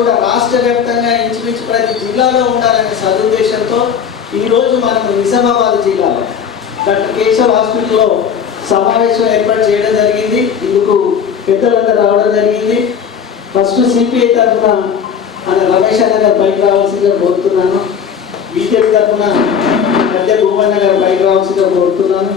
కూడా రాష్ట్ర వ్యాప్తంగా ఇంచుమించు ప్రతి జిల్లాలో ఉండాలనే సదుద్దేశంతో ఈరోజు మనం నిజామాబాద్ జిల్లాలో డాక్టర్ కేశవ్ హాస్పిటల్లో సమావేశం ఏర్పాటు చేయడం జరిగింది. ఇందుకు పెద్దలందరూ రావడం జరిగింది. ఫస్ట్ సిపిఐ తరఫున మన రమేష్ అన్న గారు బయట రావాల్సిందిగా కోరుతున్నాను. బీజేపీ తరఫున మధ్య భూమన్న గారు బయట రావాల్సిందిగా కోరుతున్నాను.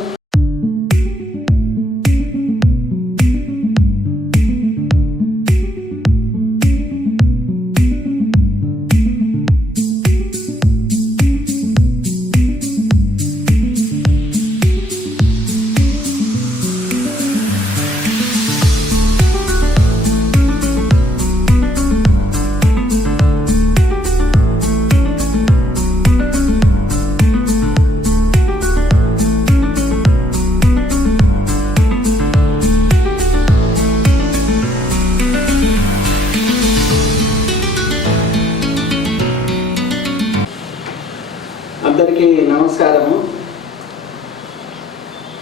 అందరికీ నమస్కారము.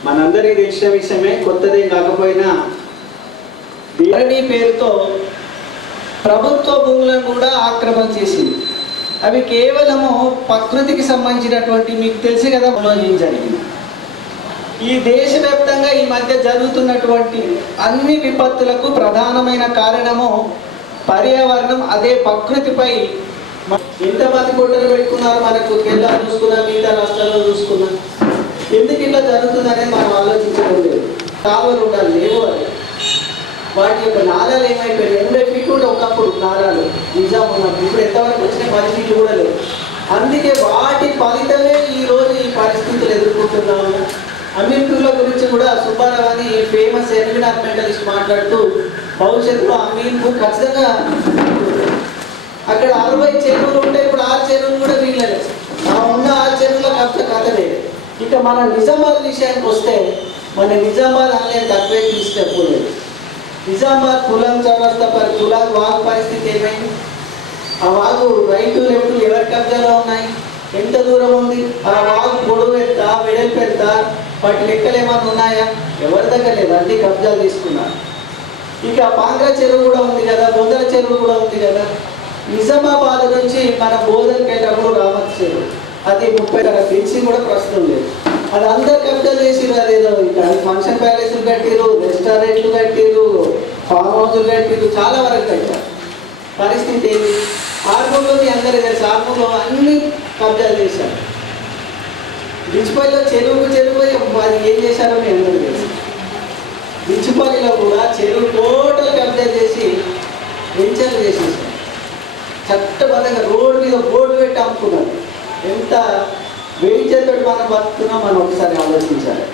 మనందరికీ తెలిసిన విషయమే, కొత్తదేం కాకపోయినా ధరణి పేరుతో ప్రభుత్వ భూములను కూడా ఆక్రమణ చేసింది. అవి కేవలము ప్రకృతికి సంబంధించినటువంటి, మీకు తెలిసి కదా, జరిగింది. ఈ దేశవ్యాప్తంగా ఈ మధ్య జరుగుతున్నటువంటి అన్ని విపత్తులకు ప్రధానమైన కారణము పర్యావరణం, అదే ప్రకృతిపై ఎంతమంది గుడ్డలు పెట్టుకున్నారు. మనకు కేరళ చూసుకున్నా, మిగతా రాష్ట్రాల్లో చూసుకున్నా, ఎందుకు ఇట్లా జరుగుతుందనేది మనం ఆలోచించడం లేదు. కాలువలు ఉండాలి, లేవు. అది వాటి యొక్క నాళాలు ఏమైపోయాయి. 80 ఫీట్లు ఉండే ఒకప్పుడు నాళాలు నిజాం ఉన్నప్పుడు, ఇప్పుడు ఎంతవరకు వచ్చిన 10 ఫీట్లు కూడా లేవు. అందుకే వాటి ఫలితమే ఈరోజు ఈ పరిస్థితులు ఎదుర్కొంటున్నాము. అమీర్పూర్ల గురించి కూడా సుబ్బారావు అని ఫేమస్ ఎన్విరాన్మెంటలిస్ట్ మాట్లాడుతూ భవిష్యత్తులో అమీర్పూర్ ఖచ్చితంగా అక్కడ 60 చెరువులు ఉంటే ఇప్పుడు 6 చెరువులు కూడా వీళ్ళలేదు. ఉన్న 6 చెరువుల కథ లేదు. ఇక మన నిజామాబాద్ విషయానికి వస్తే, మన నిజామాబాద్ అనేది తక్కువే తీసుకెళ్ళలేదు. నిజామాబాద్ కులం చౌరస్తా కులాల వాగు పరిస్థితి ఏమైంది? ఆ వాగు రైట్ లెఫ్ట్ ఎవరి కబ్జాలో ఉన్నాయి? ఎంత దూరం ఉంది? ఆ వాగు పొడవు ఎంత, వెడల్పు ఎంత, వాటి లెక్కలు ఏమన్నా ఉన్నాయా? ఎవరి దగ్గర లేదు, అన్ని కబ్జాలు తీసుకున్నారు. ఇక పాంగ్రా చెరువు కూడా ఉంది కదా, బొందల చెరువు కూడా ఉంది కదా. నిజామాబాద్ నుంచి మన బోధనకి వెళ్ళినప్పుడు రామత్ చెరువు, అది 30 పెంచి కూడా ప్రస్తుతం లేదు. అది అందరు కబ్జా చేసిరు. అదేదో ఇక్కడ ఫంక్షన్ ప్యాలెస్లు కట్టిరు, రెస్టారెంట్లు కట్టిరు, ఫామ్ హౌస్లు కట్టిరు, చాలా వరకు కట్టారు. పరిస్థితి ఏంటి? ఆర్మూర్లో మీ అందరికీ తెలుసు, ఆర్మూర్లో అన్ని కబ్జాలు చేశారు. బిచ్పల్లిలో చెరువు అది ఏం చేశారో మీ అందరికీ తెలుసు. బిచ్పల్లిలో కూడా చెరువు టోటల్ కబ్జా చేసి వెంచర్లు చేసేసారు. చట్టబద్ధంగా రోడ్డు మీద బోర్డు పెట్టి అమ్ముకున్నారు. ఎంత వేయించేతో మనం బతుకున్నాం మనం ఒకసారి ఆలోచించాలి.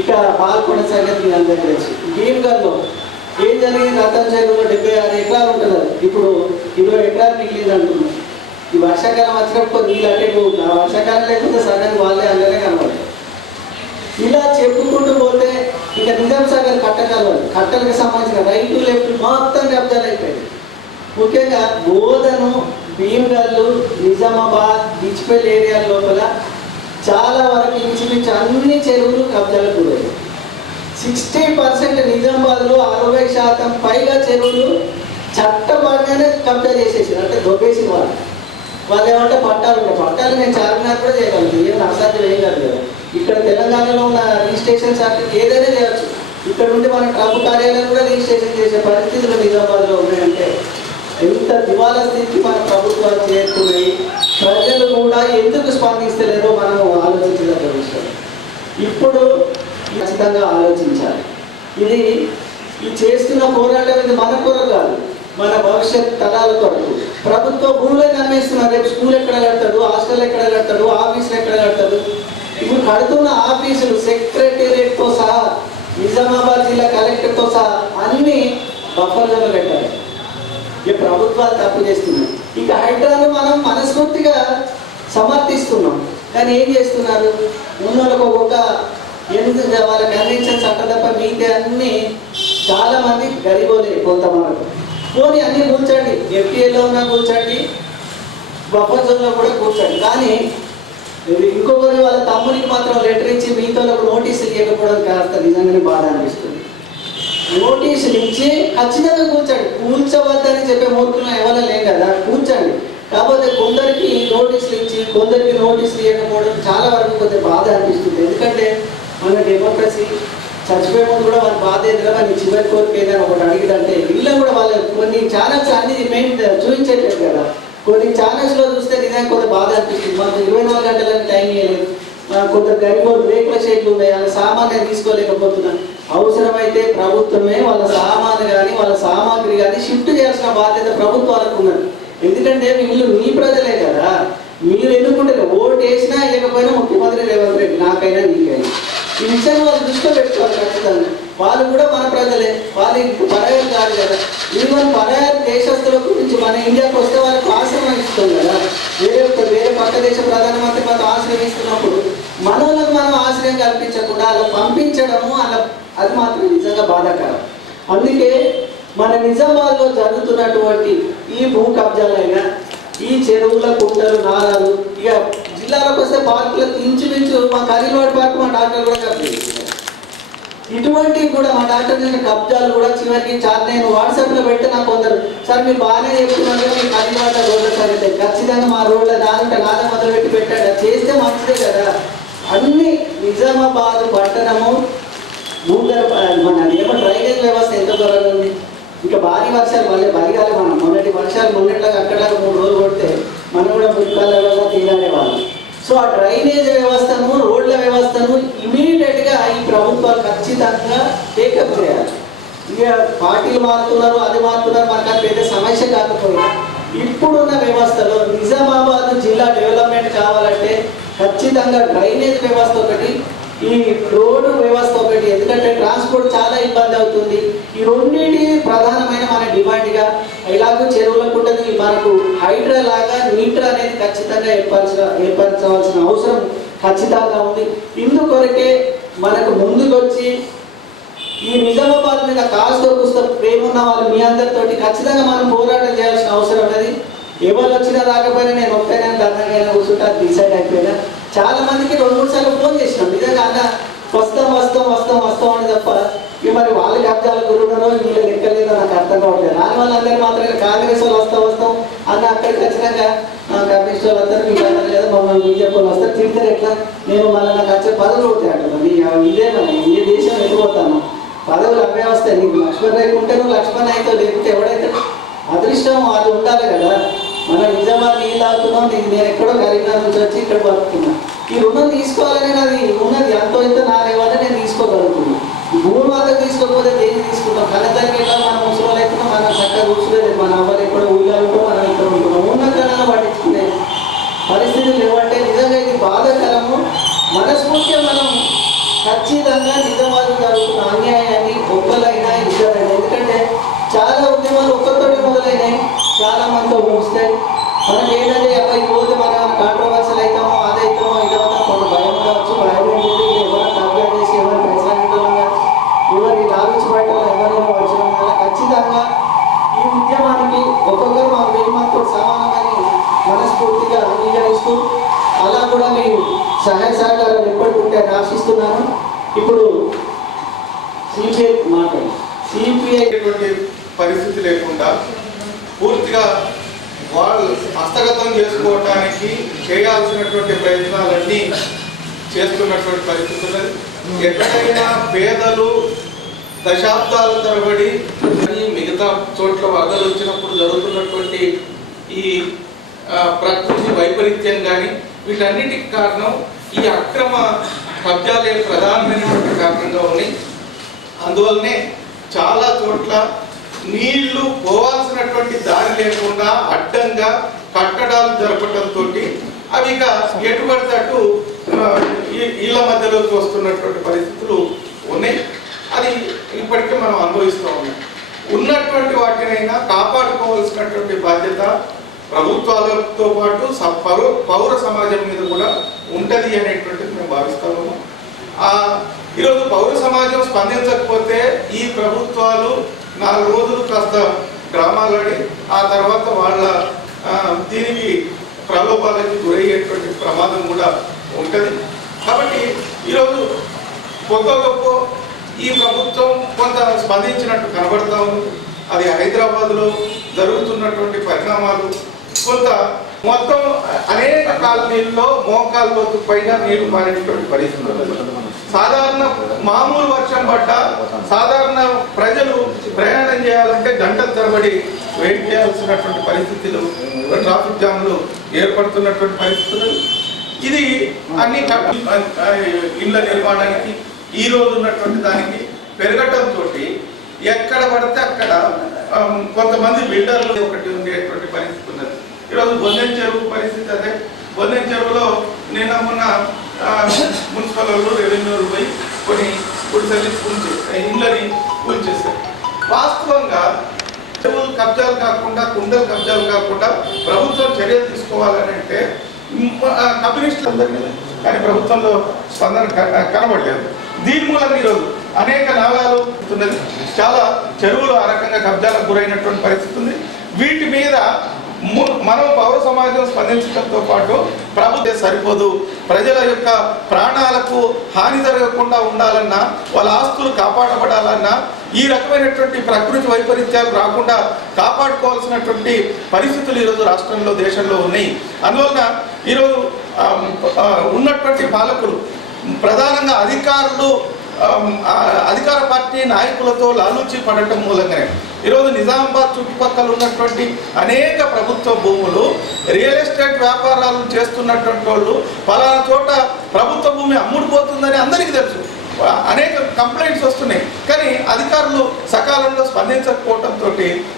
ఇక పాల్కొండ సంగతి మీ అందరికీ తెలుసు. భీమ్గల్లో ఏం జరిగింది? రతన్ చెరువులో 76 ఎకరాలు ఉంటుంది, ఇప్పుడు 20 ఎకరాలు మిగిలింది అంటున్నాం. ఈ వర్షాకాలం వచ్చినప్పుడు నీళ్ళు అటే పోతుంది. ఆ వర్షాకాలం లేకపోతే సడన్ వాళ్ళే అందరే కనబడతాయి. ఇలా చెప్పుకుంటూ పోతే ఇక నిజాం సాగర్ కట్టలకు సంబంధించిన రైతు లెఫ్ట్ మొత్తం కబ్జాలు అయిపోయింది. ముఖ్యంగా బోధను, భీమ్గల్లు, నిజామాబాద్, బిచ్పల్లి ఏరియా లోపల చాలా వరకు ఇంచుమించు అన్ని చెరువులు కబ్జాలకు గురయ్యాయి. 60% నిజామాబాద్లో 60% పైగా చెరువులు చట్టపరంగానే కబ్జా చేసేసారు. అంటే దొబ్బేసిన వాళ్ళు ఏమంటే పట్టాలు నేను చార్మినార్ కూడా చేయగలను, ఏం అసాధ్యం ఏం కాదు కదా. ఇక్కడ తెలంగాణలో ఉన్న రిజిస్ట్రేషన్ చార్జెస్ ఏదైనా చేయవచ్చు. ఇక్కడ నుండి మన ట్రంప్ కార్యాలయం కూడా రిజిస్ట్రేషన్ చేసే పరిస్థితులు నిజామాబాద్లో ఉన్నాయంటే ఎంత దివాలా స్థితికి మన ప్రభుత్వాలు చేరుకున్నాయి. ప్రజలు కూడా ఎందుకు స్పందిస్తలేరో మనం ఆలోచించదగ్గ విషయం. ఇప్పుడు ఖచ్చితంగా ఆలోచించాలి. ఇది ఈ చేస్తున్న పోరాటం ఇది మన కొరకు కాదు, మన భవిష్యత్ తరాల కొరకు. ప్రభుత్వ భూములే నమ్మేస్తున్నారు. రేపు స్కూల్ ఎక్కడ కడతాడు, హాస్టల్ ఎక్కడ కడతాడు, ఆఫీసులు ఎక్కడ కడతాడు? ఇప్పుడు కడుతున్న ఆఫీసులు సెక్రటేరియట్తో సహా, నిజామాబాద్ జిల్లా కలెక్టర్తో సహా అన్ని బఫర్ జోన్లు పెట్టాలి. ఈ ప్రభుత్వాలు తప్పు చేస్తున్నాయి. ఇక హైడ్రాను మనం మనస్ఫూర్తిగా సమర్థిస్తున్నాం, కానీ ఏం చేస్తున్నారు? ఉన్నోళ్ళకు ఒక ఎందుకు వాళ్ళకి అందించిన చట్ట తప్ప మిగతా అన్ని చాలా మంది గరిబోలే. కొంతమంది పోనీ అన్ని కూర్చోండి, ఎఫ్టీఏలో ఉన్నా కూర్చోండి, బఫర్ జోన్లో కూడా కూర్చోండి. కానీ ఇంకొకరి వాళ్ళ తమ్మునికి మాత్రం లెటర్ ఇచ్చి మిగతా నోటీసులు ఇవ్వకపోవడం కాస్త నిజంగానే బాధ అనిపిస్తుంది. నోటీసులు ఇచ్చి ఖచ్చితంగా కూర్చోండి. కూర్చోవద్దని చెప్పే మూర్ఖులు ఎవరు లేం కదా, కూర్చోండి. కాకపోతే కొందరికి నోటీసులు ఇచ్చి కొందరికి నోటీసులు ఇవ్వకపోవడం చాలా వరకు కొంచెం బాధ అనిపిస్తుంది. ఎందుకంటే మన డెమోక్రసీ చచ్చిపోయే ముందు కూడా వాళ్ళ బాధ ఎదురా వాళ్ళ చివరి కోరిక ఏదైనా ఒకటి అడిగిదంటే వీళ్ళు కూడా వాళ్ళ కొన్ని ఛానల్స్ అన్ని మెయిన్ చూపించట్లేదు కదా. కొన్ని ఛానల్స్లో చూస్తే నిజంగా కొంత బాధ అనిపిస్తుంది. మాకు 24 గంటలని టైం ఇవ్వలేదు, కొంత గరిబోలు రేకుల షేట్లు ఉన్నాయి, వాళ్ళ సామాన్యం తీసుకోలేకపోతున్నాను. అవసరమైతే ప్రభుత్వమే వాళ్ళ సామాను కానీ వాళ్ళ సామాగ్రి కానీ షిఫ్ట్ చేయాల్సిన బాధ్యత ప్రభుత్వాలకు ఉన్నది. ఎందుకంటే వీళ్ళు మీ ప్రజలే కదా, మీరు ఎన్నుకుంటారు. ఓటు వేసినా ఇవ్వకపోయినా ముఖ్యమంత్రి రేవంత్ రెడ్డి, నాకైనా నీకైనా. ఈ విషయాన్ని వాళ్ళు దృష్టిలో పెట్టుకోవాలి ఖచ్చితంగా. వాళ్ళు కూడా మన ప్రజలే, వాళ్ళు ఇంక పరాయాలు కాదు కదా. ఈవెన్ పరాయాలు దేశస్తుల గురించి మన ఇండియాకి వస్తే వాళ్ళకి ఆశ్రమం ఇస్తాం కదా. వేరే పక్క దేశ ప్రధానమంత్రి మనకు ఆశ్రయం ఇస్తున్నప్పుడు మన వాళ్ళకి మనం ఆశ్రయం కల్పించకుండా అలా పంపించడము అలా అది మాత్రం నిజంగా బాధాకరం. అందుకే మన నిజామాబాద్లో జరుగుతున్నటువంటి ఈ భూ కబ్జాలైనా ఈ చెరువుల కుంటలు నాలాలు ఇక జిల్లాలోకి వస్తే పార్కులకు ఇంచుమించు మా కరీంనగర్ పార్క్ మా డాక్టర్ కూడా కబ్జా చేశారు. ఇటువంటివి కూడా మా డాక్టర్ చేసిన కబ్జాలు కూడా చివరికి చాలా నేను వాట్సాప్లో పెట్టి నాకు కొందరు సార్ మీరు బాగానే చెప్తున్నారు మీ కరీంనగర్ రోడ్ల సరిగ్గా ఖచ్చితంగా మా రోడ్ల నాదంటే నాద మొదలుపెట్టి పెట్టాడు, చేస్తే మంచిదే కదా. అన్ని నిజామాబాద్ పట్టణము భూగర్భ మన ఏమో డ్రైనేజ్ వ్యవస్థ ఎంత దూరంగా ఉంది. ఇంకా భారీ వర్షాలు మళ్ళీ బలిగాలి. మనం మొన్నటి వర్షాలు మొన్నట్లాగా అక్కడ 3 రోజులు కొడితే మనం కూడా మురికాలలో తీరాడేవాళ్ళం. సో ఆ డ్రైనేజ్ వ్యవస్థను రోడ్ల వ్యవస్థను ఇమీడియట్గా ఈ ప్రభుత్వాలు ఖచ్చితంగా టేకప్ చేయాలి. ఇక పార్టీలు మారుతున్నారు, అది మారుతున్నారు, మనకు అది పెద్ద సమస్య కాకపోయినా ఇప్పుడున్న వ్యవస్థలో నిజామాబాద్ జిల్లా డెవలప్మెంట్ కావాలంటే ఖచ్చితంగా డ్రైనేజ్ వ్యవస్థ ఒకటి, ఈ రోడ్డు వ్యవస్థ ఒకటి. ఎందుకంటే ట్రాన్స్పోర్ట్ చాలా ఇబ్బంది అవుతుంది. ఈ రెండింటి ప్రధానమైన మన డిమాండ్గా ఇలాగూ చెరువులకు ఉంటుంది. మనకు హైడ్రా లాగా నీటర్ అనేది ఖచ్చితంగా ఏర్పరచవలసిన అవసరం ఖచ్చితంగా ఉంది. ఇందుకొరకే మనకు ముందుకొచ్చి ఈ నిజామాబాద్ మీద కాస్త కూస్త ప్రేమ ఉన్న వాళ్ళు మీ అందరితోటి ఖచ్చితంగా మనం పోరాటం చేయాల్సిన అవసరం ఉన్నది. ఎవరు వచ్చినా రాకపోయినా నేను ఒక్కైనా దండగైనా కూర్చుంటా డిసైడ్ అయిపోయినా. చాలా మందికి 2-3 సార్లు ఫోన్ చేసినాం నిజంగా అన్న వస్తాం అని తప్ప ఇక మరి వాళ్ళ కబ్జాలు గురువునో వీళ్ళు లెక్కలేదో నాకు అర్థం కావట్లేదు. రాని వాళ్ళందరూ మాత్రమే కాంగ్రెస్ వాళ్ళు వస్తాం అన్న అక్కడికి ఖచ్చితంగా కమ్యూనిస్ట్ వాళ్ళు వస్తారు, మీకు అందరు లేదా మమ్మల్ని బీజేపీ వాళ్ళు వస్తారు, తింటారు. ఎట్లా నేను మళ్ళీ నాకు వచ్చే పదవులు అవుతాయి అంటారు. ఇదే మరి ఏ దేశం వెళ్ళిపోతాను, పదవులు అవే వస్తాయి. నీకు లక్ష్మణ్ రైతు ఉంటే నువ్వు లక్ష్మణ్ అవుతావు, లేకపోతే ఎవడైతే అదృష్టం అది ఉండాలి కదా. మనం నిజామాబాద్ నీళ్ళు తాగుతున్నాం, నేను ఎక్కడో కరీంనగర్ నుంచి వచ్చి ఇక్కడ బతుకున్నా. ఈ రుణం తీసుకోవాలని అది ఉన్నది, అంతో ఇంత నా లేవాలని నేను తీసుకోగలుగుతున్నాను. భూమి మాత్రం తీసుకోకపోతే దేన్ని తీసుకుంటాం? కనదానికి ఎట్లా మనం ముసలి అవుతున్నాం, మనం చక్కగా కూర్చులేదు, మన అవ్వలు ఎక్కడో ఊళ్ళో మనం ఇక్కడ ఉంటున్నాం. ఉన్న కన్నా పట్టించుకునే పరిస్థితులు లేవంటే నిజంగా ఇది బాధాకరము. మనస్ఫూర్తిగా మనం ఖచ్చితంగా నిజామాబాద్ జరుగుతున్న అన్యాయాన్ని ఒక్కలైనా ఇద్దరైనా, ఎందుకంటే చాలా ఉద్యమాలు ఒక్కతోటి మొదలైనాయి, చాలా మందితో ముగిస్తాయి. మనకి ఏంటంటే అబ్బాయి పోతే మనం కాంట్రవర్సల్ అవుతామో అదైతామో ఇదవుతాం కొంత భయం కావచ్చు. భయం ఏంటి, ఎవరు కబ్జా చేసి ఎవరు ప్రశ్నించడం ఎవరి లాభించి పట్టడం ఎవరైనా వచ్చడం వల్ల ఖచ్చితంగా ఈ ఉద్యమానికి ఒక్కొక్కరు మా 1000 మందితో సమానమని మనస్ఫూర్తిగా అంగీకరిస్తూ అలా కూడా మీరు సహాయ సహకారాలు ఎప్పటికుంటే ఆశిస్తున్నాను. ఇప్పుడు సిపిఐ మాట్లాడి సిపిఐ పరిస్థితి లేకుండా పూర్తిగా వాళ్ళు హస్తగతం చేసుకోవటానికి చేయాల్సినటువంటి ప్రయత్నాలన్నీ చేస్తున్నటువంటి పరిస్థితి ఉన్నది. ఎక్కడైనా పేదలు దశాబ్దాల తరబడి మిగతా చోట్ల వరదలు వచ్చినప్పుడు జరుగుతున్నటువంటి ఈ ప్రకృతి వైపరీత్యం కానీ వీటన్నిటికి కారణం ఈ అక్రమ కబ్జాలే ప్రధానమైనటువంటి కారణంగా ఉన్నాయి. అందువల్లనే చాలా చోట్ల నీళ్లు పోవాల్సినటువంటి దారి లేకుండా అడ్డంగా కట్టడాలు జరపడంతో అవి ఇక ఎటుపడితే అటు ఇళ్ల మధ్యలోకి వస్తున్నటువంటి పరిస్థితులు ఉన్నాయి. అది ఇప్పటికే మనం అనుభవిస్తూ ఉన్నాం. ఉన్నటువంటి వాటినైనా కాపాడుకోవాల్సినటువంటి బాధ్యత ప్రభుత్వాలతో పాటు పౌర సమాజం మీద కూడా ఉంటుంది అనేటువంటిది మేము భావిస్తాము. ఈరోజు పౌర సమాజం స్పందించకపోతే ఈ ప్రభుత్వాలు 4 రోజులు కాస్త గ్రామాలని ఆ తర్వాత వాళ్ళ దీనికి ప్రలోభాలకి గురయ్యేటువంటి ప్రమాదం కూడా ఉంటుంది. కాబట్టి ఈరోజు కొత్త గొప్ప ఈ ప్రభుత్వం కొంత స్పందించినట్టు కనబడతా ఉంది. అది హైదరాబాద్లో జరుగుతున్నటువంటి పరిణామాలు కొంత మొత్తం అనేక కాలనీల్లో మోకాళ్ళలోకి పైగా నీళ్లు మారేటువంటి పరిస్థితులు. సాధారణ మామూలు వర్షం పడ్డ సాధారణ ప్రజలు ప్రయాణం చేయాలంటే గంటల తరబడి వెయిట్ చేయాల్సినటువంటి పరిస్థితులు, ట్రాఫిక్ జామ్లు ఏర్పడుతున్నటువంటి పరిస్థితులు. ఇది అన్ని ఇళ్ల నిర్మాణానికి ఈ రోజు ఉన్నటువంటి దానికి పెరగటంతో ఎక్కడ పడితే అక్కడ కొంతమంది బిల్డర్లు ఒకటి ఉండేటువంటి పరిస్థితి ఉన్నది. ఈరోజు బొందెం చెరువు పరిస్థితి అదే. బొందెం చెరువులో నేను మొన్న మున్సిపల్ వాళ్ళు రెవెన్యూ పోయి కొన్ని గుడిసెల్ని ఇళ్ళని కూల్చేశారు. వాస్తవంగా చెరువులు కబ్జాలు కాకుండా కుండలు కబ్జాలు కాకుండా ప్రభుత్వం చర్యలు తీసుకోవాలని అంటే కమ్యూనిస్టులు అందరికీ, కానీ ప్రభుత్వంలో స్పందన కనబడలేదు. దీని మూలంగా ఈరోజు అనేక నాళాలు ఉన్నది, చాలా చెరువులు ఆ రకంగా కబ్జాలకు గురైనటువంటి పరిస్థితి ఉంది. వీటి మీద మనం పౌర సమాజం స్పందించడంతో పాటు ప్రభుత్వం సరిపోదు. ప్రజల యొక్క ప్రాణాలకు హాని జరగకుండా ఉండాలన్నా, వాళ్ళ ఆస్తులు కాపాడబడాలన్నా, ఈ రకమైనటువంటి ప్రకృతి వైపరీత్యాలు రాకుండా కాపాడుకోవాల్సినటువంటి పరిస్థితులు ఈరోజు రాష్ట్రంలో దేశంలో ఉన్నాయి. అందువలన ఈరోజు ఉన్నటువంటి పాలకులు ప్రధానంగా అధికారులు అధికార పార్టీ నాయకులతో లాలూచి పడటం మూలంగానే ఈరోజు నిజామాబాద్ చుట్టుపక్కల ఉన్నటువంటి అనేక ప్రభుత్వ భూములు రియల్ ఎస్టేట్ వ్యాపారాలు చేస్తున్నటువంటి వాళ్ళు పలానా చోట ప్రభుత్వ భూమి అమ్ముడుపోతుందని అందరికీ తెలుసు. అనేక కంప్లైంట్స్ వస్తున్నాయి, కానీ అధికారులు సకాలంలో స్పందించకపోవడంతో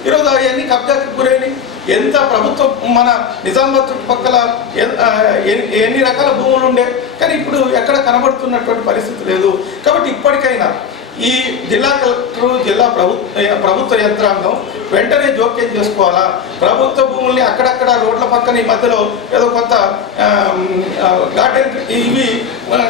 ఈరోజు అవన్నీ కబ్జాకి గురైనవి. ఎంత ప్రభుత్వం మన నిజామాబాద్ చుట్టుపక్కల ఎన్ని రకాల భూములు ఉండే, కానీ ఇప్పుడు ఎక్కడ కనబడుతున్నటువంటి పరిస్థితి లేదు. కాబట్టి ఇప్పటికైనా ఈ జిల్లా కలెక్టరు, జిల్లా ప్రభుత్వ యంత్రాంగం వెంటనే జోక్యం చేసుకోవాలా. ప్రభుత్వ భూముల్ని అక్కడక్కడ రోడ్ల పక్కన ఈ మధ్యలో ఏదో కొంత గార్డెన్ ఇవి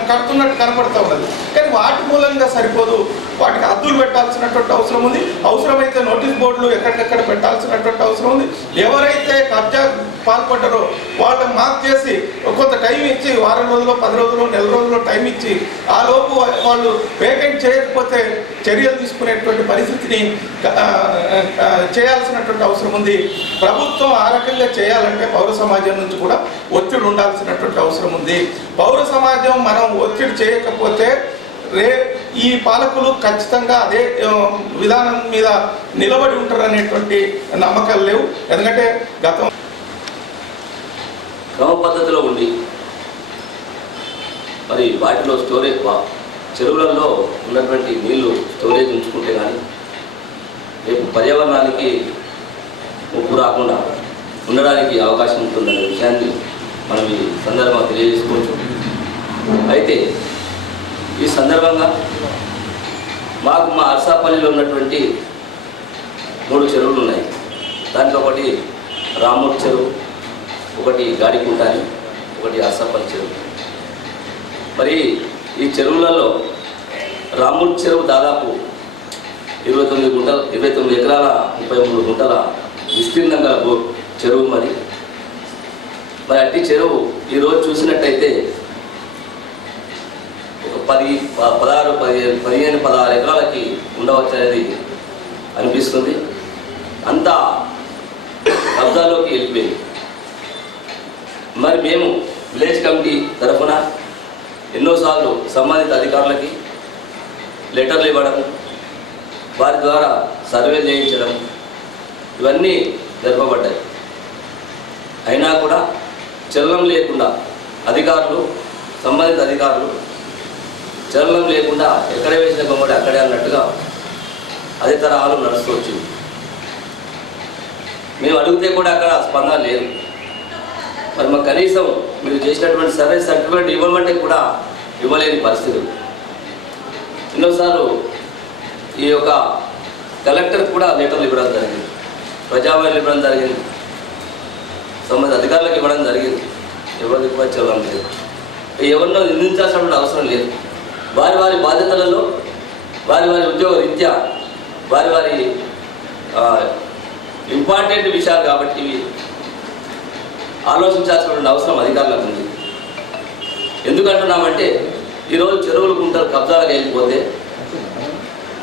కడుతున్నట్టు కనపడుతూ ఉన్నది, కానీ వాటి మూలంగా సరిపోదు. వాటికి హద్దులు పెట్టాల్సినటువంటి అవసరం ఉంది. అవసరమైతే నోటీస్ బోర్డులు ఎక్కడికెక్కడ పెట్టాల్సినటువంటి అవసరం ఉంది. ఎవరైతే కబ్జా పాల్పడ్డారో వాళ్ళని మార్క్ చేసి కొంత టైం ఇచ్చి, వారం రోజులు, 10 రోజులు, నెల రోజులు టైం ఇచ్చి ఆ లోపు వాళ్ళు వేకెంట్ చేయకపోతే చర్యలు తీసుకునేటువంటి పరిస్థితిని చేయాల్సినటువంటి అవసరం ఉంది. ప్రభుత్వం ఆ రకంగా చేయాలంటే పౌర సమాజం నుంచి కూడా ఒత్తిడి ఉండాల్సినటువంటి అవసరం ఉంది. పౌర సమాజం మనం ఒత్తిడి చేయకపోతే ఈ పాలకులు ఖచ్చితంగా అదే విధానం మీద నిలబడి ఉంటారనేటువంటి నమ్మకాలు లేవు. ఎందుకంటే గతం క్రమ పద్ధతిలో ఉండి మరి వాటిలో స్టోరేజ్ చెరువులలో ఉన్నటువంటి నీళ్లు స్టోరేజ్ ఉంచుకుంటే కానీ రేపు పర్యావరణానికి ముప్పు రాకుండా ఉండడానికి అవకాశం ఉంటుందనే విషయాన్ని మనం ఈ సందర్భంగా తెలియజేసుకోవచ్చు. అయితే ఈ సందర్భంగా మాకు మా అర్సాపల్లిలో ఉన్నటువంటి 3 చెరువులు ఉన్నాయి. దాంట్లో ఒకటి రామూర్ చెరువు, ఒకటి గాడికుంటాని, ఒకటి అర్సాపల్లి చెరువు. మరి ఈ చెరువులలో రామూర్ చెరువు దాదాపు 29 ఎకరాల 33 గుంటల విస్తీర్ణంగా చెరువు. మరి అట్టి చెరువు ఈరోజు చూసినట్టయితే ఒక 16 ఎకరాలకి ఉండవచ్చు అనేది అనిపిస్తుంది. అంతా కబ్జాలోకి వెళ్ళిపోయింది. మరి మేము విలేజ్ కమిటీ తరఫున ఎన్నోసార్లు సంబంధిత అధికారులకి లెటర్లు ఇవ్వడం, వారి ద్వారా సర్వే చేయించడం ఇవన్నీ జరపబడ్డాయి. అయినా కూడా చలనం లేకుండా అధికారులు, సంబంధిత అధికారులు చలనం లేకుండా ఎక్కడ వేసిన బొమ్మడి అక్కడే అన్నట్టుగా అదే తరహాలు నడుస్తూ వచ్చింది. మేము అడిగితే కూడా అక్కడ స్పందన లేదు. మరి మాకు కనీసం మీరు చేసినటువంటి సర్వే సర్టిఫికేట్ ఇవ్వమంటే కూడా ఇవ్వలేని పరిస్థితులు. ఎన్నోసార్లు ఈ యొక్క కలెక్టర్ కూడా లెటర్లు ఇవ్వడం జరిగింది, ప్రజావాణిలు ఇవ్వడం జరిగింది, సంబంధిత అధికారులకు ఇవ్వడం జరిగింది. ఎవరికి కూడా చదవడం లేదు. ఎవరినో నిందించాల్సిన అవసరం లేదు. వారి వారి బాధ్యతలలో, వారి వారి ఉద్యోగ రీత్యా, వారి వారి ఇంపార్టెంట్ విషయాలు కాబట్టి ఇవి ఆలోచించాల్సిన అవసరం అధికారులకు ఉంది. ఎందుకంటున్నామంటే ఈరోజు చెరువులు గుంటలు కబ్జాలకు వెళ్ళిపోతే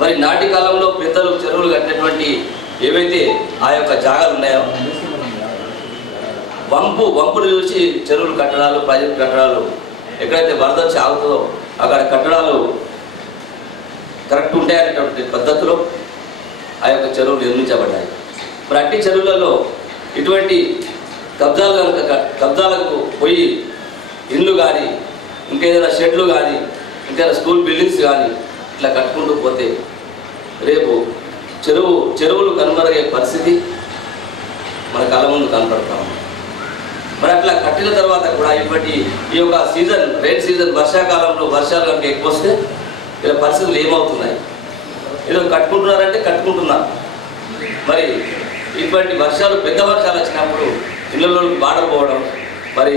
మరి నాటి కాలంలో పెద్దలు చెరువులు కట్టినటువంటి ఏవైతే ఆ యొక్క జాగాలు ఉన్నాయో వంపులు చూసి చెరువులు కట్టడాలు, ప్రాజెక్టు కట్టడాలు ఎక్కడైతే వరద వచ్చి ఆగుతుందో అక్కడ కట్టడాలు కరెక్ట్ ఉంటాయనేటువంటి పద్ధతిలో ఆ యొక్క చెరువులు నిర్మించబడ్డాయి. మరి అట్టి చెరువులలో ఇటువంటి కబ్జాలకు పోయి ఇల్లు కానీ, ఇంకేదైనా షెడ్లు కానీ, ఇంకేదైనా స్కూల్ బిల్డింగ్స్ కానీ ఇట్లా కట్టుకుంటూ పోతే రేపు చెరువులు కనుమరుగే పరిస్థితి మన కళ్ళ ముందు కనపడతాం. మరి అట్లా కట్టిన తర్వాత కూడా ఈ యొక్క సీజన్, రైన్ సీజన్, వర్షాకాలంలో వర్షాలు కనుక ఎక్కువ వస్తే ఇలా పరిస్థితులు ఏమవుతున్నాయి? ఏదో కట్టుకుంటున్నారంటే కట్టుకుంటున్నారు. మరి ఇటువంటి వర్షాలు, పెద్ద వర్షాలు వచ్చినప్పుడు ఇళ్ళలోకి బాటలు పోవడం, మరి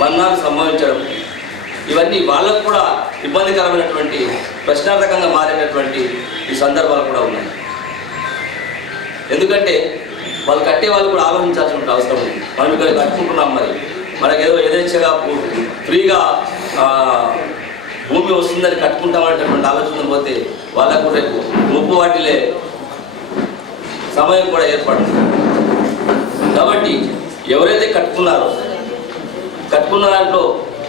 మరణాలు సంభవించడం, ఇవన్నీ వాళ్ళకు కూడా ఇబ్బందికరమైనటువంటి, ప్రశ్నార్థకంగా మారేటటువంటి ఈ సందర్భాలు కూడా ఉన్నాయి. ఎందుకంటే వాళ్ళు కట్టే వాళ్ళు కూడా ఆలోచించాల్సిన అవసరం ఉంది. మనం ఇక్కడ కట్టుకుంటున్నాం, మరి మనకేదో యథేచ్ఛగా ఫ్రీగా భూమి వస్తుందని కట్టుకుంటామనేటటువంటి ఆలోచన పోతే వాళ్ళకు రేపు ముప్పు వాటిలే సమయం కూడా ఏర్పడుతుంది. కాబట్టి ఎవరైతే కట్టుకున్న దాంట్లో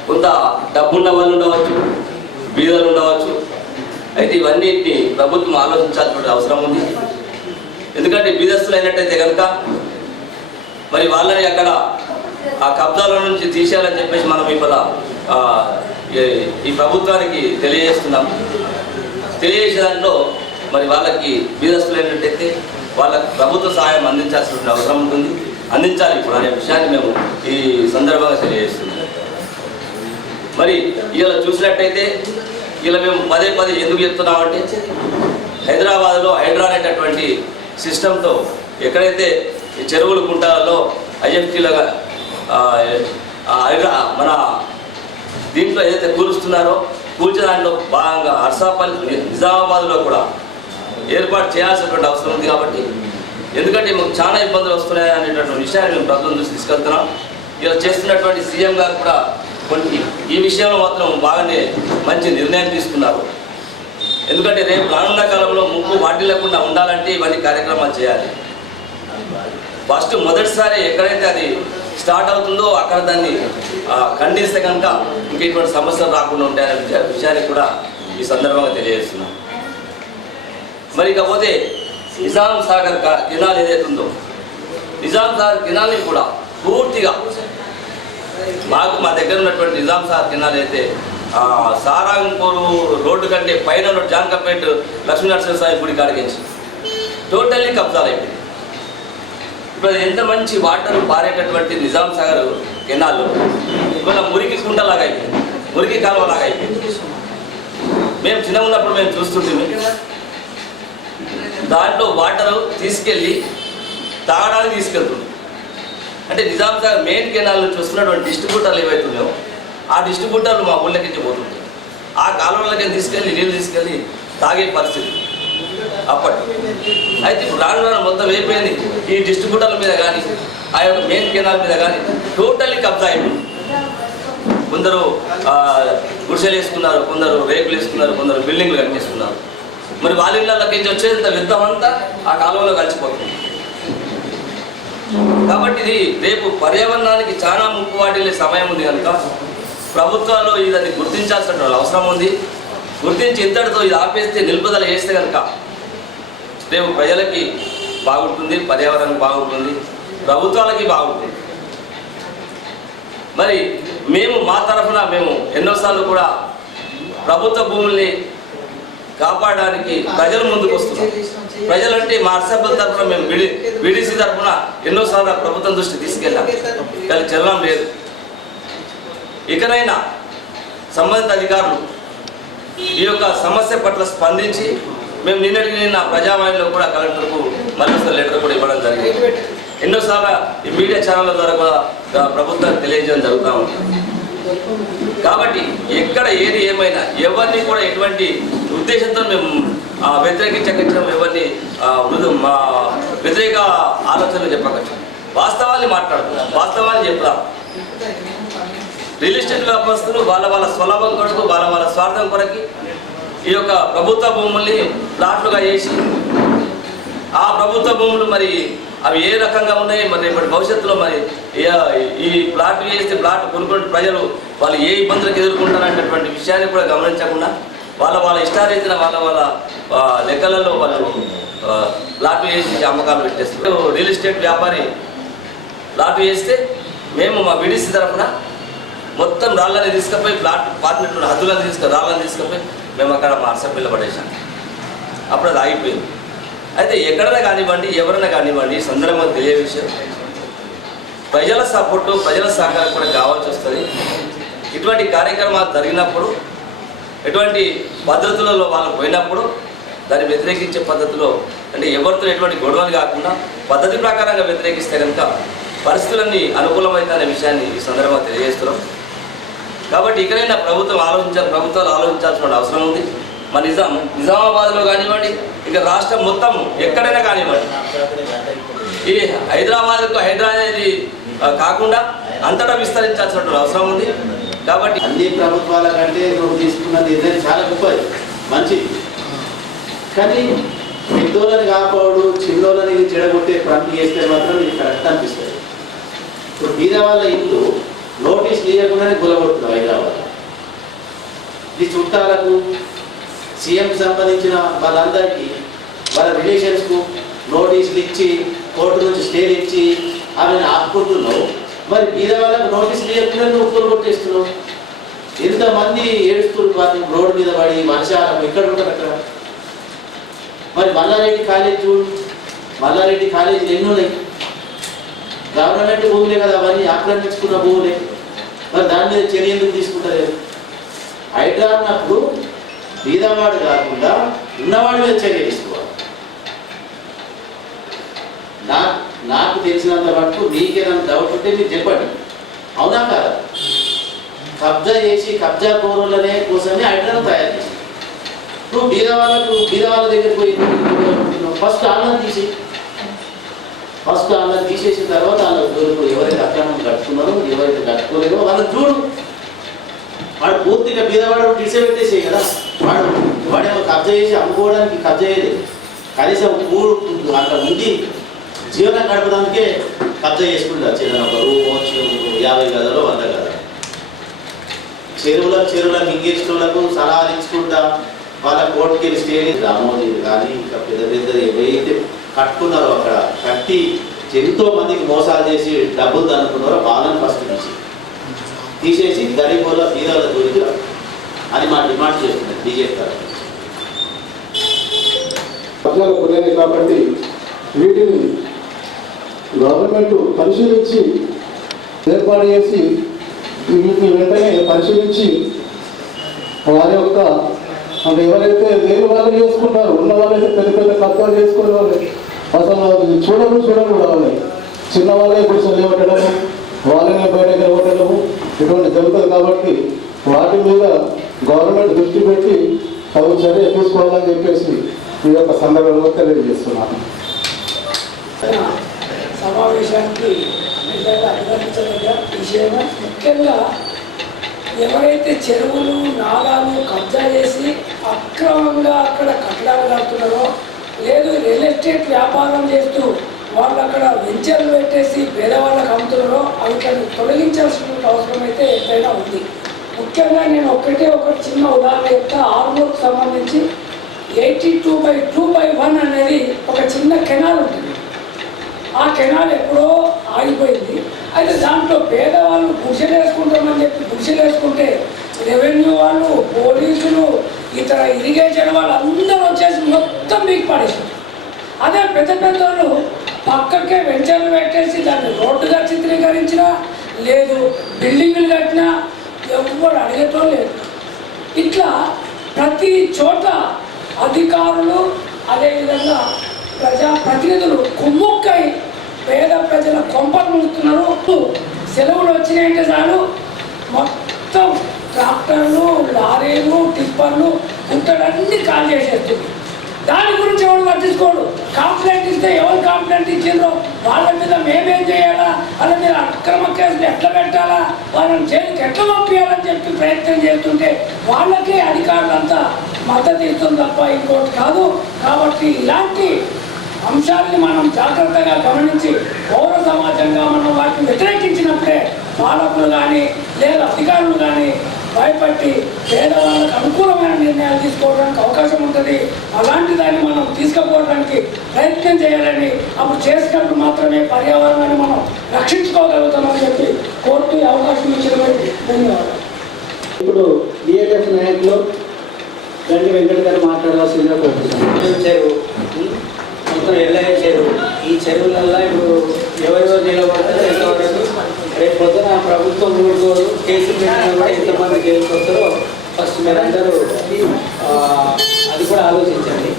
కొంత డబ్బున్న వాళ్ళు ఉండవచ్చు, బీదలు ఉండవచ్చు. అయితే ఇవన్నిటిని ప్రభుత్వం ఆలోచించాల్సిన అవసరం ఉంది. ఎందుకంటే బీదస్తులు అయినట్టయితే కనుక మరి వాళ్ళని అక్కడ ఆ కబ్జాల నుంచి తీసేయాలని చెప్పేసి మనం ఇప్పుడు ఈ ప్రభుత్వానికి తెలియజేస్తున్నాం. తెలియజేసే దాంట్లో మరి వాళ్ళకి బీదస్తులు అయినట్టయితే వాళ్ళకి ప్రభుత్వ సహాయం అందించాల్సిన అవసరం ఉంటుంది, అందించాలి ఇప్పుడు అనే విషయాన్ని మేము ఈ సందర్భంగా తెలియజేస్తున్నాం. మరి ఇలా చూసినట్టయితే ఇలా మేము పదే ఎందుకు చెప్తున్నామంటే హైదరాబాద్లో హైడ్రా అనేటటువంటి సిస్టంతో ఎక్కడైతే ఈ చెరువులు, కుంటాలలో ఐఎఫ్టీలుగా మన దీంట్లో ఏదైతే కూలుస్తున్నారో కూల్చే దాంట్లో భాగంగా హర్సాపల్లి, నిజామాబాద్లో కూడా ఏర్పాటు చేయాల్సినటువంటి అవసరం ఉంది. కాబట్టి ఎందుకంటే మాకు చాలా ఇబ్బందులు వస్తున్నాయి అనేటటువంటి విషయాన్ని మేము ప్రభుత్వం దృష్టి తీసుకెళ్తున్నాం. ఇలా చేస్తున్నటువంటి సీఎం గారు కూడా ఈ విషయంలో మాత్రం బాగానే మంచి నిర్ణయం తీసుకున్నారు. ఎందుకంటే రేపు రానున్న కాలంలో ముప్పు వాటిల్లకుండా ఉండాలంటే ఇవన్నీ కార్యక్రమాలు చేయాలి. ఫస్ట్ మొదటిసారి ఎక్కడైతే అది స్టార్ట్ అవుతుందో అక్కడ దాన్ని ఖండిస్తే కనుక ఇంక ఇటువంటి సమస్యలు రాకుండా ఉంటాయనే విషయాన్ని కూడా ఈ సందర్భంగా తెలియజేస్తున్నాం. మరి ఇకపోతే నిజాం సాగర్ కెనాల్ ఏదైతే ఉందో, నిజాం సాగర్ కెనాల్ని కూడా పూర్తిగా మా దగ్గర ఉన్నటువంటి నిజాం సాగర్ కెనాల్ అయితే సారంగపూర్ రోడ్డు కంటే పైన జాన్కంపేట్ లక్ష్మీనరసింహస్వామి గుడి కాడికించి టోటల్లీ కబ్జాలు అయిపోయింది. ఇప్పుడు ఎంత మంచి వాటర్ పారేటటువంటి నిజాం సాగర్ కెనాల్ ఇవాళ మురికి కుంటలాగా అయిపోయింది, మురికి కాలువలాగా అయిపోయింది. మేము చిన్న ఉన్నప్పుడు మేము చూస్తుంటే దాంట్లో వాటర్ తీసుకెళ్ళి తాగడానికి తీసుకెళ్తుంది. అంటే నిజాం సాగర్ మెయిన్ కెనాల్ నుంచి వస్తున్నటువంటి డిస్ట్రిబ్యూటర్లు ఏవైతున్నాయో ఆ డిస్ట్రిబ్యూటర్లు మా ఊళ్ళకి పోతుంది. ఆ కాలువలకి నీళ్ళు తీసుకెళ్ళి తాగే పరిస్థితి అప్పటి. అయితే ఇప్పుడు రాను మొత్తం అయిపోయింది. ఈ డిస్ట్రిబ్యూటర్ల మీద కానీ ఆ యొక్క మెయిన్ కెనాల్ మీద కానీ టోటల్లీ కబ్జా అయిపోయింది. కొందరు గుడిసెలు వేసుకున్నారు, కొందరు రేకులు వేసుకున్నారు, కొందరు బిల్డింగ్లు కట్టేసుకున్నారు. మరి వాళ్ళ ఇళ్ళకి వచ్చేంత విత్తమంతా ఆ కాలువలో కలిసిపోతుంది. కాబట్టి ఇది రేపు పర్యావరణానికి చాలా ముప్పు వాటిల్లే సమయం ఉంది కనుక ప్రభుత్వాలు ఇదని గుర్తించాల్సిన అవసరం ఉంది. గుర్తించి ఇంతటితో ఇది ఆపేస్తే, నిలుపుదల చేస్తే కనుక రేపు ప్రజలకి బాగుంటుంది, పర్యావరణం బాగుంటుంది, ప్రభుత్వాలకి బాగుంటుంది. మరి మేము మా తరఫున మేము ఎన్నోసార్లు కూడా ప్రభుత్వ భూముల్ని కాపాడడానికి ప్రజలు ముందుకు వస్తున్నాం. ప్రజలంటే మా అర్సభ్యుల తరఫున మేము బీడీసీ తరఫున ఎన్నోసార్లు ప్రభుత్వం దృష్టి తీసుకెళ్ళాం, కానీ చెల్లడం లేదు. ఇకనైనా సంబంధిత అధికారులు ఈ యొక్క సమస్య పట్ల స్పందించి మేము నిన్న ప్రజావాణిలో కూడా కలెక్టర్కు మరోసారి లెటర్ కూడా ఇవ్వడం జరిగింది. ఎన్నోసార్లు ఈ మీడియా ఛానళ్ళ ద్వారా కూడా ప్రభుత్వానికి తెలియజేయడం జరుగుతూ ఉంటుంది. కాబట్టి ఎక్కడ ఏది ఏమైనా ఎవరిని కూడా ఎటువంటి ఉద్దేశంతో మేము వ్యతిరేకించకచ్చం, ఎవరిని మా వ్యతిరేక ఆలోచనలు చెప్పకచ్చు. వాస్తవాన్ని మాట్లాడుతున్నాం, వాస్తవాన్ని చెప్తాం. రియల్ ఎస్టేట్ వ్యాపారస్తులు వాళ్ళ స్వలాభం కొరకు, వాళ్ళ స్వార్థం కొరకు ఈ యొక్క ప్రభుత్వ భూముల్ని ప్లాట్లుగా చేసి ఆ ప్రభుత్వ భూములు మరి అవి ఏ రకంగా ఉన్నాయి, మరి రేపటి భవిష్యత్తులో మరి ఈ ప్లాట్ చేస్తే ప్లాట్ కొనుక్కునే ప్రజలు వాళ్ళు ఏ ఇబ్బందులకు ఎదుర్కొంటారనేటటువంటి విషయాన్ని కూడా గమనించకుండా వాళ్ళ ఇష్టారీతిన వాళ్ళ లెక్కలలో వాళ్ళు ప్లాట్ చేసి అమ్మకాలు పెట్టేస్తారు. రియల్ ఎస్టేట్ వ్యాపారి ప్లాట్ చేస్తే మేము మా విడిసి తరఫున మొత్తం రాళ్ళని తీసుకుపోయి ప్లాట్ పార్ట్మెంట్ హద్దులను రాళ్ళని తీసుకుపోయి మేము అక్కడ మా అర్సపిల్ల పడేసాం. అప్పుడు అది ఆగిపోయింది. అయితే ఎక్కడైనా కానివ్వండి, ఎవరైనా కానివ్వండి, ఈ సందర్భంగా తెలియ విషయం ప్రజల సపోర్టు, ప్రజల సహకారం కూడా కావాల్సి వస్తుంది. ఇటువంటి కార్యక్రమాలు జరిగినప్పుడు, ఎటువంటి పద్ధతులలో వాళ్ళు పోయినప్పుడు దాన్ని వ్యతిరేకించే పద్ధతిలో, అంటే ఎవరితో ఎటువంటి గొడవలు కాకుండా పద్ధతి ప్రకారంగా వ్యతిరేకిస్తే కనుక పరిస్థితులన్నీ అనుకూలమవుతాయనే విషయాన్ని ఈ సందర్భంగా తెలియజేస్తున్నాం. కాబట్టి ఇకనైనా ప్రభుత్వాలు ఆలోచించాల్సిన అవసరం ఉంది. మన నిజామాబాద్లో కానివ్వండి, ఇక రాష్ట్రం మొత్తం ఎక్కడైనా కానివ్వండి, ఈ హైదరాబాద్ అనేది కాకుండా అంతటా విస్తరించాల్సినటువంటి అవసరం ఉంది. కాబట్టి అన్ని ప్రభుత్వాల కంటే నువ్వు తీసుకున్న నిర్ణయం చాలా గొప్పది, మంచిది. కానీ పెద్దోళ్ళని కాపాడు, చిన్నోళ్ళని చెడగొట్టే పనులు చేస్తే మాత్రం ఇది కరెక్ట్ అనిపిస్తుంది. ఇప్పుడు బీద వాళ్ళ ఇల్లు నోటీస్ లేకుండానే గులగొడుతున్నావు హైదరాబాద్. ఈ చుట్టాలకు, సీఎం సంబంధించిన వాళ్ళందరికీ, వాళ్ళ రిలేషన్స్కు నోటీసులు ఇచ్చి, కోర్టు నుంచి స్టేలు ఇచ్చి ఆమెను ఆపుకుంటున్నావు. మరి బీద వాళ్ళకు నోటీస్ లేకుండా నువ్వు గులగొట్టేస్తున్నావు. ఎంతమంది ఏడుస్తున్నారు వాటిని రోడ్డు మీద పడి, మనుషాలకు ఎక్కడ ఉంటారు అక్కడ. మరి మల్లారెడ్డి కాలేజ్ చూడు, మల్లారెడ్డి కాలేజీలు ఎన్ని ఉన్నాయి? గవర్నమెంట్ భూములే కదా అవన్నీ, ఆక్రమించుకున్న భూములే. మరి దాని మీద చర్య ఎందుకు తీసుకుంటారు? హైడ్రా అన్నప్పుడు బీదవాడు కాకుండా ఉన్నవాడి మీద చర్య తీసుకోవాలి. నాకు తెలిసినంత మటుకు మీకేదైనా డౌట్ ఉంటే మీరు చెప్పండి, అవునా కాదా? కబ్జా చేసి కబ్జా కోరులనే కోసమే హైడ్రాను తయారు చేసి, నువ్వు బీదవాళ్ళ దగ్గర పోయి ఫస్ట్ ఆన్లైన్ తీసేసిన తర్వాత వాళ్ళ ఎవరైతే అక్రమం కట్టుకున్నారో, ఎవరైతే కట్టుకోలేదో వాళ్ళని చూడు. వాడు పూర్తిగా బీదవాడు పెట్టేసే కదా. వాడేమో కబ్జా చేసి అమ్ముకోవడానికి కబ్జా చేయలేదు, కనీసం మూడు అక్కడ ఉండి జీవనం గడపడానికే కబ్జా చేసుకుంటారు. చిన్న ఒక రూమ్ 50 గదాలు 100 గదాలు. చెరువుల మింగేసుకోవడానికి సలహాలు ఇచ్చుకుంటా వాళ్ళ కోర్టుకి వెళ్ళి స్టే రామోజీలు కానీ ఇంకా పెద్ద ఏవైతే కట్టుకున్నారో అక్కడ కట్టి ఎంతో మందికి మోసాలు చేసి డబ్బులు దనుకున్నారో వాళ్ళని ఫస్ట్ తీసేసి గరీబుల బీదల గురించి అని మా డిమాండ్ చేస్తున్నారు బీజేపీ తరఫున. పద్నాలు కొనేది కాబట్టి వీటిని గవర్నమెంట్ పరిశీలించి ఏర్పాటు చేసి వీటిని వెంటనే పరిశీలించి వారి యొక్క అంటే ఎవరైతే వేరు వాళ్ళు చేసుకుంటారో, ఉన్న వాళ్ళైతే పెద్ద కబ్జాలు చేసుకునే వాళ్ళు అసలు చూడరు వాళ్ళని. చిన్న వాళ్ళే ఇప్పుడు చదివట్టడము, వాళ్ళని బయటకు కొట్టడము ఇటువంటి జరుగుతుంది. కాబట్టి వాటి మీద గవర్నమెంట్ దృష్టి పెట్టి తగు చర్య తీసుకోవాలని చెప్పేసి ఈ యొక్క సందర్భంలో తెలియజేస్తున్నాను. సమావేశానికి అభినందించదగ్గ విషయం, ముఖ్యంగా ఎవరైతే చెరువులు నాలాలు కబ్జా చేసి అక్రమంగా అక్కడ కట్టడాలు కడుతున్నారో, లేదు రియల్ ఎస్టేట్ వ్యాపారం చేస్తూ వాళ్ళు అక్కడ వెంచర్లు పెట్టేసి పేదవాళ్ళకు అమ్ముతున్నారో అవి తొలగించాల్సిన అవసరం అయితే ఎంతైనా ఉంది. ముఖ్యంగా నేను ఒకటి చిన్న ఉదాహరణ చెప్తా. ఆర్మూర్కు సంబంధించి 82/2/1 అనేది ఒక చిన్న కెనాల్ ఉంటుంది. ఆ కెనాల్ ఎప్పుడో ఆగిపోయింది. అయితే దాంట్లో పేదవాళ్ళు గుడిసెలు వేసుకుంటామని చెప్పి గుడిసెలు వేసుకుంటే రెవెన్యూ వాళ్ళు, పోలీసులు, ఇతర ఇరిగేషన్ వాళ్ళు అందరూ వచ్చేసి మొత్తం మీకు పడేసారు. అదే పెద్ద వాళ్ళు పక్కకే వెంచర్లు పెట్టేసి దాన్ని రోడ్డుగా చిత్రీకరించినా లేదు, బిల్డింగులు కట్టినా ఎవరు అడిగేటో లేదు. ఇట్లా ప్రతి చోట అధికారులు అదేవిధంగా ప్రజాప్రతినిధులు కుమ్ముక్కై పేద ప్రజల కొంపలు ముందుతున్నారు. సెలవులు వచ్చినాయంటే చాలు మొత్తం ట్రాక్టర్లు, లారీలు, టిప్పర్లు, గుట్టలన్నీ కాల్ చేసేస్తుంది. దాని గురించి ఎవరు పట్టించుకోడు. కంప్లైంట్ ఇస్తే ఎవరు కంప్లైంట్ ఇచ్చిండ్రో వాళ్ళ మీద మేమేం చేయాలా, వాళ్ళ మీద అక్రమ కేసులు ఎట్లా పెట్టాలా, వాళ్ళని జైలుకి ఎట్లా పంపించాలని చెప్పి ప్రయత్నం చేస్తుంటే వాళ్ళకే అధికారులంతా మద్దతు ఇస్తుంది తప్ప ఇంకోటి కాదు. కాబట్టి ఇలాంటి అంశాలని మనం జాగ్రత్తగా గమనించి పౌర సమాజంగా మనం వాటిని వ్యతిరేకించినప్పుడే పాలకులు కానీ లేదా అధికారులు కానీ భయపట్టి పేదవాళ్ళకు అనుకూలమైన నిర్ణయాలు తీసుకోవడానికి అవకాశం ఉంటుంది. అలాంటి దాన్ని మనం తీసుకుపోవడానికి ప్రయత్నం చేయాలని, అప్పుడు చేసినప్పుడు మాత్రమే పర్యావరణాన్ని మనం రక్షించుకోగలుగుతామని చెప్పి కోర్టు అవకాశం ఇచ్చిన ధన్యవాదాలు. ఇప్పుడు డిఎల్ఎఫ్ నాయకులు గంటి వెంకట గారు మాట్లాడాల్సిందిగా కోరుతున్నాను. చెరువు మొత్తం ఎల్లయ్య చెరువు, ఈ చెరువులల్లో ఇప్పుడు ఎవరెవరు నిలబడతారో ఎంతవరకు రేపు పొద్దున ప్రభుత్వం ఊరుకోరు కేసులు పెట్టినా కూడా ఎంతమంది జైలుకి వస్తారో ఫస్ట్ మీరందరూ అది కూడా ఆలోచించండి.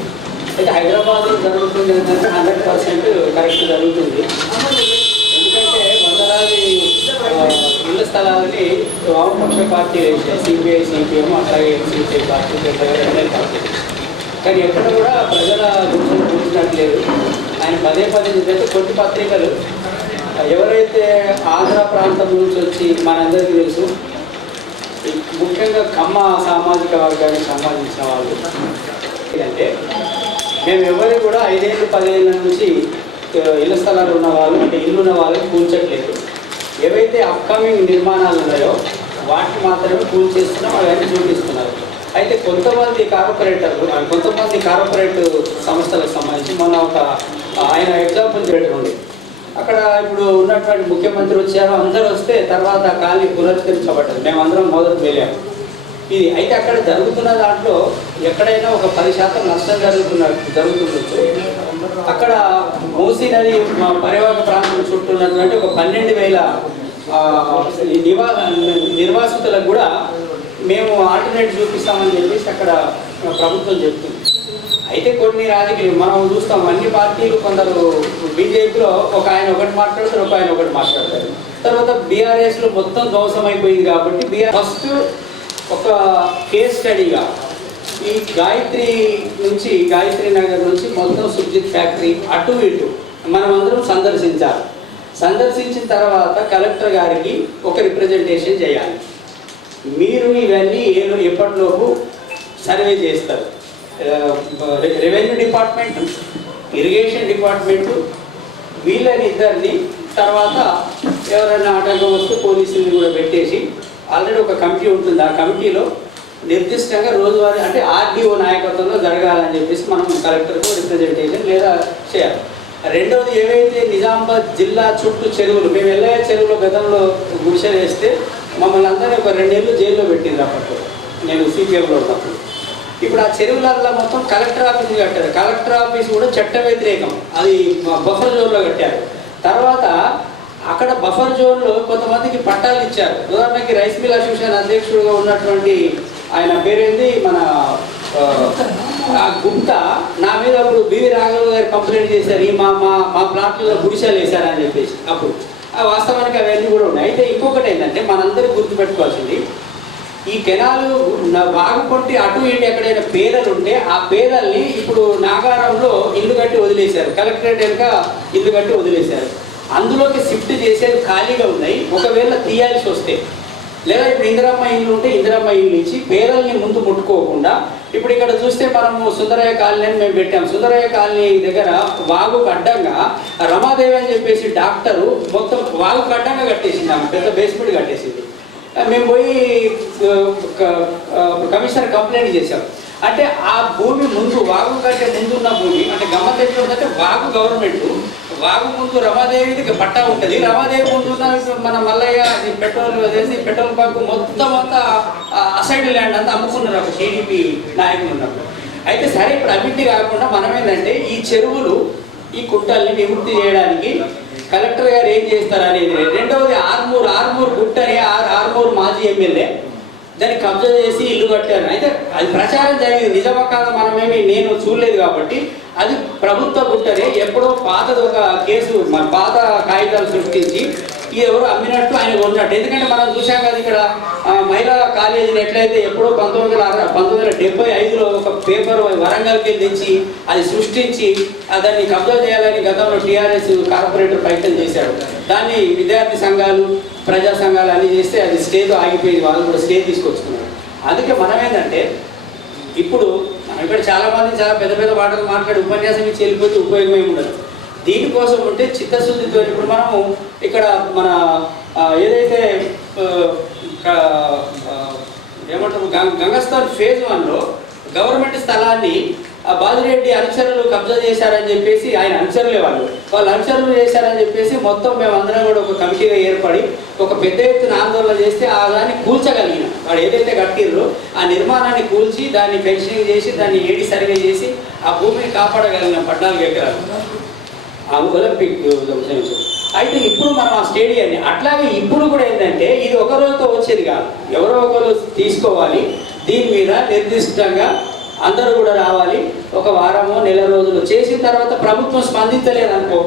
అయితే హైదరాబాద్లో జరుగుతుంది ఏంటంటే 100% కరెక్ట్ జరుగుతుంది. ఎందుకంటే వందలాది ఇళ్ల స్థలాలని వామపక్ష పార్టీలు వేసాయి, సిపిఐ సిపిఎం అట్లాగే సిపిఐ పార్టీ ఎన్ఎల్ పార్టీ. కానీ ఎక్కడ కూడా ప్రజల గురించి కూర్చున్నట్లేదు. ఆయన పదే చెప్పేసి కొన్ని పత్రికలు ఎవరైతే ఆంధ్ర ప్రాంతం నుంచి వచ్చి మనందరికీ తెలుసు, ముఖ్యంగా కమ్మ సామాజిక వర్గానికి సంబంధించిన వాళ్ళు అంటే మేము ఎవరు కూడా 5 ఏళ్ళు 10 ఏళ్ళ నుంచి ఇళ్ల స్థలాలు ఉన్న వాళ్ళు అంటే ఇల్లు ఉన్న వాళ్ళకి కూల్చట్లేదు. ఏవైతే అప్కమింగ్ నిర్మాణాలు ఉన్నాయో వాటిని మాత్రమే కూల్చేస్తున్నాం, అవన్నీ చూపిస్తున్నారు. అయితే కొంతమంది కార్పొరేట్ సంస్థలకు సంబంధించి మొన్న ఒక ఆయన ఎగ్జాంపుల్ చేయడం ఉంది. అక్కడ ఇప్పుడు ఉన్నటువంటి ముఖ్యమంత్రి వచ్చారు, అందరూ వస్తే తర్వాత ఖాళీ పునరుద్ధరించబడ్డది. మేమందరం మొదలు వెళ్ళాము ఇది. అయితే అక్కడ జరుగుతున్న దాంట్లో ఎక్కడైనా ఒక 10% నష్టం జరుగుతుండొచ్చు. అక్కడ మూసీ నది పరివాహక ప్రాంతం చుట్టూ ఉన్నటువంటి ఒక 12,000 నిర్వాసితులకు కూడా మేము ఆల్టర్నేట్ చూపిస్తామని చెప్పేసి అక్కడ ప్రభుత్వం చెప్తుంది. అయితే కొన్ని రాజకీయాలు మనం చూస్తాం, అన్ని పార్టీలు కొందరు బీజేపీలో ఒక ఆయన ఒకటి మాట్లాడతారు, ఒక ఆయన ఒకటి మాట్లాడతారు. తర్వాత బీఆర్ఎస్లో మొత్తం ధ్వంసం అయిపోయింది కాబట్టి ఫస్ట్ ఒక కేస్ స్టడీగా ఈ గాయత్రి నగర్ నుంచి మొత్తం సుజిత్ ఫ్యాక్టరీ అటు ఇటు మనం అందరం సందర్శించాలి. సందర్శించిన తర్వాత కలెక్టర్ గారికి ఒక రిప్రజెంటేషన్ చేయాలి. మీరు ఇవన్నీ ఎప్పటిలోపు సర్వే చేస్తారు. రెవెన్యూ డిపార్ట్మెంటు, ఇరిగేషన్ డిపార్ట్మెంటు వీళ్ళని ఇద్దరిని, తర్వాత ఎవరైనా ఆటంకం వస్తే పోలీసుల్ని కూడా పెట్టేసి ఆల్రెడీ ఒక కమిటీ ఉంటుంది. ఆ కమిటీలో నిర్దిష్టంగా రోజువారీ అంటే ఆర్డీఓ నాయకత్వంలో జరగాలని చెప్పేసి మనం కలెక్టర్కు రిప్రజెంటేషన్ లేదా చేయాలి. రెండవది, ఏవైతే నిజామాబాద్ జిల్లా చుట్టూ చెరువులు, మేము ఎల్లయ్య చెరువులో గతంలో గుడిసెలు వేస్తే మమ్మల్ని అందరినీ ఒక 2 ఏళ్ళు జైల్లో పెట్టింది అప్పట్లో, నేను సిపిఎంలో ఉన్నప్పుడు. ఇప్పుడు ఆ చెరువులలో మొత్తం కలెక్టర్ ఆఫీస్ కట్టారు. కలెక్టర్ ఆఫీస్ కూడా చట్ట వ్యతిరేకం, అది బఫర్ జోన్లో కట్టారు. తర్వాత అక్కడ బఫర్ జోన్లో కొంతమందికి పట్టాలు ఇచ్చారు. ఉదాహరణకి రైస్ మిల్ అసోసియేషన్ అధ్యక్షుడిగా ఉన్నటువంటి ఆయన పేరేంది మన గుప్తా, నా మీద అప్పుడు బివి రాఘవ్ గారు కంప్లైంట్ చేశారు, ఈ మా ప్లాట్లలో గుడిసెలు వేశారని చెప్పేసి. అప్పుడు వాస్తవానికి అవన్నీ కూడా ఉన్నాయి. అయితే ఇంకొకటి ఏంటంటే మనందరికీ గుర్తుపెట్టుకోవాల్సింది, ఈ కెనాలు వాగుకొంటి అటు ఇటు ఎక్కడైనా పేదలు ఉంటే ఆ పేదల్ని ఇప్పుడు నాగారంలో ఇల్లు కట్టి వదిలేశారు, కలెక్టరేట్ వెనుక ఇల్లు కట్టి వదిలేశారు. అందులోకి షిఫ్ట్ చేసేది ఖాళీగా ఉన్నాయి. ఒకవేళ తీయాల్సి వస్తే లేదా ఇప్పుడు ఇందిరమ్మ ఇల్లు ఉంటే ఇందిరమ్మ ఇల్లు ఇచ్చి పేదల్ని ముందు ముట్టుకోకుండా, ఇప్పుడు ఇక్కడ చూస్తే మనము సుందరయ్య కాలనీ అని మేము పెట్టాము. సుందరయ్య కాలనీ దగ్గర వాగుకు అడ్డంగా రమాదేవి అని చెప్పేసి డాక్టరు మొత్తం వాగుకు అడ్డంగా కట్టేసింది, ఆమె పెద్ద బేస్మెంట్ కట్టేసింది. మేము పోయి కమిషనర్ కంప్లైంట్ చేశాం. అంటే ఆ భూమి ముందు వాగు కంటే ముందు ఉన్న భూమి అంటే గమ్మత్ ఎట్లా ఉందంటే, వాగు గవర్నమెంట్, వాగు ముందు రమాదేవికి పట్టా ఉంటుంది, రమాదేవి ముందు ఉన్న మన మల్లయ్య పెట్రోల్ బంక్ మొత్తం అంతా అసైడ్ ల్యాండ్ అంతా అమ్ముకున్నారు అప్పుడు టీడీపీ నాయకులు ఉన్నప్పుడు. అయితే సరే, ఇప్పుడు అభివృద్ధి కాకుండా మనం ఏంటంటే ఈ చెరువులు ఈ కుంటల్ని నివృత్తి చేయడానికి కలెక్టర్ గారు ఏం చేస్తారనేది. రెండవది ఆర్మూర్ గుట్టని ఆర్మూర్ మాజీ ఎమ్మెల్యే దాన్ని కబ్జా చేసి ఇల్లు కట్టారు. అయితే అది ప్రచారం జరిగింది, నిజమా కాదు మనమేమి నేను చూడలేదు కాబట్టి. అది ప్రభుత్వ గుట్టనే, ఎప్పుడో పాతది ఒక కేసు పాత కాగితాలు సృష్టించి ఇది ఎవరు అమ్మినట్టు ఆయన కొన్నట్టు. ఎందుకంటే మనం చూసాం కదా ఇక్కడ మహిళా కాలేజీని ఎట్లయితే ఎప్పుడో 1975లో ఒక పేపర్ వరంగల్కి తెచ్చి అది సృష్టించి దాన్ని కబ్జా చేయాలని గతంలో టీఆర్ఎస్ కార్పొరేటర్ ప్రయత్నం చేశాడు. దాన్ని విద్యార్థి సంఘాలు, ప్రజా సంఘాలు అన్నీ చేస్తే అది స్టేతో ఆగిపోయింది, వాళ్ళు కూడా స్టే తీసుకొచ్చుకున్నారు. అందుకే మనం ఏంటంటే ఇప్పుడు మనం ఇక్కడ చాలామంది చాలా పెద్ద పెద్ద మాటలు మాట్లాడి ఉపన్యాసం ఇచ్చి వెళ్ళిపోతే ఉపయోగం ఏమి ఉండదు. దీనికోసం ఉంటే చిత్తశుద్ధితో ఇప్పుడు మనము ఇక్కడ మన ఏదైతే ఏమంటారు గంగస్థాన్ ఫేజ్ 1లో గవర్నమెంట్ స్థలాన్ని బాజిరెడ్డి అనుచరులు కబ్జా చేశారని చెప్పేసి, ఆయన అనుచరులే వాళ్ళు అనుచరులు చేశారని చెప్పేసి మొత్తం మేమందరం కూడా ఒక కమిటీగా ఏర్పడి ఒక పెద్ద ఎత్తున ఆందోళన చేస్తే ఆ దాన్ని కూల్చగలిగిన వాడు ఏదైతే కట్టిర్రో ఆ నిర్మాణాన్ని కూల్చి దాన్ని ఫెన్షనింగ్ చేసి దాన్ని ఏడి సర్వే చేసి ఆ భూమిని కాపాడగలిగిన 14 ఎకరాలు ఆ ఒలింపిక్. అయితే ఇప్పుడు మనం ఆ స్టేడియాన్ని అట్లాగే ఇప్పుడు కూడా ఏంటంటే ఇది ఒక రోజుతో వచ్చేది కాదు, ఎవరో ఒకరు తీసుకోవాలి, దీని మీద నిర్దిష్టంగా అందరూ కూడా రావాలి. ఒక వారమో నెల రోజులు చేసిన తర్వాత ప్రభుత్వం స్పందించలేదనుకో,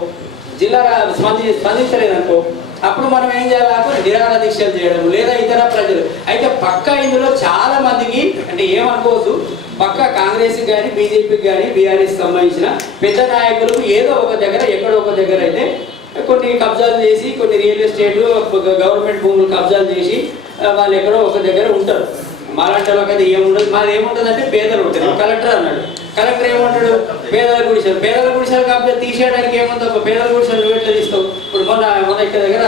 జిల్లా స్పందించలేదనుకో, అప్పుడు మనం ఏం చేయాలి, నిరాహార దీక్షలు చేయడం లేదా ఇతర ప్రజలు. అయితే పక్కా ఇందులో చాలా మందికి అంటే ఏమనుకోవద్దు, పక్కా కాంగ్రెస్కి కానీ బీజేపీకి కానీ బీఆర్ఎస్కి సంబంధించిన పెద్ద నాయకులకు ఏదో ఒక దగ్గర ఎక్కడో ఒక దగ్గర అయితే కొన్ని కబ్జాలు చేసి కొన్ని రియల్ ఎస్టేట్ గవర్నమెంట్ భూములు కబ్జాలు చేసి వాళ్ళు ఎక్కడో ఒక దగ్గర ఉంటారు. మాలాంటి వాళ్ళకి అది ఏముండదు. మాది ఏముంటుంది అంటే పేదలు ఉంటుంది. కలెక్టర్ అన్నాడు, కలెక్టర్ ఏమంటాడు, పేదల గుడిసెలు కాకపోతే తీసేయడానికి ఏముందో, పేదల గుడిసెలు నువ్వు ఎట్లా తీస్తావు. ఇప్పుడు మొన్న ఇక్కడ దగ్గర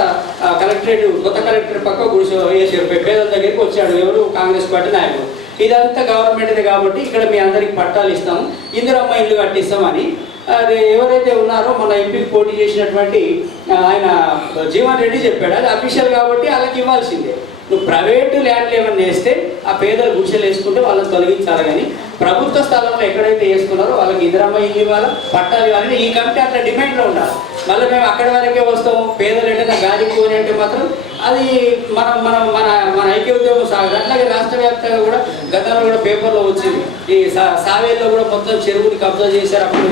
కలెక్టరేట్ కొత్త కలెక్టరేట్ పక్క గుడిసె వేసారు, పేదల దగ్గరికి వచ్చాడు ఎవరు, కాంగ్రెస్ పార్టీ నాయకుడు. ఇదంతా గవర్నమెంట్దే కాబట్టి ఇక్కడ మీ అందరికి పట్టాలు ఇస్తాము, ఇందిరమ్మ ఇల్లు కట్టిస్తామని అది ఎవరైతే ఉన్నారో మన ఎంపీకి పోటీ చేసినటువంటి ఆయన జీవన్ రెడ్డి చెప్పాడు. అది అఫీషియల్ కాబట్టి వాళ్ళకి ఇవ్వాల్సిందే. నువ్వు ప్రైవేటు ల్యాండ్లు ఏమైనా వేస్తే ఆ పేదలు గుడిసెలు వేసుకుంటే వాళ్ళని తొలగించాలి, కానీ ప్రభుత్వ స్థలంలో ఎక్కడైతే వేసుకున్నారో వాళ్ళకి ఇందిరమ్మ ఇల్లు ఇవ్వాలి, పట్టాలు ఇవ్వాలని ఈ కమిటీ అట్లా డిమాండ్లో ఉండాలి. మళ్ళీ మేము అక్కడి వరకే వస్తాము, పేదలు ఏంటంటే గాలికి పోని అంటే మాత్రం అది మనం మనం మన మన ఐక్య ఉద్యమం సాగదు. అట్లాగే రాష్ట్ర వ్యాప్తంగా కూడా గతంలో కూడా పేపర్లో వచ్చింది, ఈ సావేల్లో కూడా మొత్తం చెరువుని కబ్జా చేశారు అప్పుడు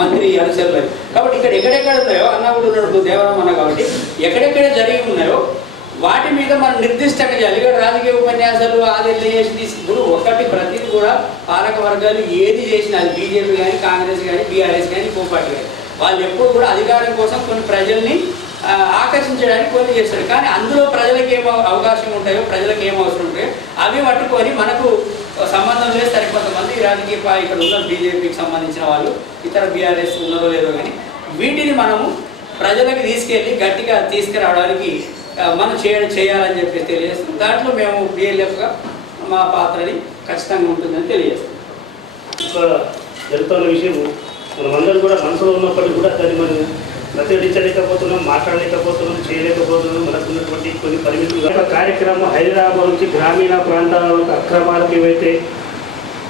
మంత్రి అనుచరులు. కాబట్టి ఇక్కడ ఎక్కడెక్కడ ఉన్నాయో అన్న కూడా ఉన్నాడు దేవరాం అన్న, కాబట్టి ఎక్కడెక్కడ జరిగి ఉన్నాయో వాటి మీద మనం నిర్దిష్టంగా చేయాలి. ఇక్కడ రాజకీయ ఉపన్యాసాలు అది చేసి ఇప్పుడు ఒకటి ప్రతిది కూడా పాలక వర్గాలు ఏది చేసినా అది బీజేపీ కానీ కాంగ్రెస్ కానీ బీఆర్ఎస్ కానీ ఇంకో పార్టీ కానీ వాళ్ళు ఎప్పుడు కూడా అధికారం కోసం కొన్ని ప్రజల్ని ఆకర్షించడానికి కొన్ని చేస్తారు. కానీ అందులో ప్రజలకు ఏమో అవకాశం ఉంటాయో, ప్రజలకు ఏం అవసరం ఉంటాయో అవి పట్టుకొని మనకు సంబంధం లేదు. సరే కొంతమంది రాజకీయ ఇక్కడ ఉన్న బీజేపీకి సంబంధించిన వాళ్ళు ఇతర బీఆర్ఎస్ ఉన్నారో లేదో కానీ వీటిని మనము ప్రజలకు తీసుకెళ్ళి గట్టిగా తీసుకురావడానికి మనం చేయాలని చెప్పి తెలియజేస్తాం. దాంట్లో మేము బిఎల్ఎఫ్గా మా పాత్రని ఖచ్చితంగా ఉంటుందని తెలియజేస్తాం. జరుగుతున్న విషయం మనమందరూ కూడా మనసులో ఉన్నప్పటికీ కూడా దాన్ని మనం ప్రతిఘటించలేకపోతున్నాం, మాట్లాడలేకపోతున్నాం, చేయలేకపోతున్నాం. మనకు ఉన్నటువంటి కొన్ని పరిమితులు. కార్యక్రమం హైదరాబాద్ నుంచి గ్రామీణ ప్రాంతాలకు అక్రమాలకు ఏవైతే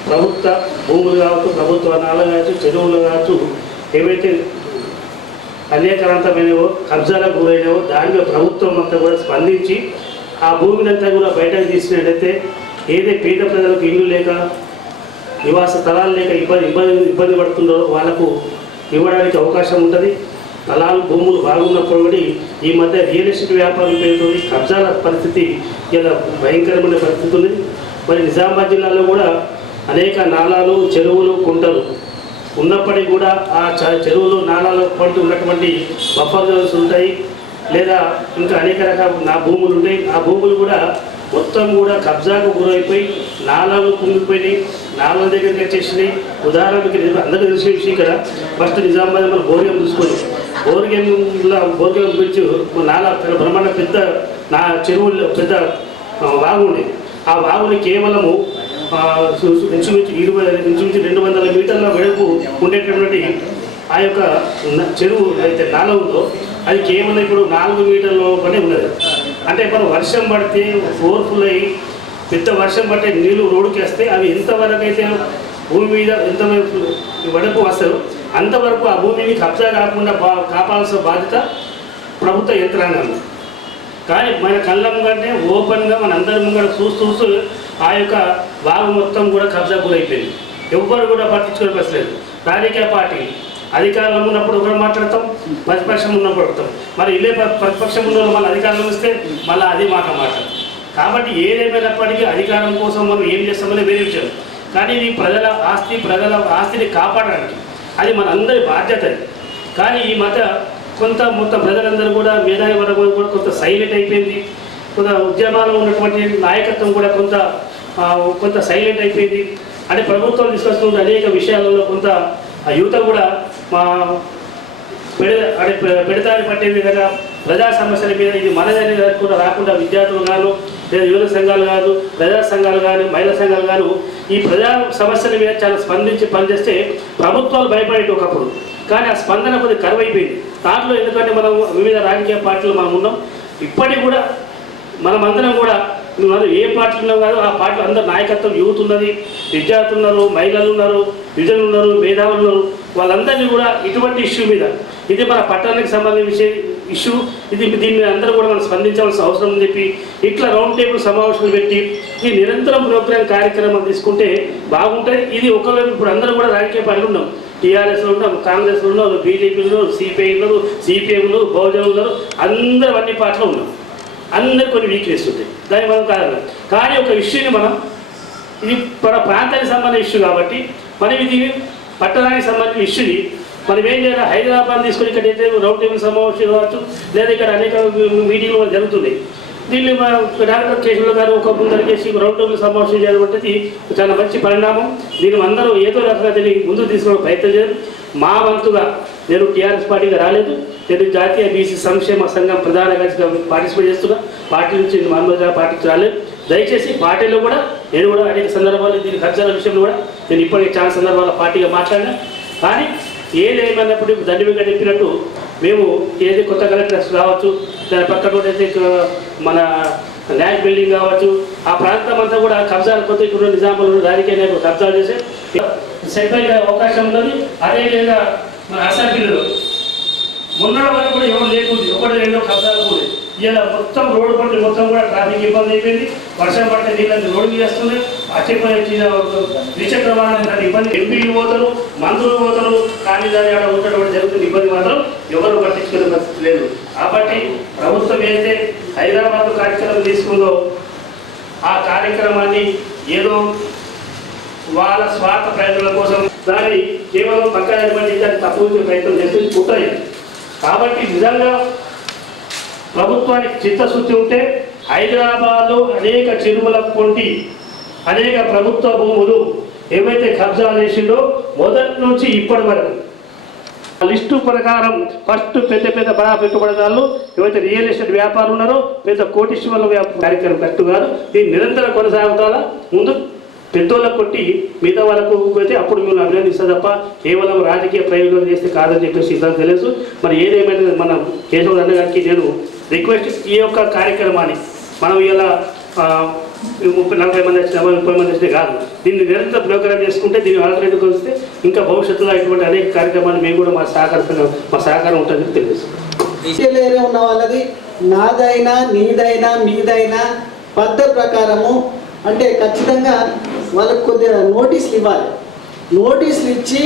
ప్రభుత్వ భూములు కావచ్చు, ప్రభుత్వ వనాలు కావచ్చు, చెరువులు కావచ్చు, ఏవైతే అనేకవంతమైనవో కబ్జాలకు గురైనవో దాని మీద ప్రభుత్వం అంతా కూడా స్పందించి ఆ భూమిని అంతా కూడా బయటకు తీసినట్టయితే ఏదైతే పేద ప్రజలకు ఇల్లు లేక నివాస స్థలాలు లేక ఇబ్బంది పడుతుందో వాళ్ళకు ఇవ్వడానికి అవకాశం ఉంటుంది. స్థలాలు భూములు బాగున్నప్పుడు కూడా ఈ మధ్య రియల్ ఎస్టేట్ వ్యాపారం పేరుతో కబ్జాల పరిస్థితి ఇలా భయంకరమైన పరిస్థితి ఉంది. మరి నిజామాబాద్ జిల్లాలో కూడా అనేక నాలాలు, చెరువులు, కుంటలు ఉన్నప్పటికీ కూడా ఆ చెరువులు, నాలాలు పడుతూ ఉన్నటువంటి బఫర్ జోన్స్ ఉంటాయి, లేదా ఇంకా అనేక రకాల భూములు ఉంటాయి. ఆ భూములు కూడా మొత్తం కూడా కబ్జాకు గురైపోయి నాలాలు కుంగిపోయినాయి, నాలాల దగ్గరికి వచ్చేసినాయి. ఉదాహరణకి అందరికీ తెలిసిన విషయం ఇక్కడ ఫస్ట్ నిజామాబాద్ మన బోర్గం చూసుకొని బోర్గం బ్రిడ్జ్ నాలా బ్రహ్మాండ పెద్ద చెరువులు పెద్ద వాగు ఉండేది. ఆ వాగుని కేవలము ఇంచుమించు 200 మీటర్ల వెడల్పు ఉండేటటువంటి ఆ యొక్క చెరువు అయితే నాల ఉందో అది కేవలం ఇప్పుడు 4 మీటర్ల లోపలే ఉన్నది. అంటే మనం వర్షం పడితే ఓవర్ఫుల్ అయ్యి పెద్ద వర్షం పట్టే నీళ్లు రోడ్డుకి వస్తే అవి ఎంతవరకు అయితే భూమి మీద ఎంత వెడల్పు వస్తాయో అంతవరకు ఆ భూమిని కబ్జా కాకుండా కాపాడాల్సిన బాధ్యత ప్రభుత్వ యంత్రాంగం. కానీ మన కళ్ళ కంటే ఓపెన్గా మన అందరి ముంగడ చూస్తూ ఆ యొక్క వాగు మొత్తం కూడా కబ్జా గురైపోయింది. ఎవ్వరు కూడా పట్టించుకునే ప్రశ్నలేదు. రాజకీయ పార్టీ అధికారంలో ఉన్నప్పుడు ఒకరు మాట్లాడతాం, ప్రతిపక్షం ఉన్నప్పుడు పడతాం. మరి ఇదే ప్రతిపక్షం ఉన్న మళ్ళీ అధికారంలో వస్తే మళ్ళీ అది మాట్లాడతాం. కాబట్టి ఏదేమైనప్పటికీ అధికారం కోసం మనం ఏం చేస్తామని వేరే విషయం. కానీ ఇది ప్రజల ఆస్తిని కాపాడడానికి అది మన అందరి బాధ్యత. కానీ ఈ మధ్య మొత్తం ప్రజలందరూ కూడా మేధావి వర్గం కూడా కొంత సైలెంట్ అయిపోయింది. కొంత ఉద్యమాల్లో ఉన్నటువంటి నాయకత్వం కూడా కొంత సైలెంట్ అయిపోయింది. అంటే ప్రభుత్వం తీసుకొస్తున్న అనేక విషయాలలో కొంత ఆ యువత కూడా మా పెడతాని పట్టే విధంగా ప్రజా సమస్యల మీద ఇది మనదని కూడా రాకుండా విద్యార్థులు గాను లేదా యువత సంఘాలు కాదు, ప్రజా సంఘాలు కానీ, మహిళా సంఘాలు కాను ఈ ప్రజా సమస్యల మీద చాలా స్పందించి పనిచేస్తే ప్రభుత్వాలు భయపడేవి ఒకప్పుడు. కానీ ఆ స్పందన కొద్దిగా కరువైపోయింది. దాంట్లో ఎందుకంటే మనం వివిధ రాజకీయ పార్టీలు మనం ఉన్నాం. ఇప్పటికి కూడా మనమందరం కూడా మనం ఏ పార్టీలో కాదు ఆ పార్టీలో అందరూ నాయకత్వం యూత్ ఉన్నది, విద్యార్థులు ఉన్నారు, మహిళలు ఉన్నారు, యువజనులు ఉన్నారు, మేధావులు ఉన్నారు. వాళ్ళందరినీ కూడా ఇటువంటి ఇష్యూ మీద ఇది మన పట్టణానికి సంబంధించిన ఇష్యూ, దీని మీద అందరూ కూడా మనం స్పందించవలసిన అవసరం అని చెప్పి ఇట్లా రౌండ్ టేబుల్ సమావేశాలు పెట్టి ఈ నిరంతరం ప్రోగ్రామ్ కార్యక్రమాలు తీసుకుంటే బాగుంటుంది. ఇది ఒకవేళ ఇప్పుడు అందరూ కూడా రాజకీయ పార్టీలు ఉన్నాం, టీఆర్ఎస్లో ఉన్నాం, కాంగ్రెస్లో ఉన్నాం, బీజేపీలో, సిపిఐలో, సిపిఎంలు, బహుజనులు ఉన్నారు, అందరూ అన్ని పార్టీలో ఉన్నాం. అందరు కొన్ని వీక్నెస్ ఉంటాయి, దానికి మనం కారణం. కానీ ఒక ఇష్యూని మనం ఇది మన ప్రాంతానికి సంబంధించిన ఇష్యూ కాబట్టి మనం ఇది పట్టణానికి సంబంధించిన ఇష్యూని మనం ఏం చేయాలి, హైదరాబాద్ తీసుకొని ఇక్కడ అయితే రౌండ్ టేబుల్ సమావేశం కావచ్చు, లేదా ఇక్కడ అనేక మీటింగ్లు జరుగుతున్నాయి. దీన్ని డాక్టర్ కేశవులు గారు ఒక ముందర చేసి రౌండ్ టేబుల్ సమావేశం చేయడం చాలా మంచి పరిణామం. దీన్ని అందరూ ఏదో రకంగా దీన్ని ముందుకు తీసుకోవడం ప్రయత్నం చేయాలి. మా వంతుగా నేను టీఆర్ఎస్ పార్టీగా రాలేదు, నేను జాతీయ బీసీ సంక్షేమ సంఘం ప్రధాన కార్యదర్శిగా పార్టిసిపేట్ చేస్తున్నా. పార్టీ నుంచి మహమ్మద్ పార్టీకి రాలేదు. దయచేసి పార్టీలో కూడా నేను కూడా అనేక సందర్భాలు దీని ఖర్చుల విషయంలో కూడా నేను ఇప్పటికీ చాలా సందర్భాల్లో పార్టీగా మాట్లాడినా. కానీ ఏదేమన్నప్పుడు దండిగా చెప్పినట్టు మేము ఏది కొత్త కలెక్టర్స్ కావచ్చు, దాని పక్కన అయితే మన న్యాయ బిల్డింగ్ కావచ్చు, ఆ ప్రాంతం అంతా కూడా కబ్జాలు కొత్త ఇప్పుడు నిజాములు రాజకీయ కబ్జాలు చేసే సెట్ అయ్యే అవకాశం ఉన్నది. అదేవిధంగా మన అసెంబ్లీలో మొన్నటి వరకు కూడా ఎవరు లేకుండా ఒకటి రెండో కబ్జాలు కూడా ఇలా మొత్తం రోడ్డు పట్టి మొత్తం కూడా ట్రాఫిక్ ఇబ్బంది అయిపోయింది. వర్షం పడితే నీళ్ళని రోడ్డు మీద వస్తుంది. ద్విచక్ర వాహనం ఇబ్బంది, ఎంపీలు పోతారు, మంత్రులు పోతారు, కానీ దాని అక్కడ ఉన్నటువంటి జరుగుతున్న ఇబ్బంది మాత్రం ఎవరు పట్టించుకునే పరిస్థితి లేదు. కాబట్టి ప్రభుత్వం ఏదైతే హైదరాబాద్ కార్యక్రమం తీసుకుందో ఆ కార్యక్రమాన్ని ఏదో వాళ్ళ స్వార్థ ప్రయత్నాల కోసం దాన్ని కేవలం పక్కన దాన్ని తప్పు ప్రయత్నం చేస్తూ ఉంటాయి. కాబట్టి నిజంగా ప్రభుత్వానికి చిత్తశుద్ధి ఉంటే హైదరాబాద్లో అనేక చెరువుల పొంటి అనేక ప్రభుత్వ భూములు ఏవైతే కబ్జాలు చేసిండో మొదటి నుంచి ఇప్పటి వరకు లిస్టు ప్రకారం ఫస్ట్ పెద్ద పెద్ద బాగా పెట్టుబడిదారులు ఏవైతే రియల్ ఎస్టేట్ వ్యాపారులు ఉన్నారో పెద్ద కోటీశ్వర్ల కార్యక్రమం కరెక్ట్ కాదు. దీన్ని నిరంతరం కొనసాగుతారా ముందు పెద్దోళ్ళకు కొట్టి మిగతా వాళ్ళకు పోతే అప్పుడు మేము అభినందిస్తాం తప్ప కేవలం రాజకీయ ప్రయోజనాలు చేస్తే కాదని చెప్పేసి ఇద్దరు తెలుసు. మరి ఏదేమైనా మన కేశవ అన్న గారికి నేను రిక్వెస్ట్, ఈ యొక్క కార్యక్రమాన్ని మనం ఇలా 30-40 మంది వచ్చిన 30 మంది వచ్చినా కాదు, దీన్ని నిరంతరం ప్రోగ్రామ్ చేసుకుంటే దీన్ని ఆల్టర్నేటివ్ వస్తే ఇంకా భవిష్యత్తులో ఇటువంటి అనేక కార్యక్రమాలు మేము కూడా మా సహకారం ఉంటుందని తెలుస్తుంది. ఉన్న వాళ్ళది నాదైనా నీదైనా మీదైనా పద్ధతి ప్రకారము అంటే ఖచ్చితంగా వాళ్ళకు కొద్దిగా నోటీసులు ఇవ్వాలి. నోటీసులు ఇచ్చి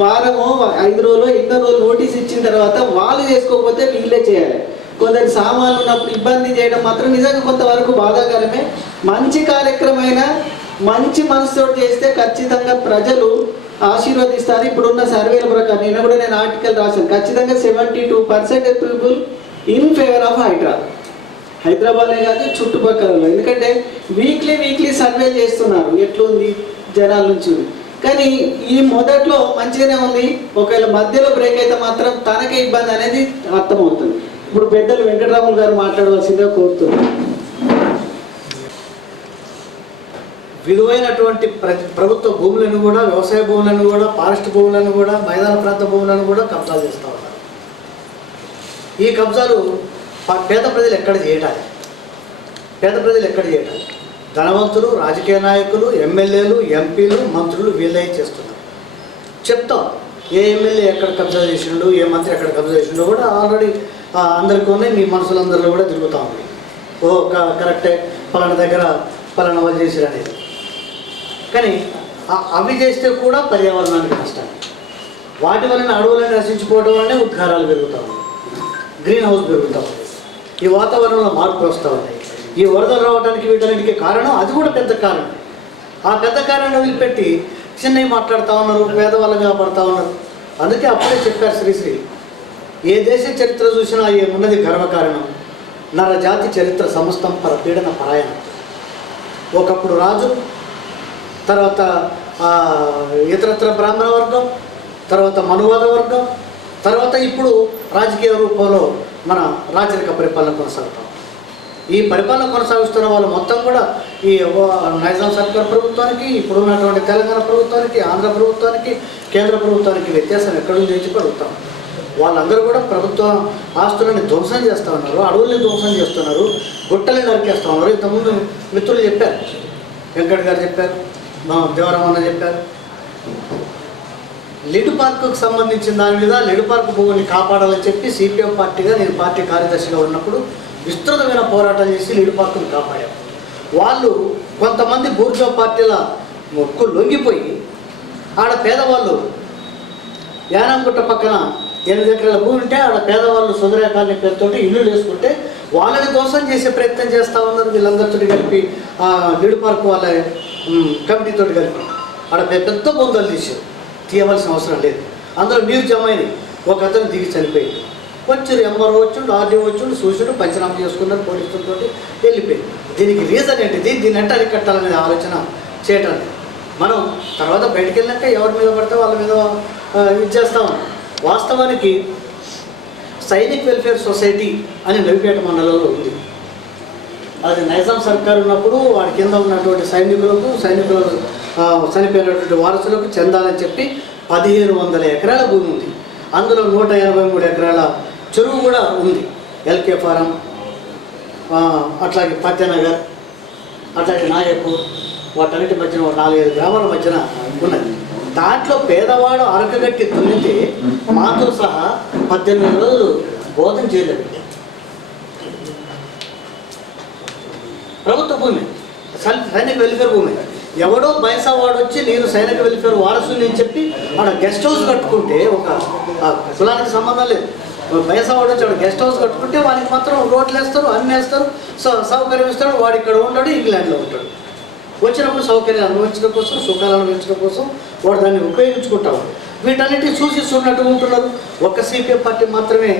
వారమో 5 రోజులు 8 రోజులు నోటీస్ ఇచ్చిన తర్వాత వాళ్ళు చేసుకోకపోతే వీళ్ళే చేయాలి. కొందరు సామాన్లు ఉన్నప్పుడు ఇబ్బంది చేయడం మాత్రం నిజంగా కొంతవరకు బాధాకరమే. మంచి కార్యక్రమైనా మంచి మనసుతో చేస్తే ఖచ్చితంగా ప్రజలు ఆశీర్వదిస్తారు. ఇప్పుడున్న సర్వేల ప్రకారం నేను ఆర్టికల్ రాశాను, ఖచ్చితంగా 72% పీపుల్ ఇన్ ఫేవర్ ఆఫ్ హైదరాబాదే కాదు చుట్టుపక్కల. ఎందుకంటే వీక్లీ సర్వే చేస్తున్నారు ఎట్లుంది జనాల నుంచి. కానీ ఈ మొదట్లో మంచిగానే ఉంది, ఒకవేళ మధ్యలో బ్రేక్ అయితే మాత్రం తనకే ఇబ్బంది అనేది అర్థమవుతుంది. ఇప్పుడు పెద్దలు వెంకటరాములు గారు మాట్లాడవలసిందిగా కోరుతున్నారు. విలువైనటువంటి ప్రభుత్వ భూములను కూడా, వ్యవసాయ భూములను కూడా, ఫారెస్ట్ భూములను కూడా, మైదాన ప్రాంత భూములను కూడా కబ్జాలు చేస్తూ ఉన్నారు. ఈ కబ్జాలు పేద ప్రజలు ఎక్కడ చేయటాలి? ధనవంతులు, రాజకీయ నాయకులు, ఎమ్మెల్యేలు, ఎంపీలు, మంత్రులు వీళ్ళే చేస్తున్నారు. చెప్తాం ఏ ఎమ్మెల్యే ఎక్కడ కబ్జా చేసిండు, ఏ మంత్రి ఎక్కడ కబ్జా చేసిండో కూడా ఆల్రెడీ అందరికీ ఉన్నాయి, మీ మనసులందరిలో కూడా తిరుగుతూ ఉంది. కరెక్టే, పలానా దగ్గర పలానా వాళ్ళు చేసారు అనేది. కానీ అవి చేస్తే కూడా పర్యావరణానికి నష్టం. వాటి వలన అడవులను నశించిపోవడం వల్లనే ఉద్గారాలు పెరుగుతూ ఉన్నాయి, గ్రీన్ హౌస్ పెరుగుతూ ఉంది, ఈ వాతావరణంలో మార్పులు వస్తూ ఉన్నాయి. ఈ వరదలు రావడానికి వీటన్నిటికీ కారణం అది కూడా పెద్ద కారణం. ఆ పెద్ద కారణాన్ని వదిలిపెట్టి చిన్నవి మాట్లాడుతూ ఉన్నారు, పేదవాళ్ళని కాపాడుతూ ఉన్నారు. అందుకే అప్పుడే చెప్పారు శ్రీశ్రీ, ఏ దేశ చరిత్ర చూసినా ఏమున్నది గర్వకారణం, నరజాతి చరిత్ర సమస్తం పరపీడన పరాయణం. ఒకప్పుడు రాజు, తర్వాత ఇతరత్ర బ్రాహ్మణ వర్గం, తర్వాత మనువాద వర్గం, తర్వాత ఇప్పుడు రాజకీయ రూపంలో మన రాజరిక పరిపాలన కొనసాగుతాం. ఈ పరిపాలన కొనసాగిస్తున్న వాళ్ళు మొత్తం కూడా ఈ నైజాం సర్కార్ ప్రభుత్వానికి, ఇప్పుడు ఉన్నటువంటి తెలంగాణ ప్రభుత్వానికి, ఆంధ్ర ప్రభుత్వానికి, కేంద్ర ప్రభుత్వానికి వ్యత్యాసం ఎక్కడుంది అని చెప్పి అడుగుతాం. వాళ్ళందరూ కూడా ప్రభుత్వ ఆస్తులని ధ్వంసం చేస్తూ ఉన్నారు, అడవుల్ని ధ్వంసం చేస్తున్నారు, గుట్టల్ని నరికేస్తూ ఉన్నారు. ఇంతకుముందు మిత్రులు చెప్పారు, వెంకట్ గారు చెప్పారు, మా దేవరామన్న చెప్పారు. లిడ్ పార్కుకు సంబంధించిన దాని మీద లిడ్ పార్క్ భూమిని కాపాడాలని చెప్పి సిపిఎం పార్టీగా నేను పార్టీ కార్యదర్శిగా ఉన్నప్పుడు విస్తృతమైన పోరాటం చేసి లిడ్ పార్కును కాపాడారు. వాళ్ళు కొంతమంది బూర్జో పార్టీల మొక్కు లొంగిపోయి ఆడ పేదవాళ్ళు యానంగుట్ట పక్కన 8 ఎకరాల భూమి ఉంటే ఆడ పేదవాళ్ళు సుందరయ్య కాలనీ పేరుతోటి ఇల్లు వేసుకుంటే వాళ్ళని దోషం చేసే ప్రయత్నం చేస్తూ ఉన్నారు. వీళ్ళందరితో కలిపి లిడ్ పార్క్ వాళ్ళ కమిటీతో కలిపి ఆడ పెద్ద బొందలు తీయవలసిన అవసరం లేదు. అందులో నీరు జమ అయినాయి. ఒక అతను దిగి చనిపోయింది. వచ్చారు, ఎంఆర్ఓ వచ్చుండు, ఆర్డీఓ వచ్చుండు, చూసుడు, పంచనామా చేసుకున్నారు, పోలీసులతో వెళ్ళిపోయింది. దీనికి రీజన్ ఏంటిది? దీన్ని ఎంత అరికట్టాలనేది ఆలోచన చేయడానికి మనం తర్వాత బయటికి వెళ్ళాక ఎవరి మీద పడితే వాళ్ళ మీద ఇది చేస్తాం. వాస్తవానికి సైనిక్ వెల్ఫేర్ సొసైటీ అని నవిపేట మండలంలో ఉంది. అది నైజాం సర్కార్ ఉన్నప్పుడు వాడి కింద ఉన్నటువంటి సైనికులకు చనిపోయినటువంటి వారసులకు చెందాలని చెప్పి 1500 ఎకరాల భూమి ఉంది. అందులో 183 ఎకరాల చెరువు కూడా ఉంది. ఎల్కే ఫారం, అట్లాగే పత్యనగర్, అట్లాగే నాయకు, వాటన్నిటి మధ్యన 4-5 గ్రామాల మధ్యన ఉన్నది. దాంట్లో పేదవాడు అరకగట్టి తున్నితే మాతో సహా 18 రోజులు బోధన చేయలేదు. ప్రభుత్వ భూమి, సైనిక వెల్ఫేర్ భూమి. ఎవడో బైసా వాడు వచ్చి నేను సైనిక వెల్ఫేర్ వారసుని అని చెప్పి ఆడ గెస్ట్ హౌస్ కట్టుకుంటే, ఒక కులానికి సంబంధం లేదు, బైసా వాడు వచ్చి ఆడ గెస్ట్ హౌస్ కట్టుకుంటే వానికి మాత్రం రోడ్లు వేస్తారు, అన్నీ వేస్తారు, సౌకర్యం ఇస్తాడు. వాడు ఇక్కడ ఉంటాడు, ఇంగ్లాండ్లో ఉంటాడు. వచ్చినప్పుడు సౌకర్యాలు అనుభవించడం కోసం, సుఖాలు అనుభవించడం కోసం వాడు దాన్ని ఉపయోగించుకుంటాడు. వీటన్నిటిని చూసిస్తున్నట్టు ఉంటున్నారు. ఒక్క సిపిఎం పార్టీ మాత్రమే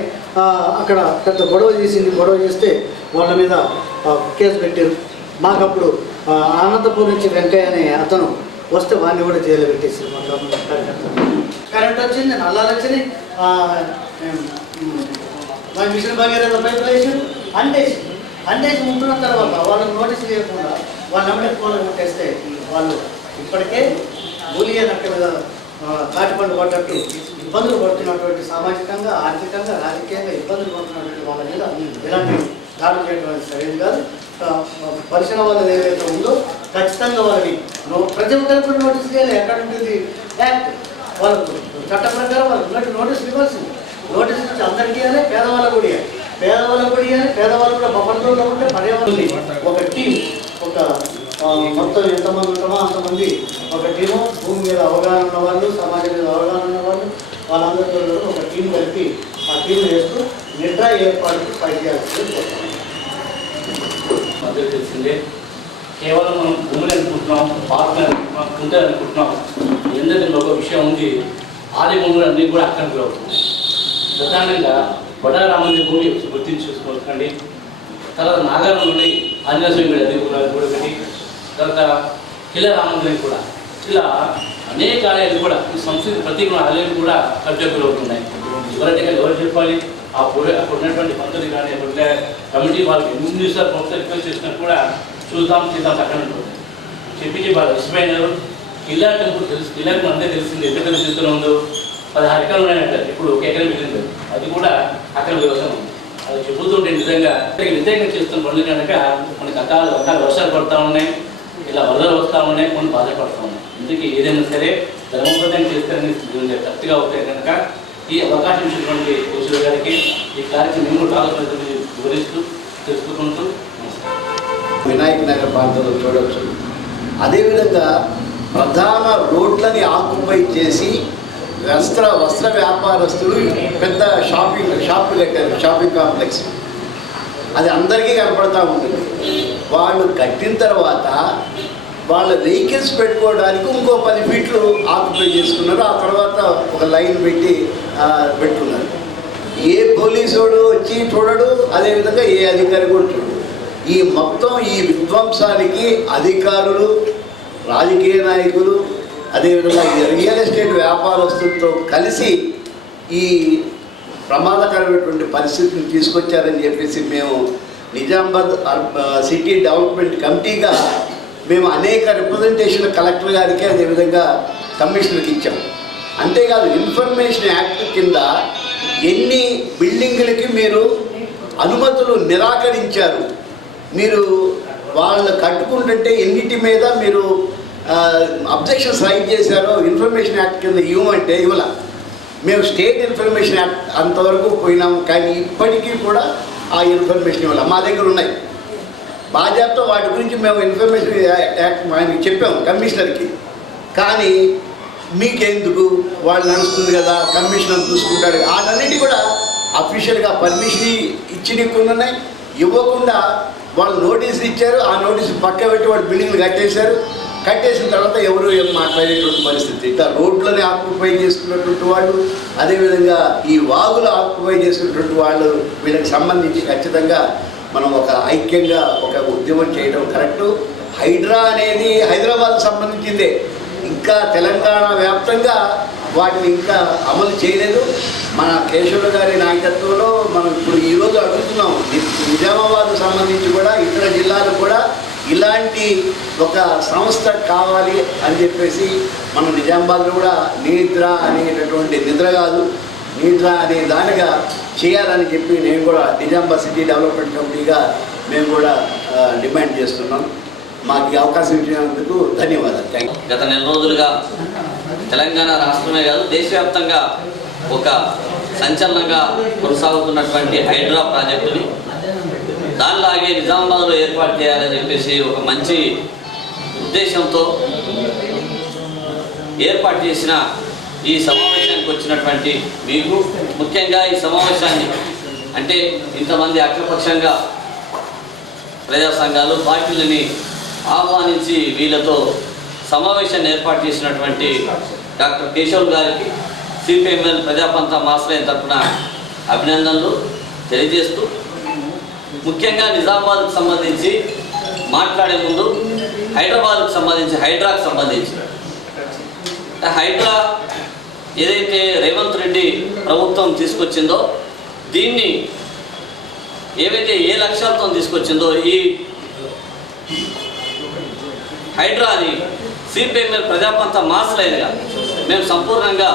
అక్కడ పెద్ద గొడవ చేసింది. గొడవ చేస్తే వాళ్ళ మీద కేసు పెట్టారు. మాకప్పుడు అనంతపూర్ నుంచి వెంకయ్య అనే అతను వస్తే వాడిని కూడా జైలు పెట్టేసి మా కరెంట్ వచ్చింది, నల్లాలు వచ్చినాయి, మిషన్ భగీరథ పైపులు వేసి అండేసి ముందున్న తర్వాత వాళ్ళకి నోటీసులు చేయకుండా వాళ్ళ నమ్మడి ఫోన్లు కొట్టేస్తే వాళ్ళు ఇప్పటికే బూలియా నక్క మీద కాటిపండు పడ్డట్టు ఇబ్బందులు పడుతున్నటువంటి సామాజికంగా, ఆర్థికంగా, రాజకీయంగా ఇబ్బందులు పడుతున్నటువంటి వాళ్ళ మీద ఇలాంటి దాడులు చేయడం సరైనది కాదు. పరిశ్రమ వాళ్ళది ఏదైతే ఉందో ఖచ్చితంగా వాళ్ళని ప్రతి ఒక్కరికి నోటీస్ చేయాలి. ఎక్కడ ఉంటుంది యాక్ట్, వాళ్ళకు చట్ట ప్రకారం వాళ్ళకి నోటీసులు ఇవ్వాల్సింది. నోటీస్ ఇచ్చి అందరికీ ఇవ్వాలి, పేదవాళ్ళకు కూడా ఇవ్వాలి. పేదవాళ్ళు కూడా బఫర్లో ఉంటే పర్యావరణం ఒక టీం, ఒక మొత్తం ఎంతమంది ఉంటామో అంతమంది ఒక టీము, భూమి మీద అవగాహన ఉన్న వాళ్ళు, సమాజం మీద అవగాహన ఉన్న వాళ్ళు, వాళ్ళందరితో ఒక టీం కలిపి ఆ టీం వేస్తూ నిర్ణయ ఏర్పాటుకు పనిచేయాల్సింది. అందరికీ తెలిసిందే, కేవలం మనం భూములు అనుకుంటున్నాం, పార్కులు అనుకుంటున్నాం, కుంటలు అనుకుంటున్నాం. ఎందుకంటే ఒక విషయం ఉంది, ఆది భూములు అన్నీ కూడా అక్కడికి అవుతున్నాయి. ప్రధానంగా వడారామంది భూమి గుర్తించి చూసుకోవచ్చండి. తర్వాత నాగారం నుండి ఆంజనేయ స్వామి అధికారులు కూడా ఒకటి, తర్వాత కిలా రామందిరం కూడా, ఇలా అనేక ఆలయాలు కూడా ఈ సంస్కృతి ప్రతీక ఆలయాలు కూడా కబ్జాకులు అవుతున్నాయి. ఎవరు చెప్పాలి? అప్పుడు ఉన్నటువంటి పంతులు కానీ అప్పుడు కమిటీ వాళ్ళకి ఎన్నిసార్లు ప్రభుత్వం రిక్వెస్ట్ చేసినా కూడా చూద్దాం అక్కడ ఉంటుంది చెప్పి వాళ్ళు విసిపోయినారు. కిల్లా టెంపుల్ తెలుసు, కిల్లాకు అందరూ తెలిసింది ఎంత పరిస్థితుల్లో ఉందో. 16 ఎకరాలు ఉన్నాయంటారు, ఇప్పుడు 1 ఎకరం మిగిలింది. అది కూడా అక్కడ వ్యవసాయం ఉంది. అది చెబుతుంటే నిజంగా వ్యతిరేకం చేస్తున్న పనులు కనుక మనకి అకాల వర్షాలు పడుతూ ఉన్నాయి, ఇలా వరదలు వస్తూ ఉన్నాయి, కొన్ని బాధపడుతూ ఉన్నాయి. అందుకే ఏదైనా సరే ధర్మబద్ధంగా చేస్తారని కరెక్ట్గా అవుతాయి కనుక ఈ అవకాశం ఇచ్చినటువంటి కోసుల గారికి ఈ కార్యక్రమం మేము రాష్ట్ర వివరిస్తూ తెలుసుకుంటూ వినాయక నగర్ ప్రాంతంలో చూడవచ్చు. అదేవిధంగా ప్రధాన రోడ్లని ఆక్యుపై చేసి వస్త్ర వ్యాపారస్తులు పెద్ద షాపులు కట్టారు, షాపింగ్ కాంప్లెక్స్. అది అందరికీ కనపడతా ఉంటుంది. వాళ్ళు కట్టిన తర్వాత వాళ్ళ వెహికల్స్ పెట్టుకోవడానికి ఇంకో 10 ఫీట్లు ఆక్యుపై చేసుకున్నారు. ఆ తర్వాత ఒక లైన్ పెట్టుకున్నారు. ఏ పోలీసోడు వచ్చి చూడడు, అదేవిధంగా ఏ అధికారి కూడా చూడడు. ఈ విధ్వంసానికి అధికారులు, రాజకీయ నాయకులు, అదేవిధంగా ఈ రియల్ ఎస్టేట్ వ్యాపారస్తులతో కలిసి ఈ ప్రమాదకరమైనటువంటి పరిస్థితిని తీసుకొచ్చారని చెప్పేసి మేము నిజామాబాద్ సిటీ డెవలప్మెంట్ కమిటీగా మేము అనేక రిప్రజెంటేషన్ కలెక్టర్ గారికి అదేవిధంగా కమిషనర్కి ఇచ్చాం. అంతేకాదు ఇన్ఫర్మేషన్ యాక్ట్ కింద ఎన్ని బిల్డింగులకి మీరు అనుమతులు నిరాకరించారు, మీరు వాళ్ళు కట్టుకుంటుంటే ఎన్నిటి మీద మీరు అబ్జెక్షన్స్ రైజ్ చేశారో ఇన్ఫర్మేషన్ యాక్ట్ కింద ఇవ్వమంటే ఇవ్వాల. మేము స్టేట్ ఇన్ఫర్మేషన్ యాక్ట్ అంతవరకు పోయినాము, కానీ ఇప్పటికీ కూడా ఆ ఇన్ఫర్మేషన్ ఇవ్వాలి. మా దగ్గర ఉన్నాయి బాధ్యతతో వాటి గురించి మేము ఇన్ఫర్మేషన్ యాక్ట్ ఆయనకి చెప్పాము కమిషనర్కి. కానీ మీకెందుకు, వాళ్ళు నడుస్తుంది కదా, కమిషనర్ చూసుకుంటాడు. వాటన్నిటి కూడా అఫీషియల్గా పర్మిషన్ ఇచ్చి ఉన్నాయి, ఇవ్వకుండా వాళ్ళు నోటీసులు ఇచ్చారు. ఆ నోటీసు పక్క పెట్టి వాళ్ళు బిల్డింగ్లు కట్టేసిన తర్వాత ఎవరు ఏం మాట్లాడేటువంటి పరిస్థితి. ఇట్లా రోడ్లని ఆక్యుపై చేసుకున్నటువంటి వాళ్ళు, అదేవిధంగా ఈ వాగులు ఆక్యుపై చేసుకున్నటువంటి వాళ్ళు, వీళ్ళకి సంబంధించి ఖచ్చితంగా మనం ఒక ఐక్యంగా ఒక ఉద్యమం చేయడం కరెక్టు. హైడ్రా అనేది హైదరాబాద్కు సంబంధించిందే, ఇంకా తెలంగాణ వ్యాప్తంగా వాటిని ఇంకా అమలు చేయలేదు. మన కేశవుల గారి నాయకత్వంలో మనం ఇప్పుడు ఈరోజు అడుగుతున్నాం, నిజామాబాద్కు సంబంధించి కూడా ఇతర జిల్లాలు కూడా ఇలాంటి ఒక సంస్థ కావాలి అని చెప్పేసి మనం నిజామాబాద్లో కూడా నిద్ర అనేటటువంటి నిద్ర కాదు, నిద్ర అనే దానిగా చేయాలని చెప్పి నేను కూడా నిజామాబాద్ సిటీ డెవలప్మెంట్ కమిటీగా మేము కూడా డిమాండ్ చేస్తున్నాం. మాకు ఈ అవకాశం ఇచ్చినందుకు ధన్యవాదాలు. Thank you. గత నెల రోజులుగా తెలంగాణ రాష్ట్రమే కాదు దేశవ్యాప్తంగా ఒక సంచలనంగా కొనసాగుతున్నటువంటి హైడ్రా ప్రాజెక్టుని దానిలాగే నిజామాబాద్లో ఏర్పాటు చేయాలని చెప్పేసి ఒక మంచి ఉద్దేశంతో ఏర్పాటు చేసిన ఈ సమావేశానికి వచ్చినటువంటి మీకు, ముఖ్యంగా ఈ సమావేశాన్ని అంటే ఇంతమంది అఖిలపక్షంగా ప్రజా సంఘాలు పార్టీలని ఆహ్వానించి వీళ్ళతో సమావేశాన్ని ఏర్పాటు చేసినటువంటి డాక్టర్ కేశవ్ గారికి సిపిఎంఎల్ ప్రజాపంత మాస్లైన్ తరఫున అభినందనలు తెలియజేస్తూ, ముఖ్యంగా నిజామాబాద్కు సంబంధించి మాట్లాడే ముందు హైదరాబాద్కు సంబంధించి హైడ్రాకు సంబంధించి హైడ్రా ఏదైతే రేవంత్ రెడ్డి ప్రభుత్వం తీసుకొచ్చిందో దీన్ని ఏవైతే ఏ లక్ష్యాలతో తీసుకొచ్చిందో ఈ హైడ్రాని సిపిఎంఎల్ ప్రజాపంత మాస్లైన్గా మేము సంపూర్ణంగా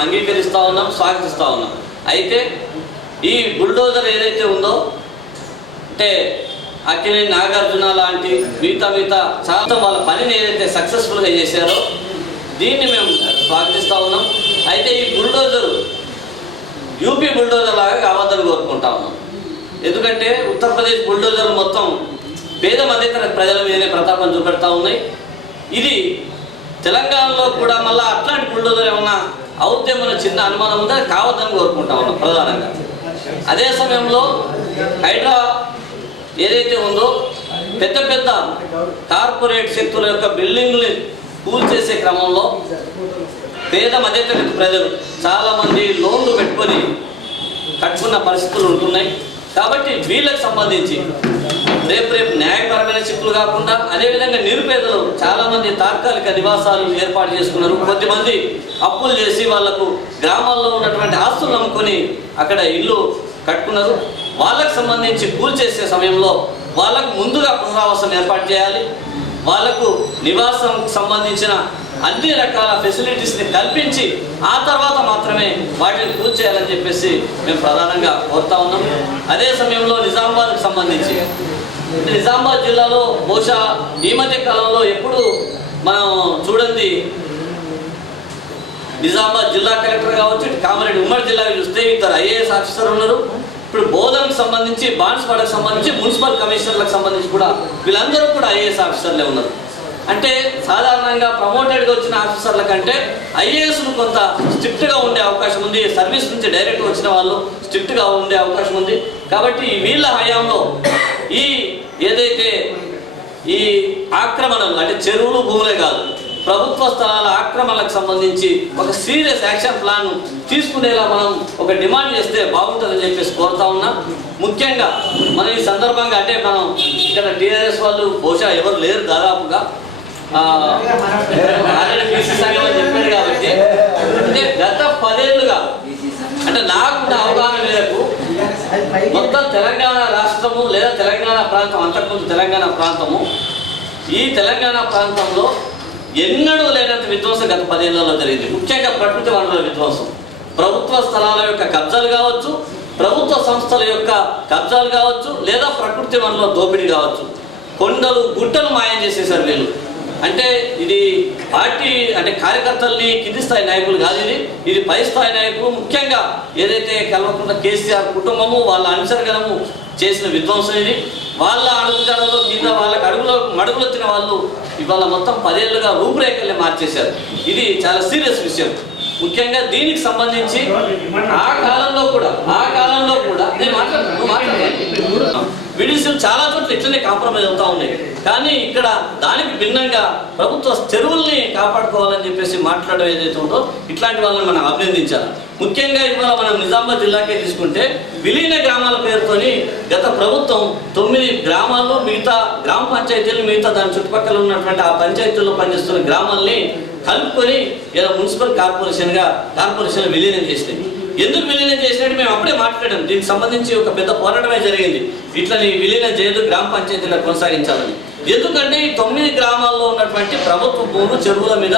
అంగీకరిస్తూ ఉన్నాం, స్వాగతిస్తూ ఉన్నాం. అయితే ఈ బుల్డోజర్ ఏదైతే ఉందో అంటే అక్కినే నాగార్జున లాంటి మిగతా చాలా వాళ్ళ పనిని ఏదైతే సక్సెస్ఫుల్గా చేశారో దీన్ని మేము స్వాగతిస్తూ ఉన్నాం. అయితే ఈ బుల్డోజర్ యూపీ బుల్డోజర్ లాగా కావద్దని కోరుకుంటా ఉన్నాం. ఎందుకంటే ఉత్తరప్రదేశ్ బుల్డోజర్లు మొత్తం పేద మధ్యతరగతి ప్రజల మీదనే ప్రతాపం చూపెడతా ఉన్నాయి. ఇది తెలంగాణలో కూడా మళ్ళీ అట్లాంటి బుల్డోజర్ ఏమన్నా అవుద్దేమన్న చిన్న అనుమానం ఉందా, కావద్దని కోరుకుంటా ఉన్నాం ప్రధానంగా. అదే సమయంలో హైడ్రా ఏదైతే ఉందో పెద్ద పెద్ద కార్పొరేట్ శక్తుల యొక్క బిల్డింగ్ని కూల్చేసే క్రమంలో పేద మధ్యతరగతి ప్రజలు చాలామంది లోన్లు పెట్టుకొని కట్టుకున్న పరిస్థితులు ఉంటున్నాయి. కాబట్టి వీళ్ళకి సంబంధించి రేపు న్యాయపరమైన చిక్కులు కాకుండా అదేవిధంగా నిరుపేదలు చాలామంది తాత్కాలిక నివాసాలు ఏర్పాటు చేసుకున్నారు. కొద్దిమంది అప్పులు చేసి వాళ్లకు గ్రామాల్లో ఉన్నటువంటి ఆస్తులు నమ్ముకొని అక్కడ ఇల్లు కట్టుకున్నారు. వాళ్ళకు సంబంధించి కూల్చేసే సమయంలో వాళ్ళకు ముందుగా పునరావాసం ఏర్పాటు చేయాలి. వాళ్లకు నివాసం సంబంధించిన అన్ని రకాల ఫెసిలిటీస్ని కల్పించి ఆ తర్వాత మాత్రమే వాటిని పూర్తి చేయాలని చెప్పేసి మేము ప్రధానంగా కోరుతా ఉన్నాం. అదే సమయంలో నిజామాబాద్కు సంబంధించి నిజామాబాద్ జిల్లాలో బహుశా ఈ మధ్య కాలంలో ఎప్పుడు మనం చూడండి నిజామాబాద్ జిల్లా కలెక్టర్ కావచ్చు, కామారెడ్డి ఉమ్మడి జిల్లాకి చూస్తే ఇద్దరు ఐఏఎస్ ఆఫీసర్ ఉన్నారు. ఇప్పుడు బోధనకు సంబంధించి బాన్స్వాడకు సంబంధించి మున్సిపల్ కమిషనర్లకు సంబంధించి కూడా వీళ్ళందరూ కూడా ఐఏఎస్ ఆఫీసర్లే ఉన్నారు. అంటే సాధారణంగా ప్రమోటెడ్గా వచ్చిన ఆఫీసర్ల కంటే ఐఏఎస్లు కొంత స్ట్రిక్ట్గా ఉండే అవకాశం ఉంది. సర్వీస్ నుంచి డైరెక్ట్గా వచ్చిన వాళ్ళు స్ట్రిక్ట్గా ఉండే అవకాశం ఉంది. కాబట్టి వీళ్ళ హయాంలో ఈ ఏదైతే ఈ ఆక్రమణలు అంటే చెరువులు భూములే కాదు ప్రభుత్వ స్థలాల ఆక్రమణలకు సంబంధించి ఒక సీరియస్ యాక్షన్ ప్లాన్ తీసుకునేలా మనం ఒక డిమాండ్ చేస్తే బాగుంటుందని చెప్పేసి కోరుతా ఉన్నాం. ముఖ్యంగా మనం ఈ సందర్భంగా అంటే మనం ఇక్కడ టీఆర్ఎస్ వాళ్ళు బహుశా ఎవరు లేరు దాదాపుగా, ఆల్రెడీ బీసీ సంఘం అని చెప్పారు కాబట్టి అంటే గత 10 ఏళ్ళుగా అంటే నాకున్న అవగాహన మేరకు మొత్తం తెలంగాణ రాష్ట్రము లేదా తెలంగాణ ప్రాంతం అంతకుముందు తెలంగాణ ప్రాంతము ఈ తెలంగాణ ప్రాంతంలో ఎన్నడూ లేనంత విధ్వంసం గత 10 ఏళ్లలో జరిగింది. ముఖ్యంగా ప్రకృతి వనరుల విధ్వంసం, ప్రభుత్వ స్థలాల యొక్క కబ్జాలు కావచ్చు, ప్రభుత్వ సంస్థల యొక్క కబ్జాలు కావచ్చు, లేదా ప్రకృతి వనరుల దోపిడీ కావచ్చు. కొండలు గుట్టలు మాయం చేసేసారు వీళ్ళు. అంటే ఇది పార్టీ అంటే కార్యకర్తల్ని కింది స్థాయి నాయకులు కాదు, ఇది పై స్థాయి నాయకులు. ముఖ్యంగా ఏదైతే కల్వకుంట్ల కేసీఆర్ కుటుంబము వాళ్ళ అనుచరగణము చేసిన విధ్వంసం ఇది. వాళ్ళ అడుగుజాడలో కింద వాళ్ళకి మడుగులు వచ్చిన వాళ్ళు ఇవాళ మొత్తం 10 ఏళ్ళుగా రూపురేఖల్ని మార్చేశారు. ఇది చాలా సీరియస్ విషయం. ముఖ్యంగా దీనికి సంబంధించి ఆ కాలంలో కూడా నేను మాట్లాడుతున్నాను, విడిసిలు చాలా చోట్ల ఇట్లనే కాంప్రమైజ్ అవుతా ఉన్నాయి. కానీ ఇక్కడ దానికి భిన్నంగా ప్రభుత్వ చెరువుల్ని కాపాడుకోవాలని చెప్పేసి మాట్లాడడం ఏదైతే ఉందో ఇట్లాంటి వాళ్ళని మనం అభినందించాలి. ముఖ్యంగా ఇవాళ మనం నిజామాబాద్ జిల్లాకే తీసుకుంటే విలీన గ్రామాల పేరుతోని గత ప్రభుత్వం 9 గ్రామాల్లో మిగతా గ్రామ పంచాయతీలు మిగతా దాని చుట్టుపక్కల ఉన్నటువంటి ఆ పంచాయతీల్లో పనిచేస్తున్న గ్రామాల్ని కలుపుకొని ఇలా మున్సిపల్ కార్పొరేషన్ విలీనం చేసినాయి. ఎందుకు విలీనం చేసినట్టు మేము అప్పుడే మాట్లాడాం. దీనికి సంబంధించి ఒక పెద్ద పోరాటమే జరిగింది. ఇట్లని విలీనం చేయదు, గ్రామ పంచాయతీలో కొనసాగించాలని. ఎందుకంటే ఈ 9 గ్రామాల్లో ఉన్నటువంటి ప్రభుత్వ భూములు చెరువుల మీద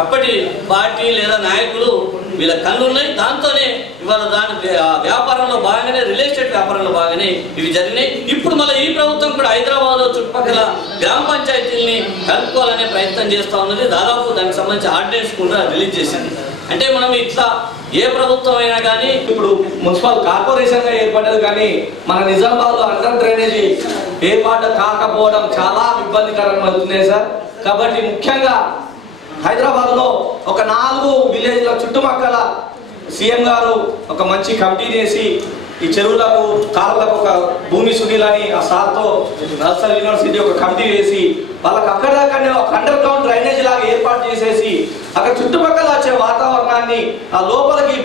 అప్పటి పార్టీ లేదా నాయకులు వీళ్ళ కళ్ళు ఉన్నాయి. దాంతోనే ఇవాళ దాని వ్యాపారంలో భాగంగానే రియల్ ఎస్టేట్ వ్యాపారంలో భాగంగానే ఇవి జరిగినాయి. ఇప్పుడు మళ్ళీ ఈ ప్రభుత్వం కూడా హైదరాబాద్లో చుట్టుపక్కల గ్రామ పంచాయతీల్ని కలుపుకోవాలనే ప్రయత్నం చేస్తూ ఉన్నది. దాదాపు దానికి సంబంధించి ఆర్డినెన్స్ కూడా రిలీజ్ చేసింది. అంటే మనం ఇట్లా ఏ ప్రభుత్వం అయినా కానీ ఇప్పుడు మున్సిపల్ కార్పొరేషన్గా ఏర్పడ్డది, కానీ మన నిజామాబాద్లో అండర్ డ్రైనేజీ ఏర్పాటు కాకపోవడం చాలా ఇబ్బందికరంగా అవుతున్నాయి సార్. కాబట్టి ముఖ్యంగా హైదరాబాద్లో ఒక 4 విలేజ్ల చుట్టుపక్కల సీఎం గారు ఒక మంచి కమిటీ చేసి ఈ చెరువులకు కాలువలకు ఒక భూమి సునీలని ఆ సార్తో నల్సార్ యూనివర్సిటీ ఒక కమిటీ వేసి వాళ్ళకి అక్కడక్కడనే ఒక అండర్ గ్రౌండ్ డ్రైనేజ్ లాగా ఏర్పాటు చేసేసి అక్కడ చుట్టుపక్కల వచ్చే వాతావరణాన్ని ఆ లోపలికి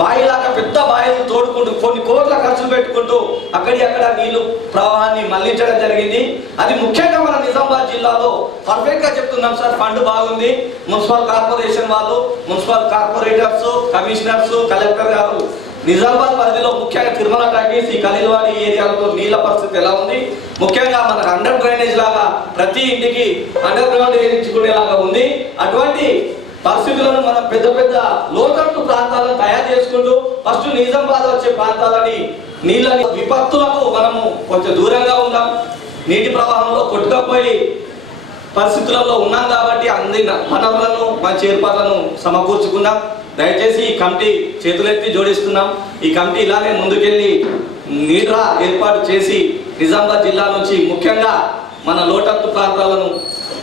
బాయిలాగా పెద్ద బాయిలు తోడుకుంటూ కొన్ని కోట్ల ఖర్చులు పెట్టుకుంటూ అక్కడ నీళ్లు ప్రవాహాన్ని మళ్లించడం జరిగింది. అది ముఖ్యంగా మన నిజామాబాద్ జిల్లాలో పర్ఫెక్ట్గా చెప్తున్నాం సార్. ఫండ్ బాగుంది. మున్సిపల్ కార్పొరేషన్ వాళ్ళు, మున్సిపల్ కార్పొరేటర్స్, కమిషనర్స్, కలెక్టర్ గారు నిజామాబాద్ పరిధిలో ముఖ్యంగా తిరుమల టాకీస్, ఈ ఖలీల్వాడి ఏరియాలో నీళ్ళ పరిస్థితి ఎలా ఉంది, ముఖ్యంగా మనకు అండర్ డ్రైనేజ్ లాగా ప్రతి ఇంటికి అండర్ గ్రౌండ్ వేయించుకునేలాగా ఉంది. అటువంటి పరిస్థితులను మనం పెద్ద లోతట్టు ప్రాంతాలను తయారు చేసుకుంటూ ఫస్ట్ నిజామాబాద్ వచ్చే ప్రాంతాలని నీళ్ళని విపత్తులకు మనము కొంచెం దూరంగా ఉందాం. నీటి ప్రవాహంలో కొట్టుకపోయి పరిస్థితులలో ఉన్నాం కాబట్టి అందిన వనరులను మంచి ఏర్పాట్లను సమకూర్చుకుందాం. దయచేసి ఈ కమిటీ చేతులెత్తి జోడిస్తున్నాం. ఈ కమిటీ ఇలానే ముందుకెళ్ళి నీట్రా ఏర్పాటు చేసి నిజామాబాద్ జిల్లా నుంచి ముఖ్యంగా మన లోతట్టు ప్రాంతాలను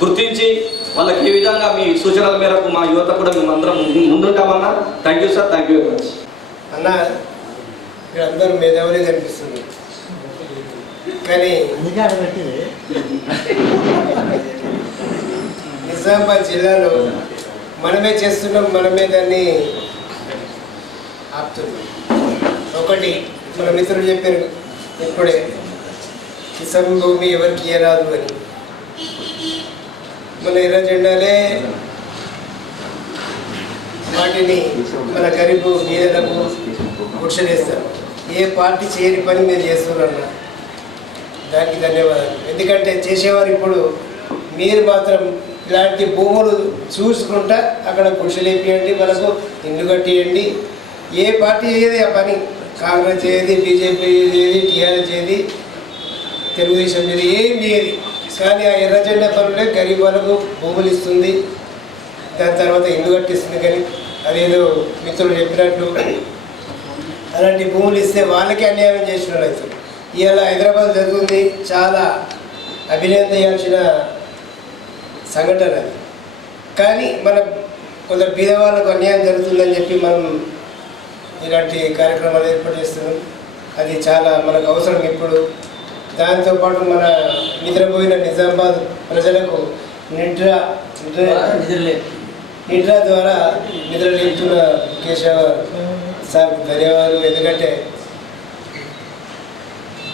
గుర్తించి వాళ్ళకి ఏ విధంగా మీ సూచనల మేరకు మా యువత కూడా మేమందరం ముందుంటామన్నా. Thank you sir. Thank you very much అన్న. ఇక్కడ అందరూ మేధావులే కనిపిస్తుంది, కానీ నిజామాబాద్ జిల్లాలో మనమే చేస్తున్నాం, మనమే దాన్ని ఆపుతున్నాం. ఒకటి మన మిత్రులు చెప్పారు ఇప్పుడే, కిసాన్ భూమి ఎవరికి ఇయ్యరాదు అని. మన ఎర్ర జెండాలే వాటిని మన గరీబు బీదలకు గుర్షలేస్తారు. ఏ పార్టీ చేయని పని మీరు చేస్తున్నారన్న దానికి ధన్యవాదాలు. ఎందుకంటే చేసేవారు ఇప్పుడు మీరు మాత్రం ఇలాంటి భూములు చూసుకుంటా అక్కడ గుడిసెలేపియండి, మనకు ఇల్లు కట్టియండి. ఏ పార్టీ చేయదు ఆ పని. కాంగ్రెస్ చేయదు, బీజేపీ చేయదు, టీఆర్ఎస్ చేయదు, తెలుగుదేశం చేయదు, ఏం చేయదు. కానీ ఆ ఎర్ర జెండా పనులే గరీబ్ వాళ్ళకు భూములు ఇస్తుంది, దాని తర్వాత ఇల్లు కట్టిస్తుంది. కానీ అదేదో మిత్రులు చెప్పినట్టు అలాంటి భూములు ఇస్తే వాళ్ళకి అన్యాయం చేసినాడు అవుతుంది. ఇవాళ హైదరాబాద్ జరుగుతుంది, చాలా అభినందించాల్సిన సంఘటన అది. కానీ మన కొందరు బీదవాళ్ళకు అన్యాయం జరుగుతుందని చెప్పి మనం ఇలాంటి కార్యక్రమాలు ఏర్పాటు చేస్తున్నాం. అది చాలా మనకు అవసరం ఇప్పుడు. దాంతోపాటు మన నిద్రపోయిన నిజామాబాద్ ప్రజలకు నిద్ర ద్వారా నిద్ర లేపుతున్న కేశవ సార్కు ధన్యవాదాలు. ఎందుకంటే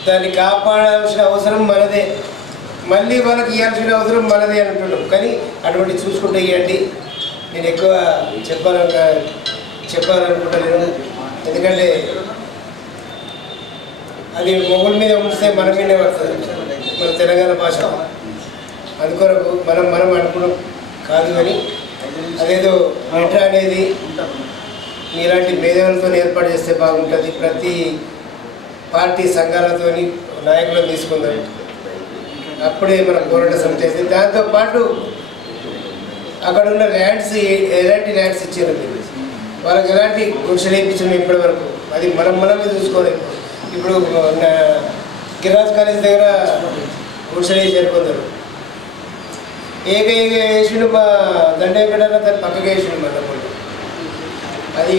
దాన్ని కాపాడాల్సిన అవసరం మనదే. మళ్ళీ వాళ్ళకి ఇవ్వాల్సిన అవసరం మనదే అంటున్నాం. కానీ అటువంటి చూసుకుంటే ఇవ్వండి. నేను ఎక్కువ చెప్పాలనుకుంటలేను. ఎందుకంటే అది మొగుల మీద ఉంచితే మన మీదే పడుతుంది, మన తెలంగాణ భాష. అందుకొరకు మనం అనుకున్నాం కాదు. కానీ అదేదో మెట్రో అనేది మీలాంటి మేధావులతో ఏర్పాటు చేస్తే బాగుంటుంది. ప్రతి పార్టీ సంఘాలతో నాయకులను తీసుకుందాం. అప్పుడే మన పోరాట సమితి చేస్తే దాంతోపాటు అక్కడ ఉన్న ల్యాండ్స్ ఎలాంటి ల్యాండ్స్ ఇచ్చారు మీరు, వాళ్ళకి ఎలాంటి గుడిసెలు ఇప్పించాము ఇప్పటి వరకు, అది మనమే చూసుకోలేదు. ఇప్పుడు గిరిరాజ్ కాలేజ్ దగ్గర గుడిసెలు వేసారు కొందరు. ఏక వేసిండు మా దండ ఎక్కడన్నా దాన్ని పక్కగా వేసిండు మన వాళ్ళు. అది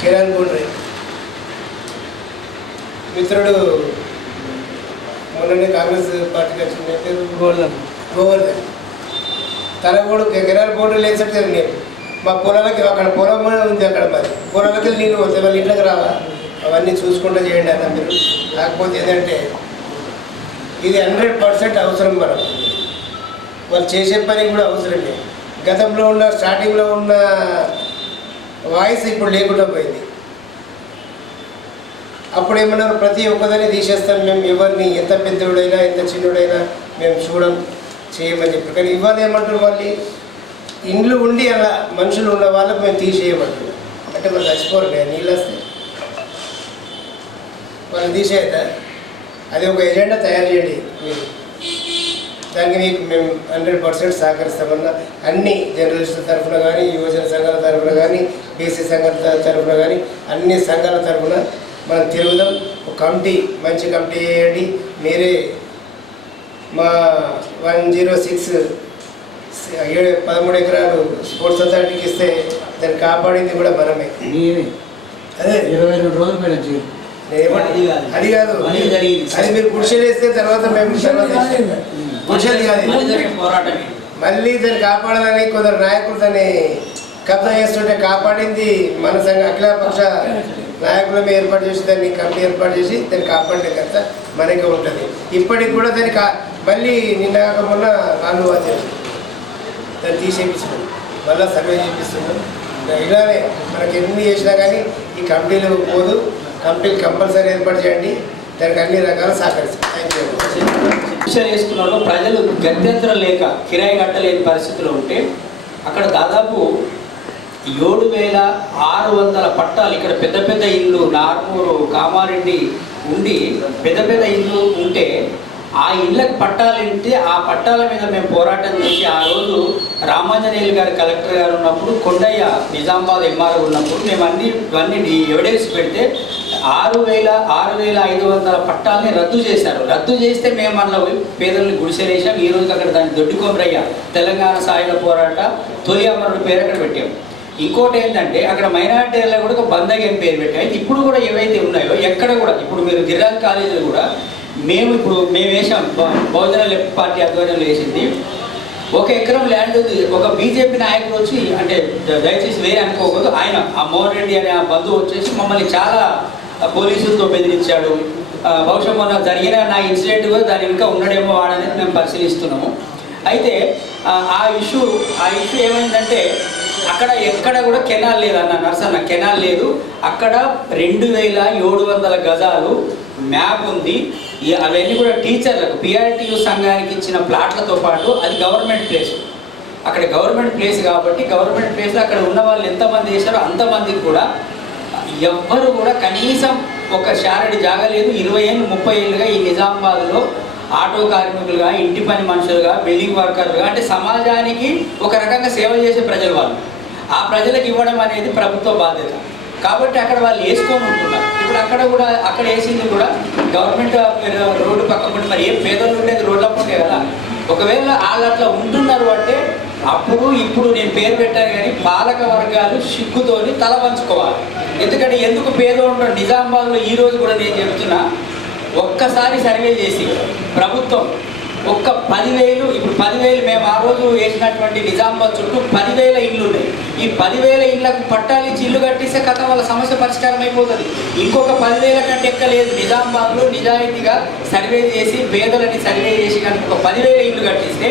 కిరణ్ గుండ్రి మిత్రుడు మొన్ననే కాంగ్రెస్ పార్టీకి వచ్చినట్టు గోవర్ధన్ తన కూడా కిరణ్ బోర్డు లేచట్టు నేను మా పొలాలకి అక్కడ పొలం ఉంది, అక్కడ మరి పొలాలకి నీళ్ళు వస్తే వాళ్ళ ఇంట్లోకి రావా, అవన్నీ చూసుకుంటూ చేయండి అన్న మీరు. కాకపోతే ఏంటంటే ఇది 100% అవసరం. మనం వాళ్ళు చేసే పని కూడా అవసరం లేదు. గతంలో ఉన్న స్టార్టింగ్లో ఉన్న వాయిస్ ఇప్పుడు లేకుండా పోయింది. అప్పుడు ఏమన్నారు, ప్రతి ఒక్కదాన్ని తీసేస్తాం మేము, ఎవరిని ఎంత పెద్దోడైనా ఎంత చిన్నోడైనా మేము చేయమని చెప్పారు. కానీ ఇవాళ ఏమంటారు, వాళ్ళు ఇండ్లు ఉండి అలా మనుషులు ఉన్న వాళ్ళకు మేము తీసేయమంటున్నాం. అంటే వాళ్ళు చచ్చిపోరు కదా, నీళ్ళు వస్తే వాళ్ళు తీసేయట. అది ఒక ఎజెండా తయారు చేయండి మీరు, దానికి మీకు మేము 100% సహకరిస్తామన్నా. అన్ని జర్నలిస్టుల తరఫున కానీ, యువజన సంఘాల తరఫున కానీ, బీసీ సంఘాల తరఫున కానీ, అన్ని సంఘాల తరఫున మనం తిరుగుదాం. ఒక కమిటీ, మంచి కమిటీ వేయండి. మీరే మా 106 13 ఎకరాలు స్పోర్ట్స్ అథారిటీకి ఇస్తే దాన్ని కాపాడింది కూడా మనమే. అదే 22 రోజులు మేడం. అది కాదు, అది మీరు గుడిసెలు వేస్తే తర్వాత మేము గుడిసెలు కాదు, మళ్ళీ దాన్ని కాపాడాలని కొందరు నాయకులు దాన్ని కబ్జా చేస్తుంటే కాపాడింది మన సంఘ అఖిలపక్ష నాయకులను ఏర్పాటు చేసి దాన్ని కమిటీ ఏర్పాటు చేసి దాన్ని కాపాడే కథ మనకే ఉంటుంది. ఇప్పటికి కూడా దాన్ని మళ్ళీ నిన్న మొన్న నాలుగు దాన్ని తీసేపిస్తున్నాం, మళ్ళీ సర్వే చేపిస్తున్నాం. ఇలానే మనకి ఎన్ని చేసినా కానీ ఈ కమిటీలు పోదు. కమిటీలు కంపల్సరీ ఏర్పాటు చేయండి, దానికి అన్ని రకాల సహకరిస్తాం. Thank you. శిక్ష వేసుకున్న ప్రజలు గత్యంతరం లేక కిరాయి కట్టలేని పరిస్థితిలో ఉంటే అక్కడ దాదాపు 7,600 పట్టాలు, ఇక్కడ పెద్ద పెద్ద ఇల్లు నార్మూరు కామారెడ్డి ఉండి పెద్ద పెద్ద ఇల్లు ఉంటే ఆ ఇళ్ళకి పట్టాలంటే ఆ పట్టాల మీద మేము పోరాటం చేసి ఆ రోజు రామాంజనేయులు గారు కలెక్టర్ గారు ఉన్నప్పుడు, కొండయ్య నిజామాబాద్ ఎంఆర్ఓ ఉన్నప్పుడు మేము ఇవన్నీ ఎవిడెన్స్ పెడితే 6,500 పట్టాలని రద్దు చేశారు. రద్దు చేస్తే మేము అందులో పేదలను గుడిసెలేసాం. ఈ రోజుకి అక్కడ దాన్ని దొడ్డి కొమరయ్య తెలంగాణ సాయుధ పోరాట తొలి అమరుడు పేరు అక్కడ పెట్టాం. ఇంకోటి ఏంటంటే అక్కడ మైనారిటీలో కూడా ఒక బందగేం పేరు పెట్టాం. అయితే ఇప్పుడు కూడా ఏవైతే ఉన్నాయో ఎక్కడ కూడా ఇప్పుడు మీరు గిరిరాజ్ కాలేజీలో కూడా మేము వేసాం, బహుజన లెఫ్ట్ పార్టీ ఆధ్వర్యంలో వేసింది. 1 ఎకరం ల్యాండ్ ఉంది. ఒక బీజేపీ నాయకుడు వచ్చి, అంటే దయచేసి వేరే అనుకోకూడదు, ఆయన ఆ మోహన్ రెడ్డి అనే ఆ బంధువు వచ్చేసి మమ్మల్ని చాలా పోలీసులతో బెదిరించాడు. బహుశా మొన్న జరిగిన నా ఇన్సిడెంట్ కూడా దాని ఇంకా ఉన్నాడేమో వాడనేది మేము పరిశీలిస్తున్నాము. అయితే ఆ ఇష్యూ ఏమైందంటే అక్కడ ఎక్కడ కూడా కెనాల్ లేదన్న నర్సన్న, కెనాల్ లేదు. అక్కడ 2,700 గజాలు మ్యాప్ ఉంది. అవన్నీ కూడా టీచర్లకు పిఆర్టీయూ సంఘానికి ఇచ్చిన ప్లాట్లతో పాటు అది గవర్నమెంట్ ప్లేస్. అక్కడ గవర్నమెంట్ ప్లేస్ కాబట్టి గవర్నమెంట్ ప్లేస్లో అక్కడ ఉన్న వాళ్ళు ఎంతమంది చేశారో అంతమందికి కూడా ఎవ్వరు కూడా కనీసం ఒక షారెడ్ జాగలేదు. 20 ఏళ్ళు 30 ఏళ్ళుగా ఈ నిజామాబాద్లో ఆటో కార్మికులుగా, ఇంటి పని మనుషులుగా, బిల్డింగ్ వర్కర్లుగా, అంటే సమాజానికి ఒక రకంగా సేవ చేసే ప్రజలు వాళ్ళు. ఆ ప్రజలకు ఇవ్వడం అనేది ప్రభుత్వ బాధ్యత. కాబట్టి అక్కడ వాళ్ళు వేసుకొని ఉంటున్నారు. ఇప్పుడు అక్కడ వేసింది కూడా గవర్నమెంట్ రోడ్డు పక్కకుండా, మరి ఏం పేదలు ఉండేది రోడ్ల పక్కే కదా. ఒకవేళ వాళ్ళు అట్లా ఉంటున్నారు అంటే ఇప్పుడు నేను పేరు పెట్టాను కానీ పాలక వర్గాలు సిగ్గుతోని తల పంచుకోవాలి. ఎందుకంటే ఎందుకు పేద ఉంటారు నిజామాబాద్లో ఈ రోజు కూడా నేను చెప్తున్నా, ఒక్కసారి సర్వే చేసి ప్రభుత్వం ఒక్క 10,000 ఇప్పుడు 10,000 మేము ఆ రోజు వేసినటువంటి నిజామాబాద్ చుట్టూ 10,000 ఇళ్ళు ఉన్నాయి. ఈ 10,000 ఇళ్ళకు పట్టాలు ఇచ్చి ఇల్లు కట్టిస్తే కథ వాళ్ళ సమస్య పరిష్కారం అయిపోతుంది. ఇంకొక 10,000 కంటే ఎక్కలేదు. నిజామాబాద్లో నిజాయితీగా సర్వే చేసి పేదలని సర్వే చేసి కనుక ఒక 10,000 ఇల్లు కట్టిస్తే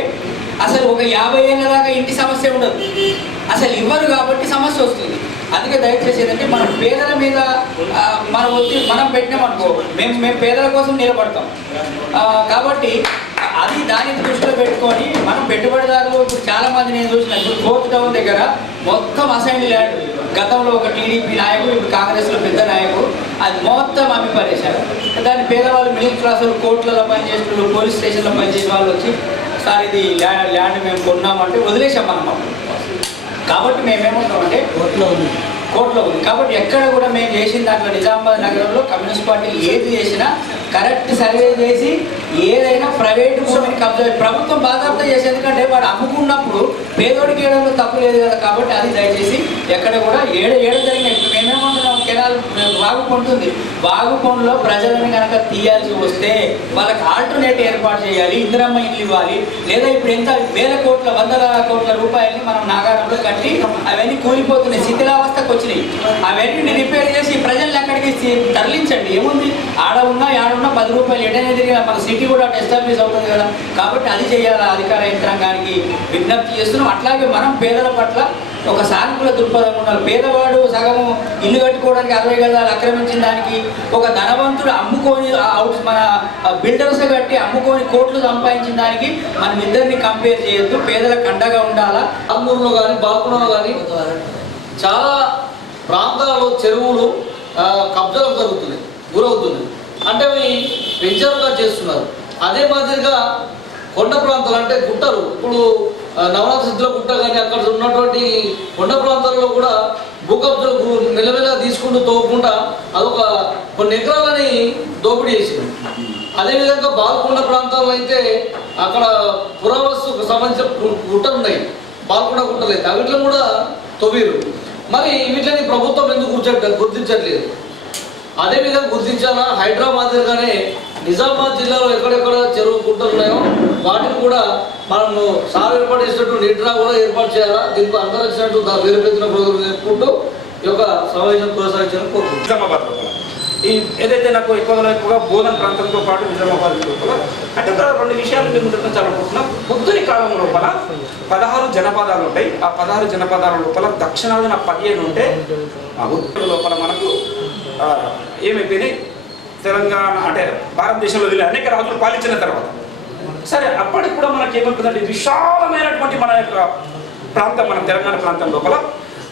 అసలు ఒక 50 ఏళ్ళ దాకా ఇంటి సమస్య ఉండదు. అసలు ఇవ్వరు కాబట్టి సమస్య వస్తుంది. అందుకే దయచేసి ఏంటంటే మనం పేదల మీద మన ఒత్తిడి మనం పెట్టినామనుకో మేము పేదల కోసం నిలబడతాం. కాబట్టి అది దాన్ని దృష్టిలో పెట్టుకొని మనం పెట్టుబడిదారులు ఇప్పుడు చాలామంది నేను చూసిన ఇప్పుడు కోర్టు టౌన్ దగ్గర మొత్తం అసైన్డ్ ల్యాండ్ గతంలో ఒక టీడీపీ నాయకుడు ఇప్పుడు కాంగ్రెస్లో పెద్ద నాయకుడు అది మొత్తం అమ్మి పడేశారు. దాన్ని పేదవాళ్ళు మిడిల్ క్లాసులు కోర్టులలో పనిచేస్తున్నారు, పోలీస్ స్టేషన్లో పనిచేసే వాళ్ళు వచ్చి సార్ ఇది ల్యాండ్ మేము కొన్నామంటే వదిలేసాం మనం. కాబట్టి మేమేమంటామంటే కోర్టులో ఉంది. కాబట్టి ఎక్కడ కూడా మేము చేసిన దాంట్లో నిజామాబాద్ నగరంలో కమ్యూనిస్ట్ పార్టీ ఏది చేసినా కరెక్ట్ సర్వే చేసి ఏదైనా ప్రైవేటు భూమిని కబ్జా ప్రభుత్వం బాధ్యత చేసి ఎందుకంటే వాడు అమ్ముకున్నప్పుడు పేదోడికి ఏడలో తప్పు లేదు కదా. కాబట్టి అది దయచేసి ఎక్కడ కూడా ఏడు జరిగినాయి. మేమేమంటున్నాం కెనాల్ వాగుపొంటుంది. వాగుపొండులో ప్రజలను కనుక తీయాల్సి వస్తే వాళ్ళకి ఆల్టర్నేట్ ఏర్పాటు చేయాలి, ఇందిరమ్మ ఇల్లు ఇవ్వాలి. లేదా ఇప్పుడు ఎంత వేల కోట్ల 100 కోట్ల రూపాయలని మనం నాగారంలో కట్టి అవన్నీ కూలిపోతున్నాయి, శిథిలావస్థకు వచ్చినాయి. అవన్నీ రిపేర్ చేసి ప్రజల్ని అక్కడికి తరలించండి. ఏముంది ఆడున్నా 10 రూపాయలు ఎటైనా తిరిగి మన సిటీ కూడా ఎస్టాబ్లిష్ అవుతుంది కదా. కాబట్టి అది చేయాలి. అధికార యంత్రాంగానికి విజ్ఞప్తి చేస్తున్నాం. అట్లాగే మనం పేదల పట్ల ఒక సానుకూల దృక్పథం ఉండాలి. పేదవాడు సగము ఇల్లు కట్టుకోవడానికి 60 గజాలు ఆక్రమించిన దానికి ఒక ధనవంతుడు అమ్ముకొని మన బిల్డర్స్ కట్టి అమ్ముకొని కోట్లు సంపాదించిన దానికి మనం ఇద్దరిని కంపేర్ చేయొద్దు. పేదలకు అండగా ఉండాలా. అమ్మూరులో కానీ బాల్కొండలో కానీ చాలా ప్రాంతాలలో చెరువులు కబ్జాలు జరుగుతున్నాయి, గురవుతున్నాయి. అంటే అవి వెంచర్గా చేస్తున్నారు. అదే మాదిరిగా కొండ ప్రాంతాలు అంటే గుట్టలు, ఇప్పుడు నవనాథ సిద్ధుల గుట్ట కానీ అక్కడ ఉన్నటువంటి కొండ ప్రాంతాల్లో కూడా భూకబ్జాలు మెల్లమెల్లగా తీసుకుంటూ తోకుండా అదొక కొన్ని ఎకరాలని దోపిడీ చేసింది. అదేవిధంగా బాల్కొండ ప్రాంతాల్లో అయితే అక్కడ పురావస్తుకు సంబంధించిన గుట్టలు ఉన్నాయి, బాల్కొండ గుట్టలు అయితే వీటిలో కూడా తొవ్వీరు. మరి వీటిని ప్రభుత్వం ఎందుకు గుర్తించట్లేదు? అదేవిధంగా గుర్తించాలా. హైదరాబాద్గానే నిజామాబాద్ జిల్లాలో ఎక్కడెక్కడ చెరువు గుట్టలు ఉన్నాయో వాటిని కూడా మనము సార్ ఏర్పాటు చేసినట్టు నిడ్రా కూడా ఏర్పాటు చేయాలా. దీనికి అందరూ వచ్చినట్టు వేరు పెంచిన ప్రోగ్రాం చెప్పుకుంటూ ఈ యొక్క సమావేశం కొనసాగించాలని కోరుకుంటున్నాను. నిజామాబాద్ లోపల ఈ ఏదైతే నాకు ఎక్కువగా బోధన ప్రాంతంతో పాటు నిజామాబాద్ లోపల అంటే ఇక్కడ 2 విషయాలు మేము చర్చించాలనుకుంటున్నాం. పొద్దుని కాలం లోపల 16 జనపదాలు ఉంటాయి. ఆ 16 జనపదాల లోపల దక్షిణాదిన 15 ఉంటే ఆ ఉత్తర లోపల మనకు ఏమైపోయినాయి తెలంగాణ అంటే భారతదేశంలో అనేక రాజులు పాలించిన తర్వాత సరే అప్పటికి కూడా మనకి ఏమవుతుందంటే విశాలమైనటువంటి మన యొక్క ప్రాంతం మన తెలంగాణ ప్రాంతం లోపల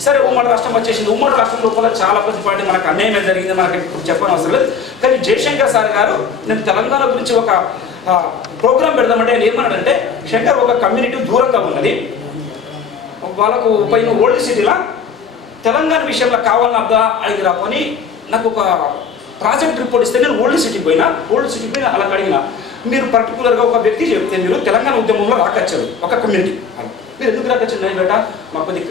సరే ఉమ్మడి రాష్ట్రం వచ్చేసింది. ఉమ్మడి రాష్ట్రం లోపల చాలా ప్రతిపాటి మనకు అన్యాయమే జరిగింది, మనకి ఇప్పుడు చెప్పని అవసరం లేదు. కానీ జయశంకర్ సార్ గారు నేను తెలంగాణ గురించి ఒక ప్రోగ్రాం పెడదామంటే ఆయన ఏమన్నాడంటే శంకర్ ఒక కమ్యూనిటీ దూరంగా ఉన్నది వాళ్ళకు పైన ఓల్డ్ సిటీలా తెలంగాణ విషయంలో కావాలన్నా అడిగి రాకొని నాకు ఒక ప్రాజెక్ట్ రిపోర్ట్ ఇస్తే నేను ఓల్డ్ సిటీకి పోయినా అలా అడిగిన మీరు పర్టికులర్గా ఒక వ్యక్తి చెప్తే మీరు తెలంగాణ ఉద్యమంలో రాకొచ్చారు ఒక కమ్యూనిటీ మీరు ఎందుకు రాకొచ్చింది బేట మాకు కొద్ది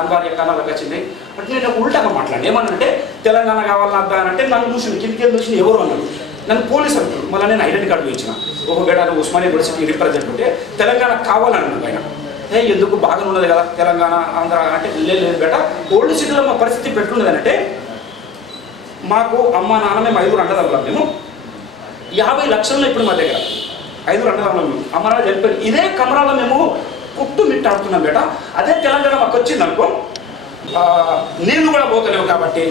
అనివార్య కారణాలకు వచ్చింది అంటే నేను ఉల్టాగా మాట్లాడి ఏమన్నంటే తెలంగాణ కావాలన్నా అంటే నన్ను చూసి కిందికి చూసి ఎవరు అన్నాడు నన్ను పోలీసు అంటారు. మళ్ళీ నేను ఐడెంటి కార్డు ఇచ్చిన ఒక బేట నువ్వు ఉస్మానియా యూనివర్సిటీ రిప్రజెంట్ ఉంటే తెలంగాణ కావాలన్నాడు ఆయన. ఎందుకు బాగా ఉన్నది కదా తెలంగాణ ఆంధ్ర అంటే లేదు బేట ఓల్డ్ సిటీలో మా పరిస్థితి పెట్టుకున్నది అంటే మాకు అమ్మ నాన్న మేము 5 అన్నదమ్ములం మేము 50 లక్షల్లో ఇప్పుడు మా దగ్గర 5 అన్నదమ్ములం మేము అమ్మ నాన్న చెప్పారు ఇదే కమరాలో మేము కుట్టు మిట్టాడుతున్నాం బేట. అదే తెలంగాణ మాకు వచ్చింది అనుకో నీళ్లు కూడా పోతలేవు కాబట్టి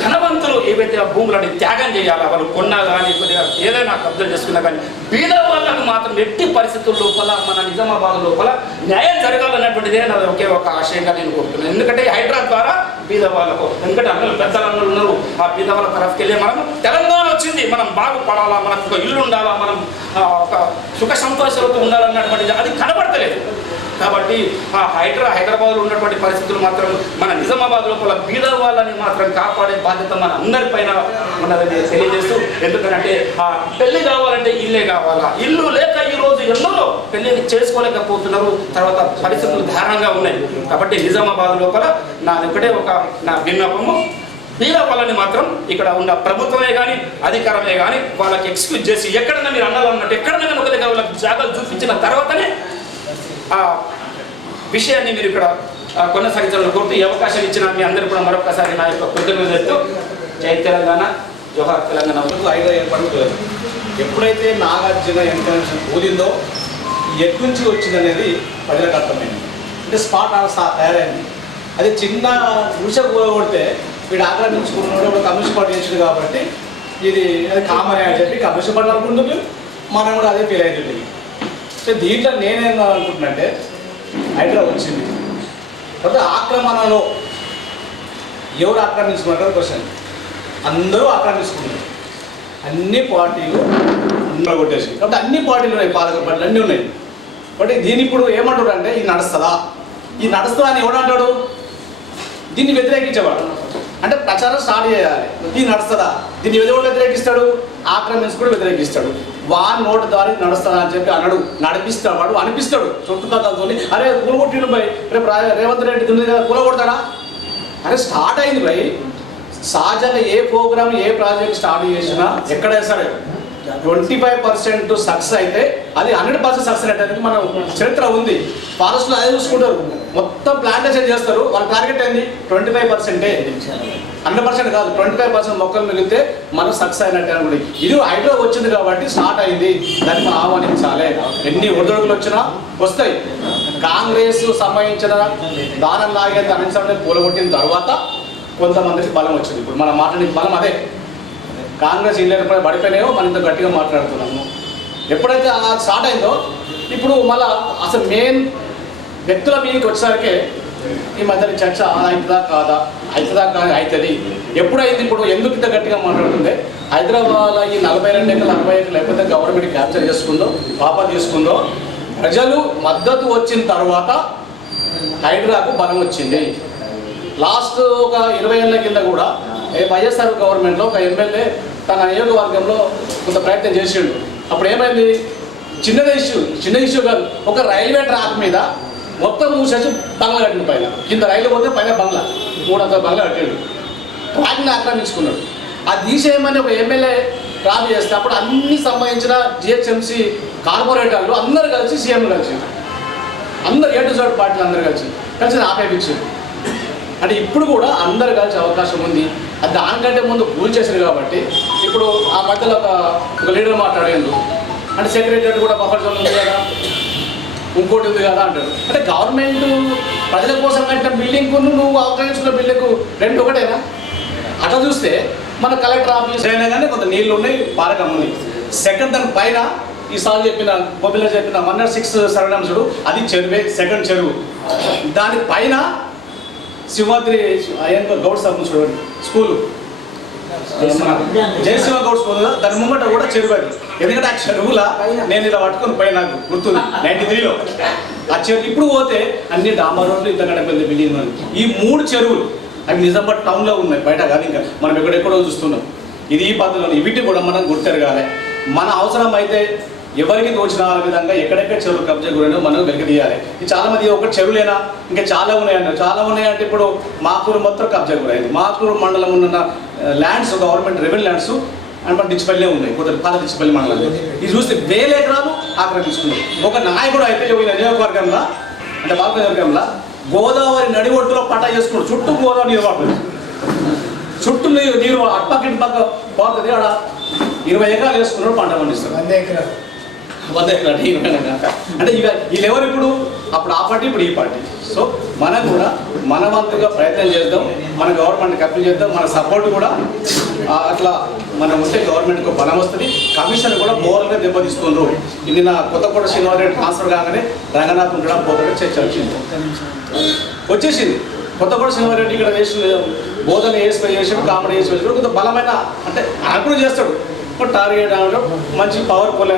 ధనవంతులు ఏవైతే భూములని త్యాగం చేయాలా వాళ్ళు కొన్నా కానీ కొద్దిగా ఏదైనా కబ్జా చేసుకున్నా కానీ బీద వాళ్ళకు మాత్రం ఎట్టి పరిస్థితుల లోపల మన నిజామాబాద్ లోపల న్యాయం జరగాలన్నటువంటిదే నాది ఒకే ఒక ఆశయంగా నేను కోరుతున్నాను. ఎందుకంటే హైదరాబాద్ ద్వారా బీద వాళ్ళకు ఎందుకంటే అందరూ పెద్దలందరూ ఉన్నారు ఆ బీద వాళ్ళ తరఫుకి వెళ్ళి మనం తెలంగాణ వచ్చింది మనం బాగుపడాలా మనకు ఒక ఇల్లు ఉండాలా మనం ఒక సుఖ సంతోషాలతో ఉండాలన్నటువంటిది అది కనబడతలేదు. కాబట్టి ఆ హైదరాబాద్లో ఉన్నటువంటి పరిస్థితులు మాత్రం మన నిజామాబాద్ లోపల బీద వాళ్ళని మాత్రం కాపాడే బాధ్యత మన అందరిపైన ఉన్నదని తెలియజేస్తూ ఎందుకంటే ఆ పెళ్లి కావాలంటే ఇల్లే కావాలా ఇల్లు లేక ఈరోజు ఎన్నో పెళ్లిని చేసుకోలేకపోతున్నారు. తర్వాత పరిస్థితులు దారుణంగా ఉన్నాయి. కాబట్టి నిజామాబాద్ లోపల నా ఒకటే ఒక నా విన్నపము ఇలా వాళ్ళని మాత్రం ఇక్కడ ఉన్న ప్రభుత్వమే కానీ అధికారమే కానీ వాళ్ళకి ఎక్స్క్యూజ్ చేసి ఎక్కడన్నా మీరు అన్నాలన్నట్టు ఎక్కడన్నా కానీ ఒక దగ్గర వాళ్ళకి జాగాలు చూపించిన తర్వాతనే ఆ విషయాన్ని మీరు ఇక్కడ కొనసాగించాలని కోరుతూ ఈ అవకాశం ఇచ్చిన మీ అందరూ కూడా మరొకసారి నా యొక్క కృతజ్ఞతలతో జై తెలంగాణ, జోహార్ తెలంగాణ. 5 ఏర్పడుతుంది. ఎప్పుడైతే నాగార్జున ఇంటర్నేషనల్ ఊదిందో ఎటు నుంచి వచ్చింది అనేది ప్రజలకు అర్థమైంది. అంటే స్పాట్ తయారైంది. అది చిన్న దృశ్య కూరగొడితే వీడు ఆక్రమించుకున్నాడు, కమ్యూనిస్ట్ పార్టీ చేసింది కాబట్టి ఇది అది కామన్ అని చెప్పి కమ్యూనిస్ట్ పార్టీ అనుకుంటుంది, మనం కూడా అదే ఫీల్ అవుతుంది. సో దీంట్లో నేనేం అనుకుంటున్నానంటే హైదరాబాద్ వచ్చింది కాబట్టి ఆక్రమణలో ఎవరు ఆక్రమించుకున్నారు క్వశ్చన్. అందరూ ఆక్రమించుకున్నారు, అన్ని పార్టీలు అందరూ కొట్టేసి కాబట్టి అన్ని పార్టీలు ఉన్నాయి, పాలక పార్టీలు అన్నీ ఉన్నాయి. కాబట్టి దీన్ని ఇప్పుడు ఏమంటారు అంటే ఇది నడుస్తుందా, ఇది నడుస్తుందా అని ఎవడంటాడు? దీన్ని వ్యతిరేకించేవాడు. అంటే ప్రచారం స్టార్ట్ చేయాలి, ఇది నడుస్తుందా, దీన్ని ఎవరు వ్యతిరేకిస్తాడు? ఆక్రమించుకుని వ్యతిరేకిస్తాడు. వాన్ నోటు ద్వారా నడుస్తుందా అని చెప్పి అనడు, నడిపిస్తాడు. వాడు అనిపిస్తాడు చుట్టుపక్కలతో, అరే కూలగొట్టిండు భయ్, రేపు రేవంత్ రెడ్డి ఉంది కదా కూలగొడతాడా? అరే స్టార్ట్ అయింది భయ్. సహజంగా ఏ ప్రోగ్రామ్ ఏ ప్రాజెక్ట్ స్టార్ట్ చేసినా ఎక్కడైనా సరే 25% సక్సెస్ అయితే అది 100% సక్సెస్ అంటే మనం చరిత్ర ఉంది. ఫారెస్ట్లో అదే చూసుకుంటారు, మొత్తం ప్లాంటేషన్ చేస్తారు, వాళ్ళ టార్గెట్ ఏంది 25%. 100% కాదు, 25% మొక్కలు మిగిలితే మనం సక్సెస్ అయినట్టే అనుకోండి. ఇది హైదరాబాద్ వచ్చింది కాబట్టి స్టార్ట్ అయింది, దాన్ని మనం ఆహ్వానించాలి. ఎన్ని ఒడిదొడుకులు వచ్చినా వస్తాయి. కాంగ్రెస్ సంబంధించిన దానం నాగేంద్ర అనంతరం కూలగొట్టిన తర్వాత కొంతమందికి బలం వచ్చింది. ఇప్పుడు మనం మాట్లాడే బలం అదే. కాంగ్రెస్ ఇల్లు పడిపోయినాయో మనం ఇంత గట్టిగా మాట్లాడుతున్నాము. ఎప్పుడైతే స్టార్ట్ అయిందో ఇప్పుడు మళ్ళీ అసలు మెయిన్ వ్యక్తుల మీదకి వచ్చేసరికి ఈ మధ్య చర్చ అవుతుందా కాదా, అవుతుందా కాదు అవుతుంది. ఎప్పుడైంది ఇప్పుడు ఎందుకు ఇంత గట్టిగా మాట్లాడుతుంది? హైదరాబాద్లో ఈ 42 ఎకరాలు 60 ఎకరాలు లేకపోతే గవర్నమెంట్ క్యాప్చర్ చేసుకుందో పాపా తీసుకుందో, ప్రజలు మద్దతు వచ్చిన తర్వాత హైదరాబాద్కు బలం వచ్చింది. లాస్ట్ ఒక 20 ఏళ్ళ కింద కూడా వైఎస్ఆర్ గవర్నమెంట్లో ఒక ఎమ్మెల్యే తన నియోజకవర్గంలో కొంత ప్రయత్నం చేసిండు. అప్పుడు ఏమైంది? చిన్న ఇష్యూ కాదు, ఒక రైల్వే ట్రాక్ మీద మొత్తం మూసేసి బంగ్లా కట్టిన పైన, కింద రైలు పోతే పైన బంగ్లా 300 బంగ్లా కట్టిండు. ట్రాక్ని ఆక్రమించుకున్నాడు. అది తీసేయమని ఒక ఎమ్మెల్యే ట్రాప్ చేస్తే అప్పుడు అన్ని సంబంధించిన జిహెచ్ఎంసీ కార్పొరేటర్లు అందరూ కలిసి సీఎం కలిసి అందరు A to Z పార్టీలు అందరూ కలిసి ఆపేపించారు. అంటే ఇప్పుడు కూడా అందరు కలిసి అవకాశం ఉంది. అది దానికంటే ముందు పూల్ చేశారు కాబట్టి ఇప్పుడు ఆ మధ్యలో ఒక లీడర్ మాట్లాడేందు అంటే సెక్రటరీ కూడా బఫర్ జోన్ ఉంది కదా, ఇంకోటి ఉంది కదా అంటాడు. అంటే గవర్నమెంట్ ప్రజల కోసం కట్టిన బిల్డింగ్ నువ్వు ఆక్రమించుకున్న బిల్డింగ్ రెండు ఒకటేనా? అట్లా చూస్తే మన కలెక్టర్ ఆఫీస్ అయినా కానీ కొంత నీళ్ళు ఉన్నాయి, పాలకం ఉంది. సెకండ్ దాని పైన ఈసారి చెప్పిన మొబైల్లో చెప్పిన 106 సరవడం చూడు, అది చెరువే, సెకండ్ చెరువు. దాని పైన సింహాద్రి గౌడ్ సార్ చూడండి స్కూలు, జయసింహ గౌడ్ స్కూల్, దాని ముంగట కూడా చెరువు. అది ఎందుకంటే ఆ చెరువుల నేను ఇలా పట్టుకొని పోయి నాకు గుర్తుంది 93లో ఆ చెరువు. ఇప్పుడు పోతే అన్ని డాంబర్ రోడ్లు, ఇంతకంటే పెద్ద బిల్డింగ్. ఈ 3 చెరువులు అవి నిజామాబాద్ టౌన్లో ఉన్నాయి, బయట కాదు. ఇంకా మనం ఎక్కడెక్కడో చూస్తున్నాం. ఇది ఈ పద్ధతిలో వీటిని కూడా మనం గుర్తెరగాలి. మన అవసరం అయితే ఎవరికి తోచిన విధంగా ఎక్కడెక్కడ చెరువులు కబ్జా గురైనా మనం వెనక తీయాలి. చాలా మంది ఒక చెరువులేనా, ఇంకా చాలా ఉన్నాయండి. చాలా ఉన్నాయంటే ఇప్పుడు మాకూరు మొత్తం కబ్జా గురైంది. మాకూరు మండలం ఉన్న ల్యాండ్స్ గవర్నమెంట్ రెవెన్యూ ల్యాండ్స్ అంటే డిచ్చిపల్లిలో ఉన్నాయి, కొంత పాత డిచ్చిపల్లి మండలంలో. ఇది చూస్తే 1000 ఎకరాలు ఆక్రమించుకున్నాం. ఒక నాయకుడు అయితే నియోజకవర్గంలో అంటే బాబు నియోజకవర్గంలో గోదావరి నడి ఒడ్డులో పట్టా చేసుకున్నాడు. చుట్టూ గోదావరి నీరు పడుతుంది, చుట్టూ నీరు అటుపక్క ఇటు పక్క పోతుంది. ఆడ 20 ఎకరాలు వేసుకున్నాడు, పంట పండిస్తాడు. 100 ఎకరాలు అంటే ఇక వీళ్ళెవరు ఇప్పుడు? అప్పుడు ఆ పార్టీ, ఇప్పుడు ఈ పార్టీ. సో మనం కూడా మన వంతుగా ప్రయత్నం చేద్దాం, మన గవర్నమెంట్కి అప్పీల్ చేద్దాం. మన సపోర్ట్ కూడా అట్లా మనం ఉంటే గవర్నమెంట్కి బలం వస్తుంది. కమిషన్ కూడా మోరల్గా దెబ్బతీస్తున్నారు. ఇది నా కొత్తకోట శ్రీనివాసరెడ్డి ట్రాన్స్ఫర్ కాగానే రంగనాథ్ ఉండడం పోతాడని చర్చ వచ్చేసింది. కొత్తకోట శ్రీనివాసరెడ్డి ఇక్కడ వేసిన బోధన చేసాడు, కామెడీ చేసాడు, కొంత బలమైన అంటే అనుకుని చేస్తాడు. టార్గెట్ మంచి పవర్ఫుల్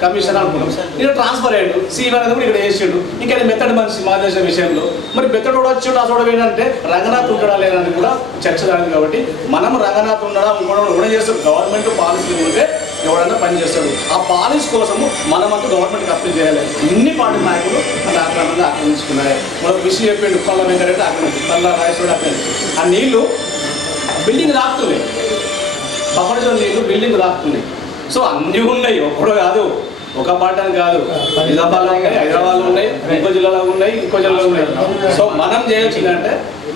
కమిషన్ అనుకున్నాం. ఇక్కడ ట్రాన్స్ఫర్ అయ్యాడు, సీఎం అనేది కూడా ఇక్కడ వేసాడు. ఇంకా మెత్తడి మనిషి మా దేశం విషయంలో మరి మెత్తడు కూడా వచ్చాడు. ఆ చూడ ఏంటంటే రంగనాథ్ ఉండడా లేదని కూడా చర్చ జరిగింది. కాబట్టి మనం రంగనాథ్ ఉండడా కూడా చేస్తాడు. గవర్నమెంట్ పాలసీలు ఉంటే ఎవడన్నా పని చేస్తాడు. ఆ పాలసీ కోసము మనమంతా గవర్నమెంట్కి అప్పీల్ చేయాలి. ఇన్ని పార్టీ నాయకులు మన ఆక్రమంగా ఆక్రమించుకున్నాయి. మనకు విషయం చెప్పిండు, పల్ల వెంకరెడ్డి ఆక్రమించు, పల్ల రాజేశ్వరుడు ఆక్రమించు. ఆ నీళ్లు బిల్డింగ్ రాకుతున్నాయి, బఫర్ నీళ్ళు బిల్డింగ్ రాకుతున్నాయి. సో అన్నీ ఉన్నాయి, ఒక్కడో కాదు, ఒక పాట అని కాదు. నిజామాబాద్లో ఉన్నాయి, హైదరాబాద్లో ఉన్నాయి, ఇంకో జిల్లాలో ఉన్నాయి, ఇంకో జిల్లాలో ఉన్నాయి. సో మనం చేయాల్సిందంటే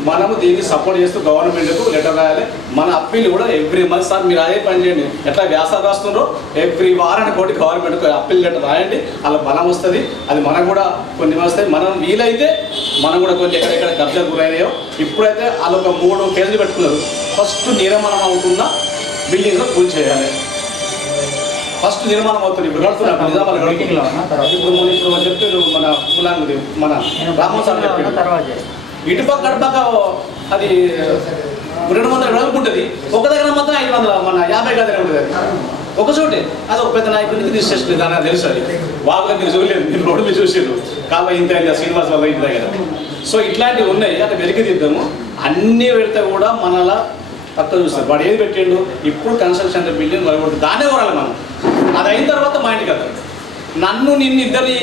మనము దీన్ని సపోర్ట్ చేస్తూ గవర్నమెంట్కు లెటర్ రాయాలి. మన అప్పీల్ కూడా ఎవ్రీ మంత్ సార్ మీరు అదే పని చేయండి. ఎట్లా వ్యాసాలు రాస్తుండ్రో ఎవ్రీ వారానికి ఒకటి గవర్నమెంట్కు అప్పీల్ లెటర్ రాయండి. అలా బలం వస్తుంది. అది మనకు కూడా కొన్ని వస్తాయి. మనం వీలైతే మనం కూడా కొన్ని ఎక్కడెక్కడ కబ్జా గురైనాయో ఇప్పుడైతే వాళ్ళు ఒక 3 కేసులు పెట్టుకున్నారు. ఫస్ట్ నిర్మాణం అవుతున్న బిల్డింగ్లో పూజ చేయాలి. ఫస్ట్ నిర్మాణం అవుతుంది. ఇప్పుడు కడుతున్నారు నిజామాబాద్ ఇప్పుడు చెప్పారు మన కులాంగుడి మన రామోహన్ సార్ చెప్పారు. ఇటుపక్క గడపక అది 200 గడపకు ఉంటుంది, ఒక దగ్గర మాత్రం 500 మన 50 గదిలో ఉంటుంది. అది ఒక చోటే అది ఒక పెద్ద నాయకుడికి రిజిస్ట్రేషన్ దాని తెలుసు. అది వాళ్ళకి మీరు చూడలేదు, మీరు రోడ్డు మీరు చూసారు కాబట్టి ఇంత శ్రీనివాస్ వాళ్ళ ఇంటి దగ్గర. సో ఇట్లాంటివి ఉన్నాయి, అట్లా వెలికిదిద్దాము. అన్నీ పెడితే కూడా మనలా తక్కువ చూస్తారు. వాడు ఏది పెట్టిండు ఇప్పుడు కన్స్ట్రక్షన్ బిల్డింగ్ వరగొడుతుంది, దాన్నే కొరాలి మనం. అది అయిన తర్వాత మా ఇంటికి వస్తారు. నిన్ను ఇద్దరిని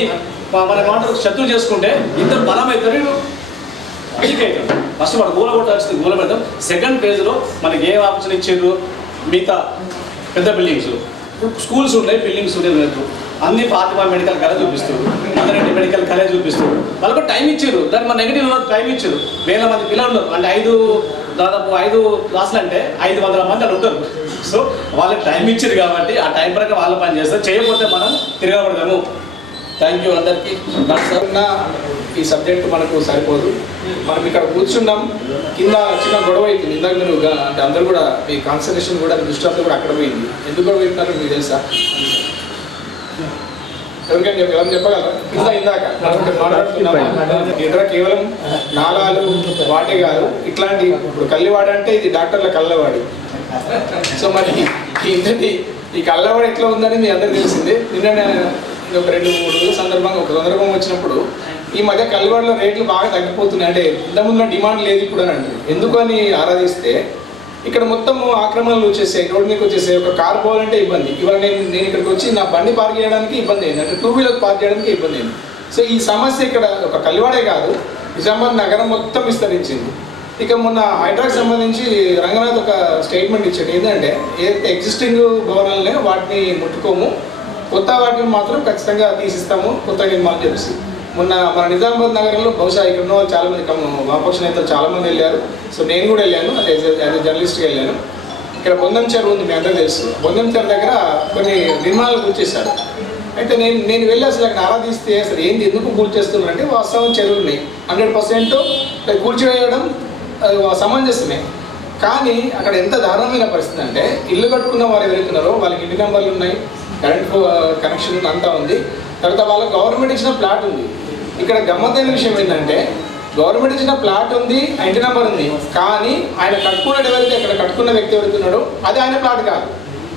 మన మాటలు శత్రువు చేసుకుంటే ఇద్దరు బలం అవుతారు, వీక్ అవుతారు. ఫస్ట్ వాడు గోల కొట్టాల్సింది గోల పెడతాం. సెకండ్ ఫేజ్లో మనకి ఏ ఆప్షన్ ఇచ్చారు, మిగతా పెద్ద బిల్డింగ్స్ స్కూల్స్ ఉన్నాయి, బిల్డింగ్స్ ఉన్నాయి, అన్ని ఫాతిమా మెడికల్ కాలేజ్ చూపిస్తారు, మదరెడ్డి మెడికల్ కాలేజ్ చూపిస్తారు. వాళ్ళకు టైం ఇచ్చారు, దానికి మన నెగిటివ్ టైం ఇచ్చారు. 1000 మంది పిల్లలు ఉన్నారు అంటే దాదాపు 5 క్లాసులు అంటే 500 మంది అక్కడ ఉంటారు. సో వాళ్ళకి టైం ఇచ్చారు కాబట్టి ఆ టైం ప్రకారం వాళ్ళ పని చేస్తారు. చేయకపోతే మనం తిరగబడదాము. థ్యాంక్ యూ అందరికీ. ఈ సబ్జెక్ట్ మనకు సరిపోదు. మనం ఇక్కడ కూర్చున్నాం, కింద చిన్న గొడవ అవుతుంది. ఇందాక మీరు అంటే అందరూ కూడా మీ కాన్సన్ట్రేషన్ కూడా దృష్టి అంతా కూడా అక్కడ పోయింది. ఎందుకు గొడవ అవుతున్నారో మీకు తెలుసా? ఎవరికైనా ఎవరు చెప్పగలరా? ఇందాక ఇతర కేవలం నాలాలు వాటే కాదు, ఇట్లాంటి ఇప్పుడు కల్లివాడ అంటే ఇది డాక్టర్ల కళ్ళవాడి. సో మరి ఈ కళ్ళవాడ ఎట్లా ఉందని మీ అందరికి తెలిసిందే. నిన్న ఒక 2-3 రోజుల సందర్భంగా ఒక సందర్భం వచ్చినప్పుడు ఈ మధ్య కల్లివాడలో రేట్లు బాగా తగ్గిపోతున్నాయి. అంటే ఇంతకుముందు డిమాండ్ లేదు ఇప్పుడు అని అంటారు. ఎందుకు అని ఆరాధిస్తే ఇక్కడ మొత్తం ఆక్రమణలు వచ్చేసాయి, రోడ్డు మీకు వచ్చేసాయి. ఒక కార్ పోవాలంటే ఇబ్బంది. ఇవాళ నేను ఇక్కడికి వచ్చి నా బండి పార్క్ చేయడానికి ఇబ్బంది అయింది, అంటే 2 వీలర్ పార్క్ చేయడానికి ఇబ్బంది అయింది. సో ఈ సమస్య ఇక్కడ ఒక కల్లివాడే కాదు, నిజామాబాద్ నగరం మొత్తం విస్తరించింది. ఇక మొన్న హైడ్రాకి సంబంధించి రంగనాథ్ ఒక స్టేట్మెంట్ ఇచ్చాడు. ఏంటంటే ఏదైతే ఎగ్జిస్టింగ్ భవనాలనే వాటిని ముట్టుకోము, కొత్త వాటిని మాత్రం ఖచ్చితంగా తీసిస్తాము, కొత్త నిర్మాణం చేసి. మొన్న మన నిజామాబాద్ నగరంలో బహుశా ఇక్కడ ఉన్న వాళ్ళు చాలామంది వామపక్ష నేతలు చాలామంది వెళ్ళారు. సో నేను కూడా వెళ్ళాను, యాజ్ ఎ జర్నలిస్ట్గా వెళ్ళాను. ఇక్కడ బొందం చెరువు ఉంది, మీ అందరూ తెలుసు. బొందం చెరువు దగ్గర కొన్ని నిర్మాణాలు కూల్చేశారు. అయితే నేను వెళ్ళి అసలు అక్కడ ఆరాధిస్తే అసలు ఏంది ఎందుకు కూల్చేస్తున్నారంటే వాస్తవం చెరువులు ఉన్నాయి, 100% కూల్చివేయడం సమంజసమే. కానీ అక్కడ ఎంత దారుణమైన పరిస్థితి అంటే ఇల్లు కట్టుకున్న వారు ఎవరైతున్నారో వాళ్ళకి ఇంటి నెంబర్లు ఉన్నాయి, కరెంట్ కనెక్షన్ అంతా ఉంది. తర్వాత వాళ్ళకి గవర్నమెంట్ ఇచ్చిన ప్లాట్ ఉంది. ఇక్కడ గమ్మత్తైన విషయం ఏంటంటే గవర్నమెంట్ ఇచ్చిన ప్లాట్ ఉంది, ఇంటి నెంబర్ ఉంది, కానీ ఆయన కట్టుకున్నాడు ఎవరైతే ఇక్కడ కట్టుకున్న వ్యక్తి ఎవరుతున్నాడో అది ఆయన ప్లాట్ కాదు.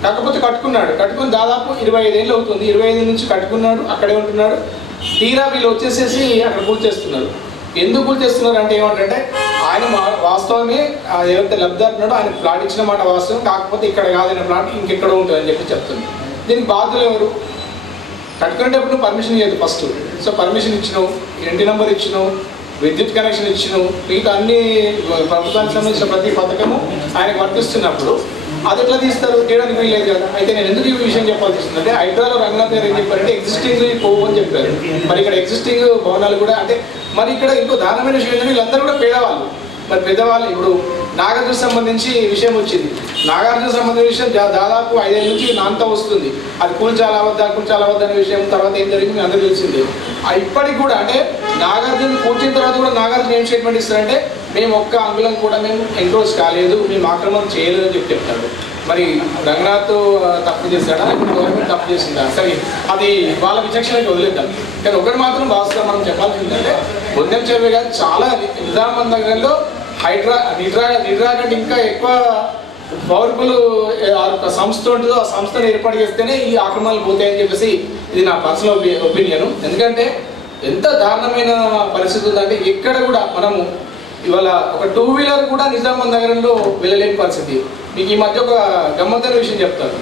కాకపోతే కట్టుకుని దాదాపు 25 ఏళ్ళు అవుతుంది. 25 నుంచి కట్టుకున్నాడు, అక్కడే ఉంటున్నాడు. తీరా వీళ్ళు వచ్చేసేసి అక్కడ కూల్చేస్తున్నారు. ఎందుకు కూల్చేస్తున్నారు అంటే ఏమంటే ఆయన వాస్తవమే ఏవైతే లబ్ధిదారున్నాడో ఆయన ప్లాట్ ఇచ్చిన మాట వాస్తవం, కాకపోతే ఇక్కడ కాదైన ప్లాట్ ఇంకెక్కడ ఉంటుందని చెప్పి చెప్తుంది. దీనికి బాధ్యులు ఎవరు? కట్టుకునేటప్పుడు పర్మిషన్ ఇవ్వదు ఫస్ట్. సో పర్మిషన్ ఇచ్చినావు, ఇంటి నెంబర్ ఇచ్చినావు, విద్యుత్ కనెక్షన్ ఇచ్చినావు, మిగతా అన్ని ప్రభుత్వానికి సంబంధించిన ప్రతి పథకము ఆయనకు వర్తిస్తున్నప్పుడు అది ఎట్లా తీస్తారు? తీయడానికి వీల్లేదు కదా. అయితే నేను ఎందుకు ఈ విషయం చెప్పాల్సి వస్తుంది అంటే హైదరాబాద్లో రంగనాథ్ గారు ఏం చెప్పారంటే ఎగ్జిస్టింగ్ పోవు అని చెప్పారు. మరి ఇక్కడ ఎగ్జిస్టింగ్ భవనాలు కూడా అంటే మరి ఇక్కడ ఇంకో దారుణమైన విషయం ఏంటంటే వీళ్ళందరూ కూడా పేదవాళ్ళు. మరి పెద్దవాళ్ళు ఇప్పుడు నాగార్జున సంబంధించి విషయం వచ్చింది. నాగార్జున సంబంధించిన విషయం దాదాపు 5 ఏళ్ళ నుంచి నాంతా వస్తుంది. అది కూల్చాలా వద్దా అనే విషయం తర్వాత ఏం జరిగింది మీ అందరూ తెలిసింది. ఇప్పటికి కూడా అంటే నాగార్జున కూర్చిన తర్వాత కూడా నాగార్జున ఏం స్టేట్మెంట్ ఇస్తారంటే మేము ఒక్క అంగుళం కూడా మేము ఎంక్రోచ్ కాలేదు, మేము ఆక్రమణ చేయలేదు అని చెప్తారు. మరి రంగనాథ్ తప్పు చేశాడా, గవర్నమెంట్ తప్పు చేసిందా? సరే అది వాళ్ళ విచక్షణకి వదిలేద్దాం. కానీ ఒకటి మాత్రం వాస్తవం మనం చెప్పాల్సిందంటే బొందెం చెరువు కాదు, చాలా నిజామాబాద్ నగరంలో నిడ్రా కంటే ఇంకా ఎక్కువ పవర్ఫుల్ సంస్థ ఉంటుందో ఆ సంస్థను ఏర్పాటు చేస్తేనే ఈ ఆక్రమణలు పోతాయని చెప్పేసి ఇది నా పర్సనల్ ఒపీనియన్. ఎందుకంటే ఎంత దారుణమైన పరిస్థితి ఉందంటే ఎక్కడ కూడా మనము ఇవాళ ఒక 2 వీలర్ కూడా నిజామాబాద్ నగరంలో వెళ్ళలేని పరిస్థితి. మీకు ఈ మధ్య ఒక గమ్మత్తైన విషయం చెప్తాను.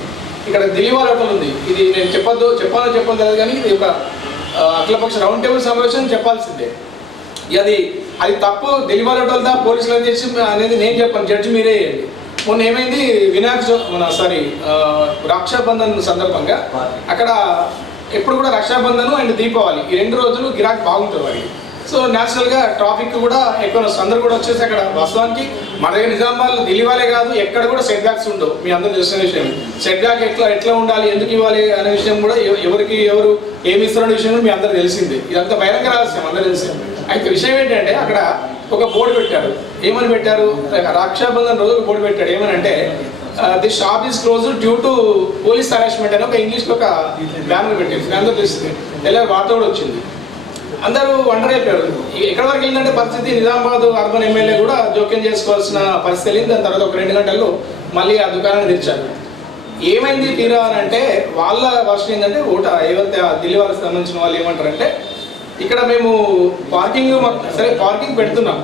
ఇక్కడ దిలీవాల్ హోటల్ ఉంది. ఇది నేను చెప్పాలో తెలియదు కానీ ఇది ఒక అఖిలపక్ష రౌండ్ టేబుల్ సమావేశం చెప్పాల్సిందే. అది తప్పు దిలీవాల్ హోటల్దా పోలీసులు అని చేసి అనేది నేను చెప్పాను, జడ్జి మీరే వేయండి. మొన్న ఏమైంది రక్షాబంధన్ సందర్భంగా అక్కడ ఎప్పుడు కూడా రక్షాబంధన్ అండ్ దీపావళి ఈ 2 రోజులు గిరాకీ బాగుంటుంది వారికి. సో న్యాచురల్గా ట్రాఫిక్ కూడా ఎక్కువ అందరూ కూడా వచ్చేసి అక్కడ వాస్తవానికి మన దగ్గర నిజామాబాద్ ఢిల్లీ వాళ్ళే కాదు ఎక్కడ కూడా సెట్ బ్యాక్స్ ఉండవు. మీ అందరూ తెలిసిన విషయం. సెట్ బ్యాక్ ఎట్లా ఉండాలి, ఎందుకు ఇవ్వాలి అనే విషయం కూడా ఎవరు ఏమి ఇస్తున్న విషయం కూడా మీ అందరూ తెలిసిందే. ఇదంతా బహిరంగ రహస్యం, అందరూ తెలిసింది. అయితే విషయం ఏంటంటే అక్కడ ఒక బోర్డు పెట్టారు. ఏమని పెట్టారు? రక్షాబంధన్ రోజు ఒక బోర్డు పెట్టాడు. ఏమని అంటే the shop is close due to police harassment అని ఒక ఇంగ్లీష్లో ఒక బ్యానర్ పెట్టారు. మీ అందరూ తెలిసింది. ఎలా వార్త కూడా వచ్చింది. అందరూ వండర్ అయిపోయారు. ఎక్కడి వరకు వెళ్ళిందంటే పరిస్థితి నిజామాబాద్ అర్బన్ ఎమ్మెల్యే కూడా జోక్యం చేసుకోవాల్సిన పరిస్థితి వెళ్ళింది. దాని తర్వాత ఒక 2 గంటల్లో మళ్ళీ ఆ దుకాణాన్ని తెరిచారు. ఏమైంది తీరా అని అంటే వాళ్ళ వర్షం ఏంటంటే ఏవైతే ఢిల్లీ వాళ్ళకి సంబంధించిన వాళ్ళు ఏమంటారంటే ఇక్కడ మేము పార్కింగ్ పెడుతున్నాం,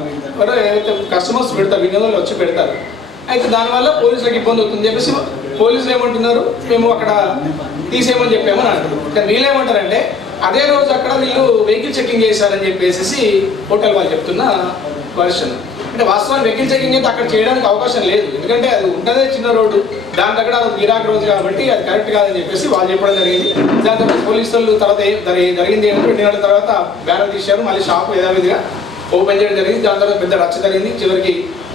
ఏవైతే కస్టమర్స్ పెడతారు, వినియోగంలో వచ్చి పెడతారు. అయితే దానివల్ల పోలీసులకు ఇబ్బంది అవుతుంది చెప్పేసి పోలీసులు ఏమంటున్నారు, మేము అక్కడ తీసేయమని చెప్పామని అంటారు. కానీ వీళ్ళు ఏమంటారంటే అదే రోజు అక్కడ వీళ్ళు వెహికల్ చెకింగ్ చేశారని చెప్పేసి హోటల్ వాళ్ళు చెప్తున్న వర్షన్. అంటే వాస్తవానికి వెహికల్ చెకింగ్ అయితే అక్కడ చేయడానికి అవకాశం లేదు. ఎందుకంటే అది ఉంటుందే చిన్న రోడ్డు, దాని దగ్గర అది గిరాకీ రోజు కాబట్టి అది కరెక్ట్ కాదని చెప్పేసి వాళ్ళు చెప్పడం జరిగింది. దాని తర్వాత పోలీసులు తర్వాత జరిగింది ఏమంటే 2 గంటల తర్వాత బ్యానర్ తీశారు. మళ్ళీ షాప్ యథావిధిగా ఓపెన్ చేయడం జరిగింది. దాని తర్వాత పెద్ద రచ్చ జరిగింది. చివరికి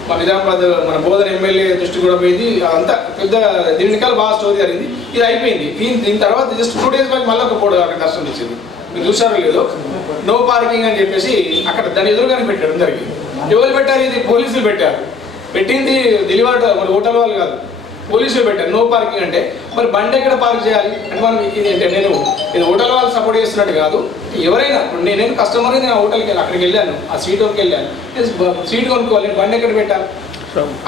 మన నిజామాబాద్ మన బోధన ఎమ్మెల్యే దృష్టి కూడా పోయింది. అంతా పెద్ద దీని వెనకాల బాగా స్టోరీ జరిగింది. ఇది అయిపోయింది. దీని తర్వాత జస్ట్ 2 days బ్యాక్ మళ్ళీ ఒక బోర్డు అక్కడ దర్శనం ఇచ్చింది. మీరు చూసారో లేదో, నో పార్కింగ్ అని చెప్పేసి అక్కడ దాని ఎదురుగానే పెట్టారు. అందరికీ ఎవరు పెట్టారు? ఇది పోలీసులు పెట్టారు. పెట్టింది ఢిల్లీ వాళ్ళు, మన హోటల్ వాళ్ళు కాదు, పోలీసులు పెట్టారు. నో పార్కింగ్ అంటే మరి బండి ఎక్కడ పార్క్ చేయాలి అంటే మనం నేను ఇది హోటల్ వాళ్ళు సపోర్ట్ చేస్తున్నట్టు కాదు. ఎవరైనా నేను కస్టమర్, నేను హోటల్కి అక్కడికి వెళ్ళాను, ఆ స్వీట్ హోమ్కి వెళ్ళాను, స్వీట్ కొనుక్కోవాలి, నేను బండి ఎక్కడ పెట్టాలి?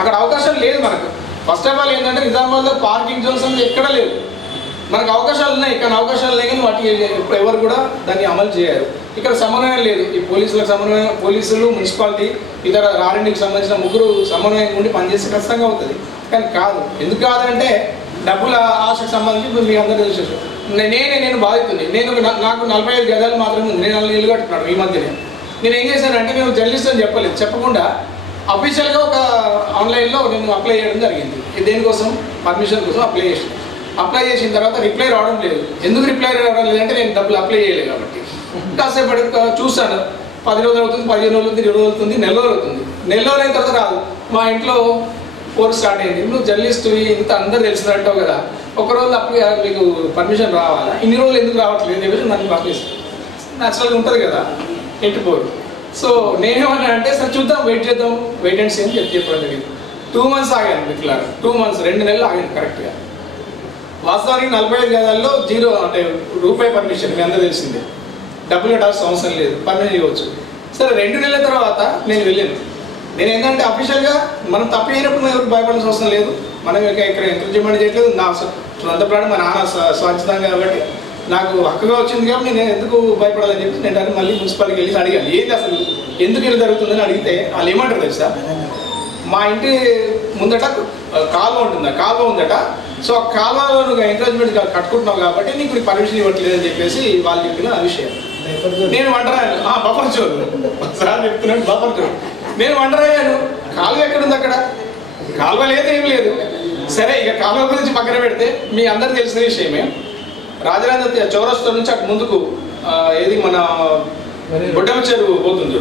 అక్కడ అవకాశం లేదు మనకు. ఫస్ట్ ఆఫ్ ఆల్ ఏంటంటే నిజామాబాద్లో పార్కింగ్ జోన్స్ అనేది ఎక్కడ లేవు. మనకు అవకాశాలు ఉన్నాయి, కానీ అవకాశాలు లేని వాటి ఎవరు కూడా దాన్ని అమలు చేయరు. ఇక్కడ సమన్వయం లేదు. ఈ పోలీసులకు సమన్వయం, పోలీసులు, మున్సిపాలిటీ, ఇతర ఆర్ఎండ్కి సంబంధించిన ముగ్గురు సమన్వయం ఉండి పనిచేస్తే ఖచ్చితంగా అవుతుంది. కానీ కాదు. ఎందుకు కాదంటే డబ్బుల ఆశకు సంబంధించి మీ అందరూ తెలిసేసు. నేను బాధితుంది. నాకు 45 గజాలు మాత్రమే ఉంది. నేను 4 ఇల్లు కట్టుకున్నాను ఈ మధ్యనే. నేను ఏం చేశానంటే నేను జర్నలిస్ట్ అని చెప్పకుండా అఫీషియల్గా ఒక ఆన్లైన్లో నేను అప్లై చేయడం జరిగింది. దేనికోసం? పర్మిషన్ కోసం అప్లై చేసిన తర్వాత రిప్లై రావడం లేదు. ఎందుకు రిప్లై రావడం లేదంటే నేను డబ్బులు అప్లై చేయలేదు కాబట్టి. కాసేపటి చూస్తాను, 10 రోజులు అవుతుంది, 15 రోజులు అవుతుంది, 20 రోజులు అవుతుంది, నెల రోజులు అవుతుంది. నెల రోజులు అయిన తర్వాత రాదు. మా ఇంట్లో కోర్స్ స్టార్ట్ అయింది. నువ్వు జర్నలిస్ట్ ఇంత అందరూ తెలిసినట్టావు కదా, ఒకరోజు అప్లై మీకు పర్మిషన్ రావాలా, ఇన్ని రోజులు ఎందుకు రావట్లేదు అని చెప్పేసి నన్ను పంపిస్తాను. న్యాచురల్గా ఉంటుంది కదా, ఎట్టిపోరు. సో నేనేమన్నా అంటే సరే చూద్దాం, వెయిట్ చేద్దాం, వెయిట్ అండ్ సీ అని చెప్పడం జరిగింది. 2 months ఆగాను మిత్రులారా. 2 months 2 నెలలు ఆగాను కరెక్ట్గా. వాస్తవానికి 45 గజాల్లో 0 అంటే రూపాయి పర్మిషన్. మీ అందరూ తెలిసిందే, డబ్బులు కట్టాల్సిన అవసరం లేదు, పర్మిషన్ ఇవ్వచ్చు. సరే 2 నెలల తర్వాత నేను వెళ్ళాను. నేను ఏంటంటే అఫీషియల్గా మనం తప్పు అయినప్పుడు ఎవరికి భయపడాల్సిన అవసరం లేదు. మనం ఇక్కడ ఎంకరేజ్మెంట్ చేయట్లేదు. నా సొంత ప్రాణం మా నాన్న స్వచ్ఛతం కాబట్టి నాకు హక్కుగా వచ్చింది కాబట్టి నేను ఎందుకు భయపడాలని చెప్పి నేను మళ్ళీ మున్సిపాలిటీకి వెళ్ళి అడిగాను, ఏంటి అసలు ఎందుకు ఇలా జరుగుతుందని అడిగితే వాళ్ళు ఏమంటారు తెలుసా, మా ఇంటి ముందట కాలువ ఉంటుందా, కాలువ ఉందట, సో ఆ కాలువలో నువ్వు ఎంకరేజ్మెంట్ కట్టుకుంటున్నావు కాబట్టి నీకు పర్మిషన్ ఇవ్వట్లేదు అని చెప్పేసి వాళ్ళు చెప్పిన విషయం. నేను వంటరాను, బఫర్ జోన్ సార్ చెప్తున్నాను, బఫర్ జోన్. నేను వంటరయ్యాను, కాలువ ఎక్కడుంది అక్కడ, కాలువ లేదు, ఏం లేదు. సరే ఇక కాలువ గురించి పక్కన పెడితే మీ అందరికి తెలిసిన విషయమే, రాజరాజ చౌరస్తా నుంచి అటు ముందుకు ఏది మన బొడ్డమ చెరువు పోతుంది.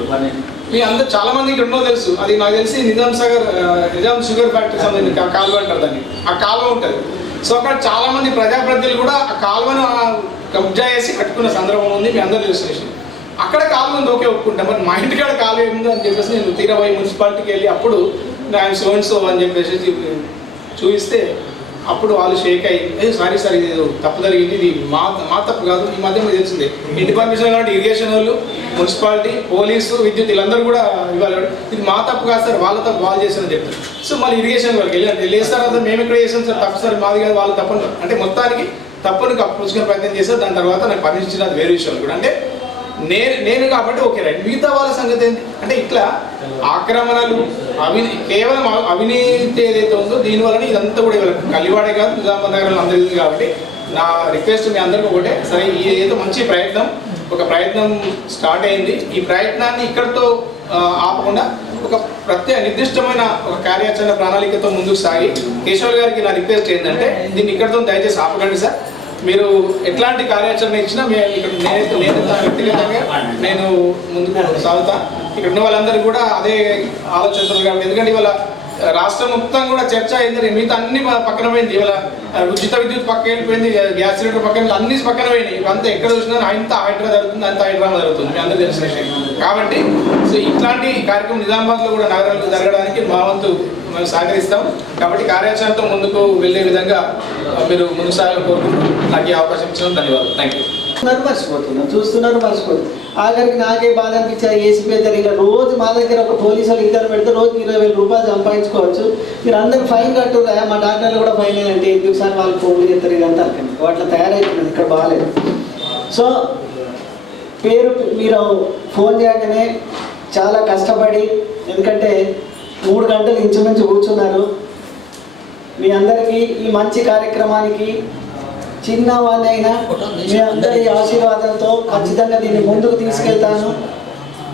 మీ అందరు చాలా మంది ఇక్కడ ఉన్నో తెలుసు, అది నాకు తెలిసి నిజాం షుగర్ ఫ్యాక్టరీ సంబంధించిన కాలువ అంటారు దాన్ని, ఆ కాలువ ఉంటుంది. సో అక్కడ చాలా మంది ప్రజాప్రతినిధులు కూడా ఆ కాలువను కబ్జా చేసి కట్టుకున్న సందర్భం ఉంది, మీ అందరూ తెలిసిన విషయం. అక్కడ కాలువ ఉంది, ఓకే ఒప్పుకుంటాం, మరి మా ఇంటికాడ కాలువ ఏముంది అని చెప్పేసి నేను తీరబోయి మున్సిపాలిటీకి వెళ్ళి అప్పుడు ఆయన సో అని చెప్పేసి చూపిస్తే అప్పుడు వాళ్ళు షేక్ అయ్యి సారీ సార్ ఇది తప్పు జరిగింది, ఇది మా తప్పు కాదు. ఈ మధ్య మీకు తెలిసిందే ఇంటి పర్మిషన్ కాబట్టి ఇరిగేషన్ వాళ్ళు, మున్సిపాలిటీ, పోలీసు, విద్యుత్ వీళ్ళందరూ కూడా ఇవ్వాలి, ఇది మా తప్పు కాదు సార్, వాళ్ళ తప్పు వాళ్ళు చేశారని చెప్తారు. సో మళ్ళీ ఇరిగేషన్ వాళ్ళకి వెళ్ళి లేదు సార్ అదే మేము ఇక్కడ చేసాం సార్, తప్పు సార్ మాది కాదు, వాళ్ళు తప్పని అంటే మొత్తానికి తప్పుని కప్పుకునే ప్రయత్నం చేశారు. దాని తర్వాత నాకు పర్మిషన్ ఇచ్చిన అది వేరే విషయాలు కూడా, అంటే నేను కాబట్టి ఓకే రైట్. మిగతా వాళ్ళ సంగతి ఏంటి అంటే ఇట్లా ఆక్రమణలు, కేవలం అవినీతి ఏదైతే ఉందో దీనివల్ల ఇదంతా కూడా కలివాడే కాదు నిజామాబాద్ నగరంలో అందరికీ. కాబట్టి నా రిక్వెస్ట్ మీ అందరికీ ఒకటే, సరే ఏదైతే మంచి ప్రయత్నం, ఒక ప్రయత్నం స్టార్ట్ అయింది, ఈ ప్రయత్నాన్ని ఇక్కడితో ఆపకుండా ఒక నిర్దిష్టమైన ఒక కార్యాచరణ ప్రణాళికతో ముందుకు సాగి కేశవ్ గారికి నా రిక్వెస్ట్ ఏంటంటే దీన్ని ఇక్కడితో దయచేసి ఆపకండి సార్. మీరు ఎట్లాంటి కార్యాచరణ ఇచ్చినా ఇక్కడ నేనైతే వ్యక్తిగతంగా నేను ముందుకు సాగుతా. ఇక్కడ ఉన్న వాళ్ళందరూ కూడా అదే ఆలోచనలు కాబట్టి, ఎందుకంటే ఇవాళ రాష్ట్రం మొత్తం కూడా చర్చ అయింది. మిగతా అన్ని పక్కన పోయింది. ఇవాళ ఉచిత విద్యుత్ పక్క వెళ్ళిపోయింది, గ్యాస్ సిలిండర్ పక్కన అన్ని పక్కన పోయినాయి. ఇవంతా ఎక్కడ చూసినా అంత హైదరాబాద్ జరుగుతుంది, అంత హైదరాబాద్ జరుగుతుంది, మీ అందరూ తెలిసిన విషయం. కాబట్టి సో ఇట్లాంటి కార్యక్రమం నిజామాబాద్లో కూడా నగరాల్లో జరగడానికి మా వంతు మేము సహకరిస్తాం. కాబట్టి కార్యాచరణతో ముందుకు వెళ్ళే విధంగా మీరు ముందుకు సాగాలని కోరుకుంటున్నాం. నాకు ఈ అవకాశం ఇచ్చినందుకు ధన్యవాదాలు. Thank you. చూస్తున్నారు మర్చిపోతున్నారు. ఆఖరికి నాకే బాధ అనిపించారు. ఏసీపీ అయితే ఇలా రోజు మా దగ్గర ఒక పోలీసులు ఇద్దరు పెడితే రోజుకి 20,000 రూపాయలు సంపాదించుకోవచ్చు. మీరు అందరూ ఫైన్ కట్టురా, మా డాక్టర్లు కూడా ఫైన్ అంటే ఎందుకు సార్ వాళ్ళు ఫోన్లు చేస్తారు ఇదంతా అనుకోండి. వాటిలో తయారైపోయింది, ఇక్కడ బాగాలేదు. సో పేరు మీరు ఫోన్ చేయగానే చాలా కష్టపడి, ఎందుకంటే 3 గంటలు ఇంచుమించు కూర్చున్నారు. మీ అందరికీ ఈ మంచి కార్యక్రమానికి చిన్నవాణ్ణైనా మీ అందరి ఆశీర్వాదంతో ఖచ్చితంగా దీన్ని ముందుకు తీసుకెళ్తాను.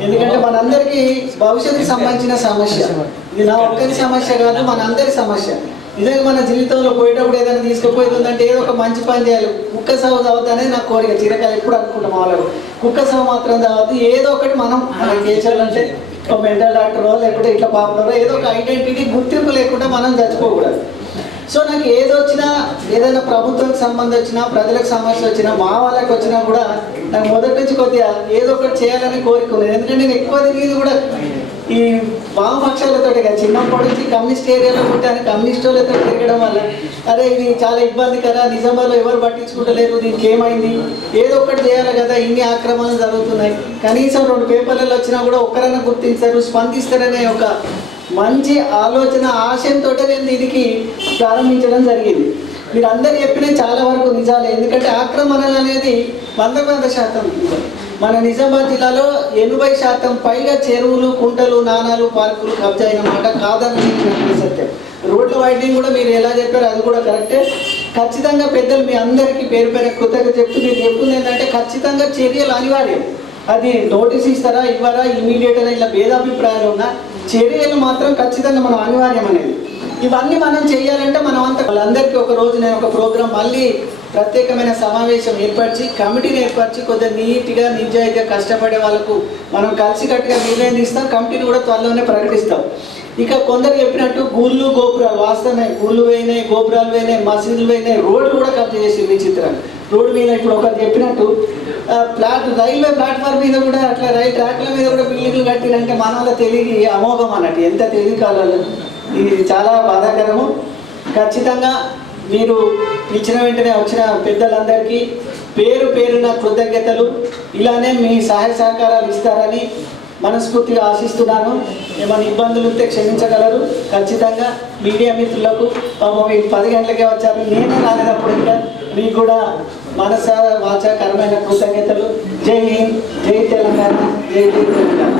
ఎందుకంటే మనందరికీ భవిష్యత్తుకు సంబంధించిన సమస్య ఇది. నా ఒక్కరి సమస్య కాదు, మనందరి సమస్య. నిజంగా మన జీవితంలో పోయేటప్పుడు ఏదైనా తీసుకుపోతుందంటే ఏదో ఒక మంచి పని చేయాలి. కుక్క సాగు తాగుతానే నా కోరిక, చిరకాలు ఎప్పుడు అనుకుంటాం వాళ్ళు. కుక్క సాగు మాత్రం తాగదు, ఏదో ఒకటి మనం చేయాలంటే ఒక మెంటల్ డాక్టరో లేకపోతే ఇట్లా పాపులరో ఏదో ఒక ఐడెంటిటీ గుర్తింపు లేకుండా మనం చచ్చిపోకూడదు. సో నాకు ఏదొచ్చినా, ఏదైనా ప్రభుత్వానికి సంబంధం వచ్చినా, ప్రజలకు సమస్య వచ్చినా, మా వాళ్ళకి వచ్చినా కూడా నాకు మొదటి నుంచి కొద్దిగా ఏదో ఒకటి చేయాలని కోరిక ఉంది. ఎందుకంటే నేను ఎక్కువ తిరిగింది కూడా ఈ వామపక్షాలతో కదా. చిన్నప్పటి నుంచి కమ్యూనిస్ట్ ఏరియాలో ఉంటాను, కమ్యూనిస్ట్ వాళ్ళతో తిరగడం వల్ల అరే ఇది చాలా ఇబ్బందికర, నిజామాబాద్లో ఎవరు పట్టించుకుంటలేరు, దీనికి ఏమైంది, ఏదో ఒకటి చేయాలి కదా, ఇన్ని ఆక్రమణలు జరుగుతున్నాయి. కనీసం 2 పేపర్లలో వచ్చినా కూడా ఒక్కరైనా గుర్తించారు, స్పందిస్తారనే ఒక మంచి ఆలోచన ఆశయంతో నేను దీనికి ప్రారంభించడం జరిగింది. మీరు అందరూ చెప్పిన చాలా వరకు నిజాలే. ఎందుకంటే ఆక్రమణలు అనేది 100% మన నిజామాబాద్ జిల్లాలో 80% పైగా చెరువులు, కుంటలు, నానాలు, పార్కులు కబ్జా అయిన మాట కాదని సత్యం. రోడ్ల వైడింగ్ కూడా మీరు ఎలా చెప్పారో అది కూడా కరెక్టే. ఖచ్చితంగా పెద్దలు మీ అందరికీ పేరు పేరు కృతజ్ఞత చెప్తూ మీరు చెప్తుంది ఏంటంటే ఖచ్చితంగా చర్యలు అనివార్యం. అది నోటీస్ ఇస్తారా ఇవ్వరా ఇమీడియట్గా ఇలా భేదాభిప్రాయాలు ఉన్నా చర్యలు మాత్రం ఖచ్చితంగా మనం అనివార్యం అనేది. ఇవన్నీ మనం చేయాలంటే మనం అంతా వాళ్ళందరికీ ఒక రోజు నేను ఒక ప్రోగ్రాం మళ్ళీ ప్రత్యేకమైన సమావేశం ఏర్పరిచి కమిటీని ఏర్పరిచి కొద్దిగా నీట్గా నిజాయితీగా కష్టపడే వాళ్ళకు మనం కలిసికట్టుగా నిర్ణయం తీస్తాం. కమిటీని కూడా త్వరలోనే ప్రకటిస్తాం. ఇక కొందరు చెప్పినట్టు గుళ్ళు గోపురాలు వాస్తవమే, గుళ్ళు పోయినాయి, గోపురాలు పోయినాయి, మసీదులు పోయినాయి, రోడ్లు కూడా కబ్జా చేసి విచిత్రంగా. రోడ్డు మీద ఇప్పుడు ఒకరు చెప్పినట్టు రైల్వే ప్లాట్ఫామ్ మీద కూడా అట్లా రైల్ ట్రాక్ల మీద కూడా బిల్డింగ్లు కట్టినంటే మన వల్ల తెలివి అమోఘం అన్నట్టు. ఎంత తెలివి కావాలి, ఇది చాలా బాధాకరము. ఖచ్చితంగా మీరు ఇచ్చిన వెంటనే వచ్చిన పెద్దలందరికీ పేరు పేరున కృతజ్ఞతలు. ఇలానే మీ సహాయ సహకారాలు ఇస్తారని మనస్ఫూర్తిగా ఆశిస్తున్నాను. ఏమైనా ఇబ్బందులు ఉంటే క్షమించగలరు. ఖచ్చితంగా మీడియా మిత్రులకు మీరు 10 గంటలకే వచ్చారు, నేనే రాలేనప్పుడు ఇంకా మీకు కూడా మనస వాచాకరమైన కృతజ్ఞతలు. జై హింద్, జై తెలంగాణ, జై తెలంగాణ.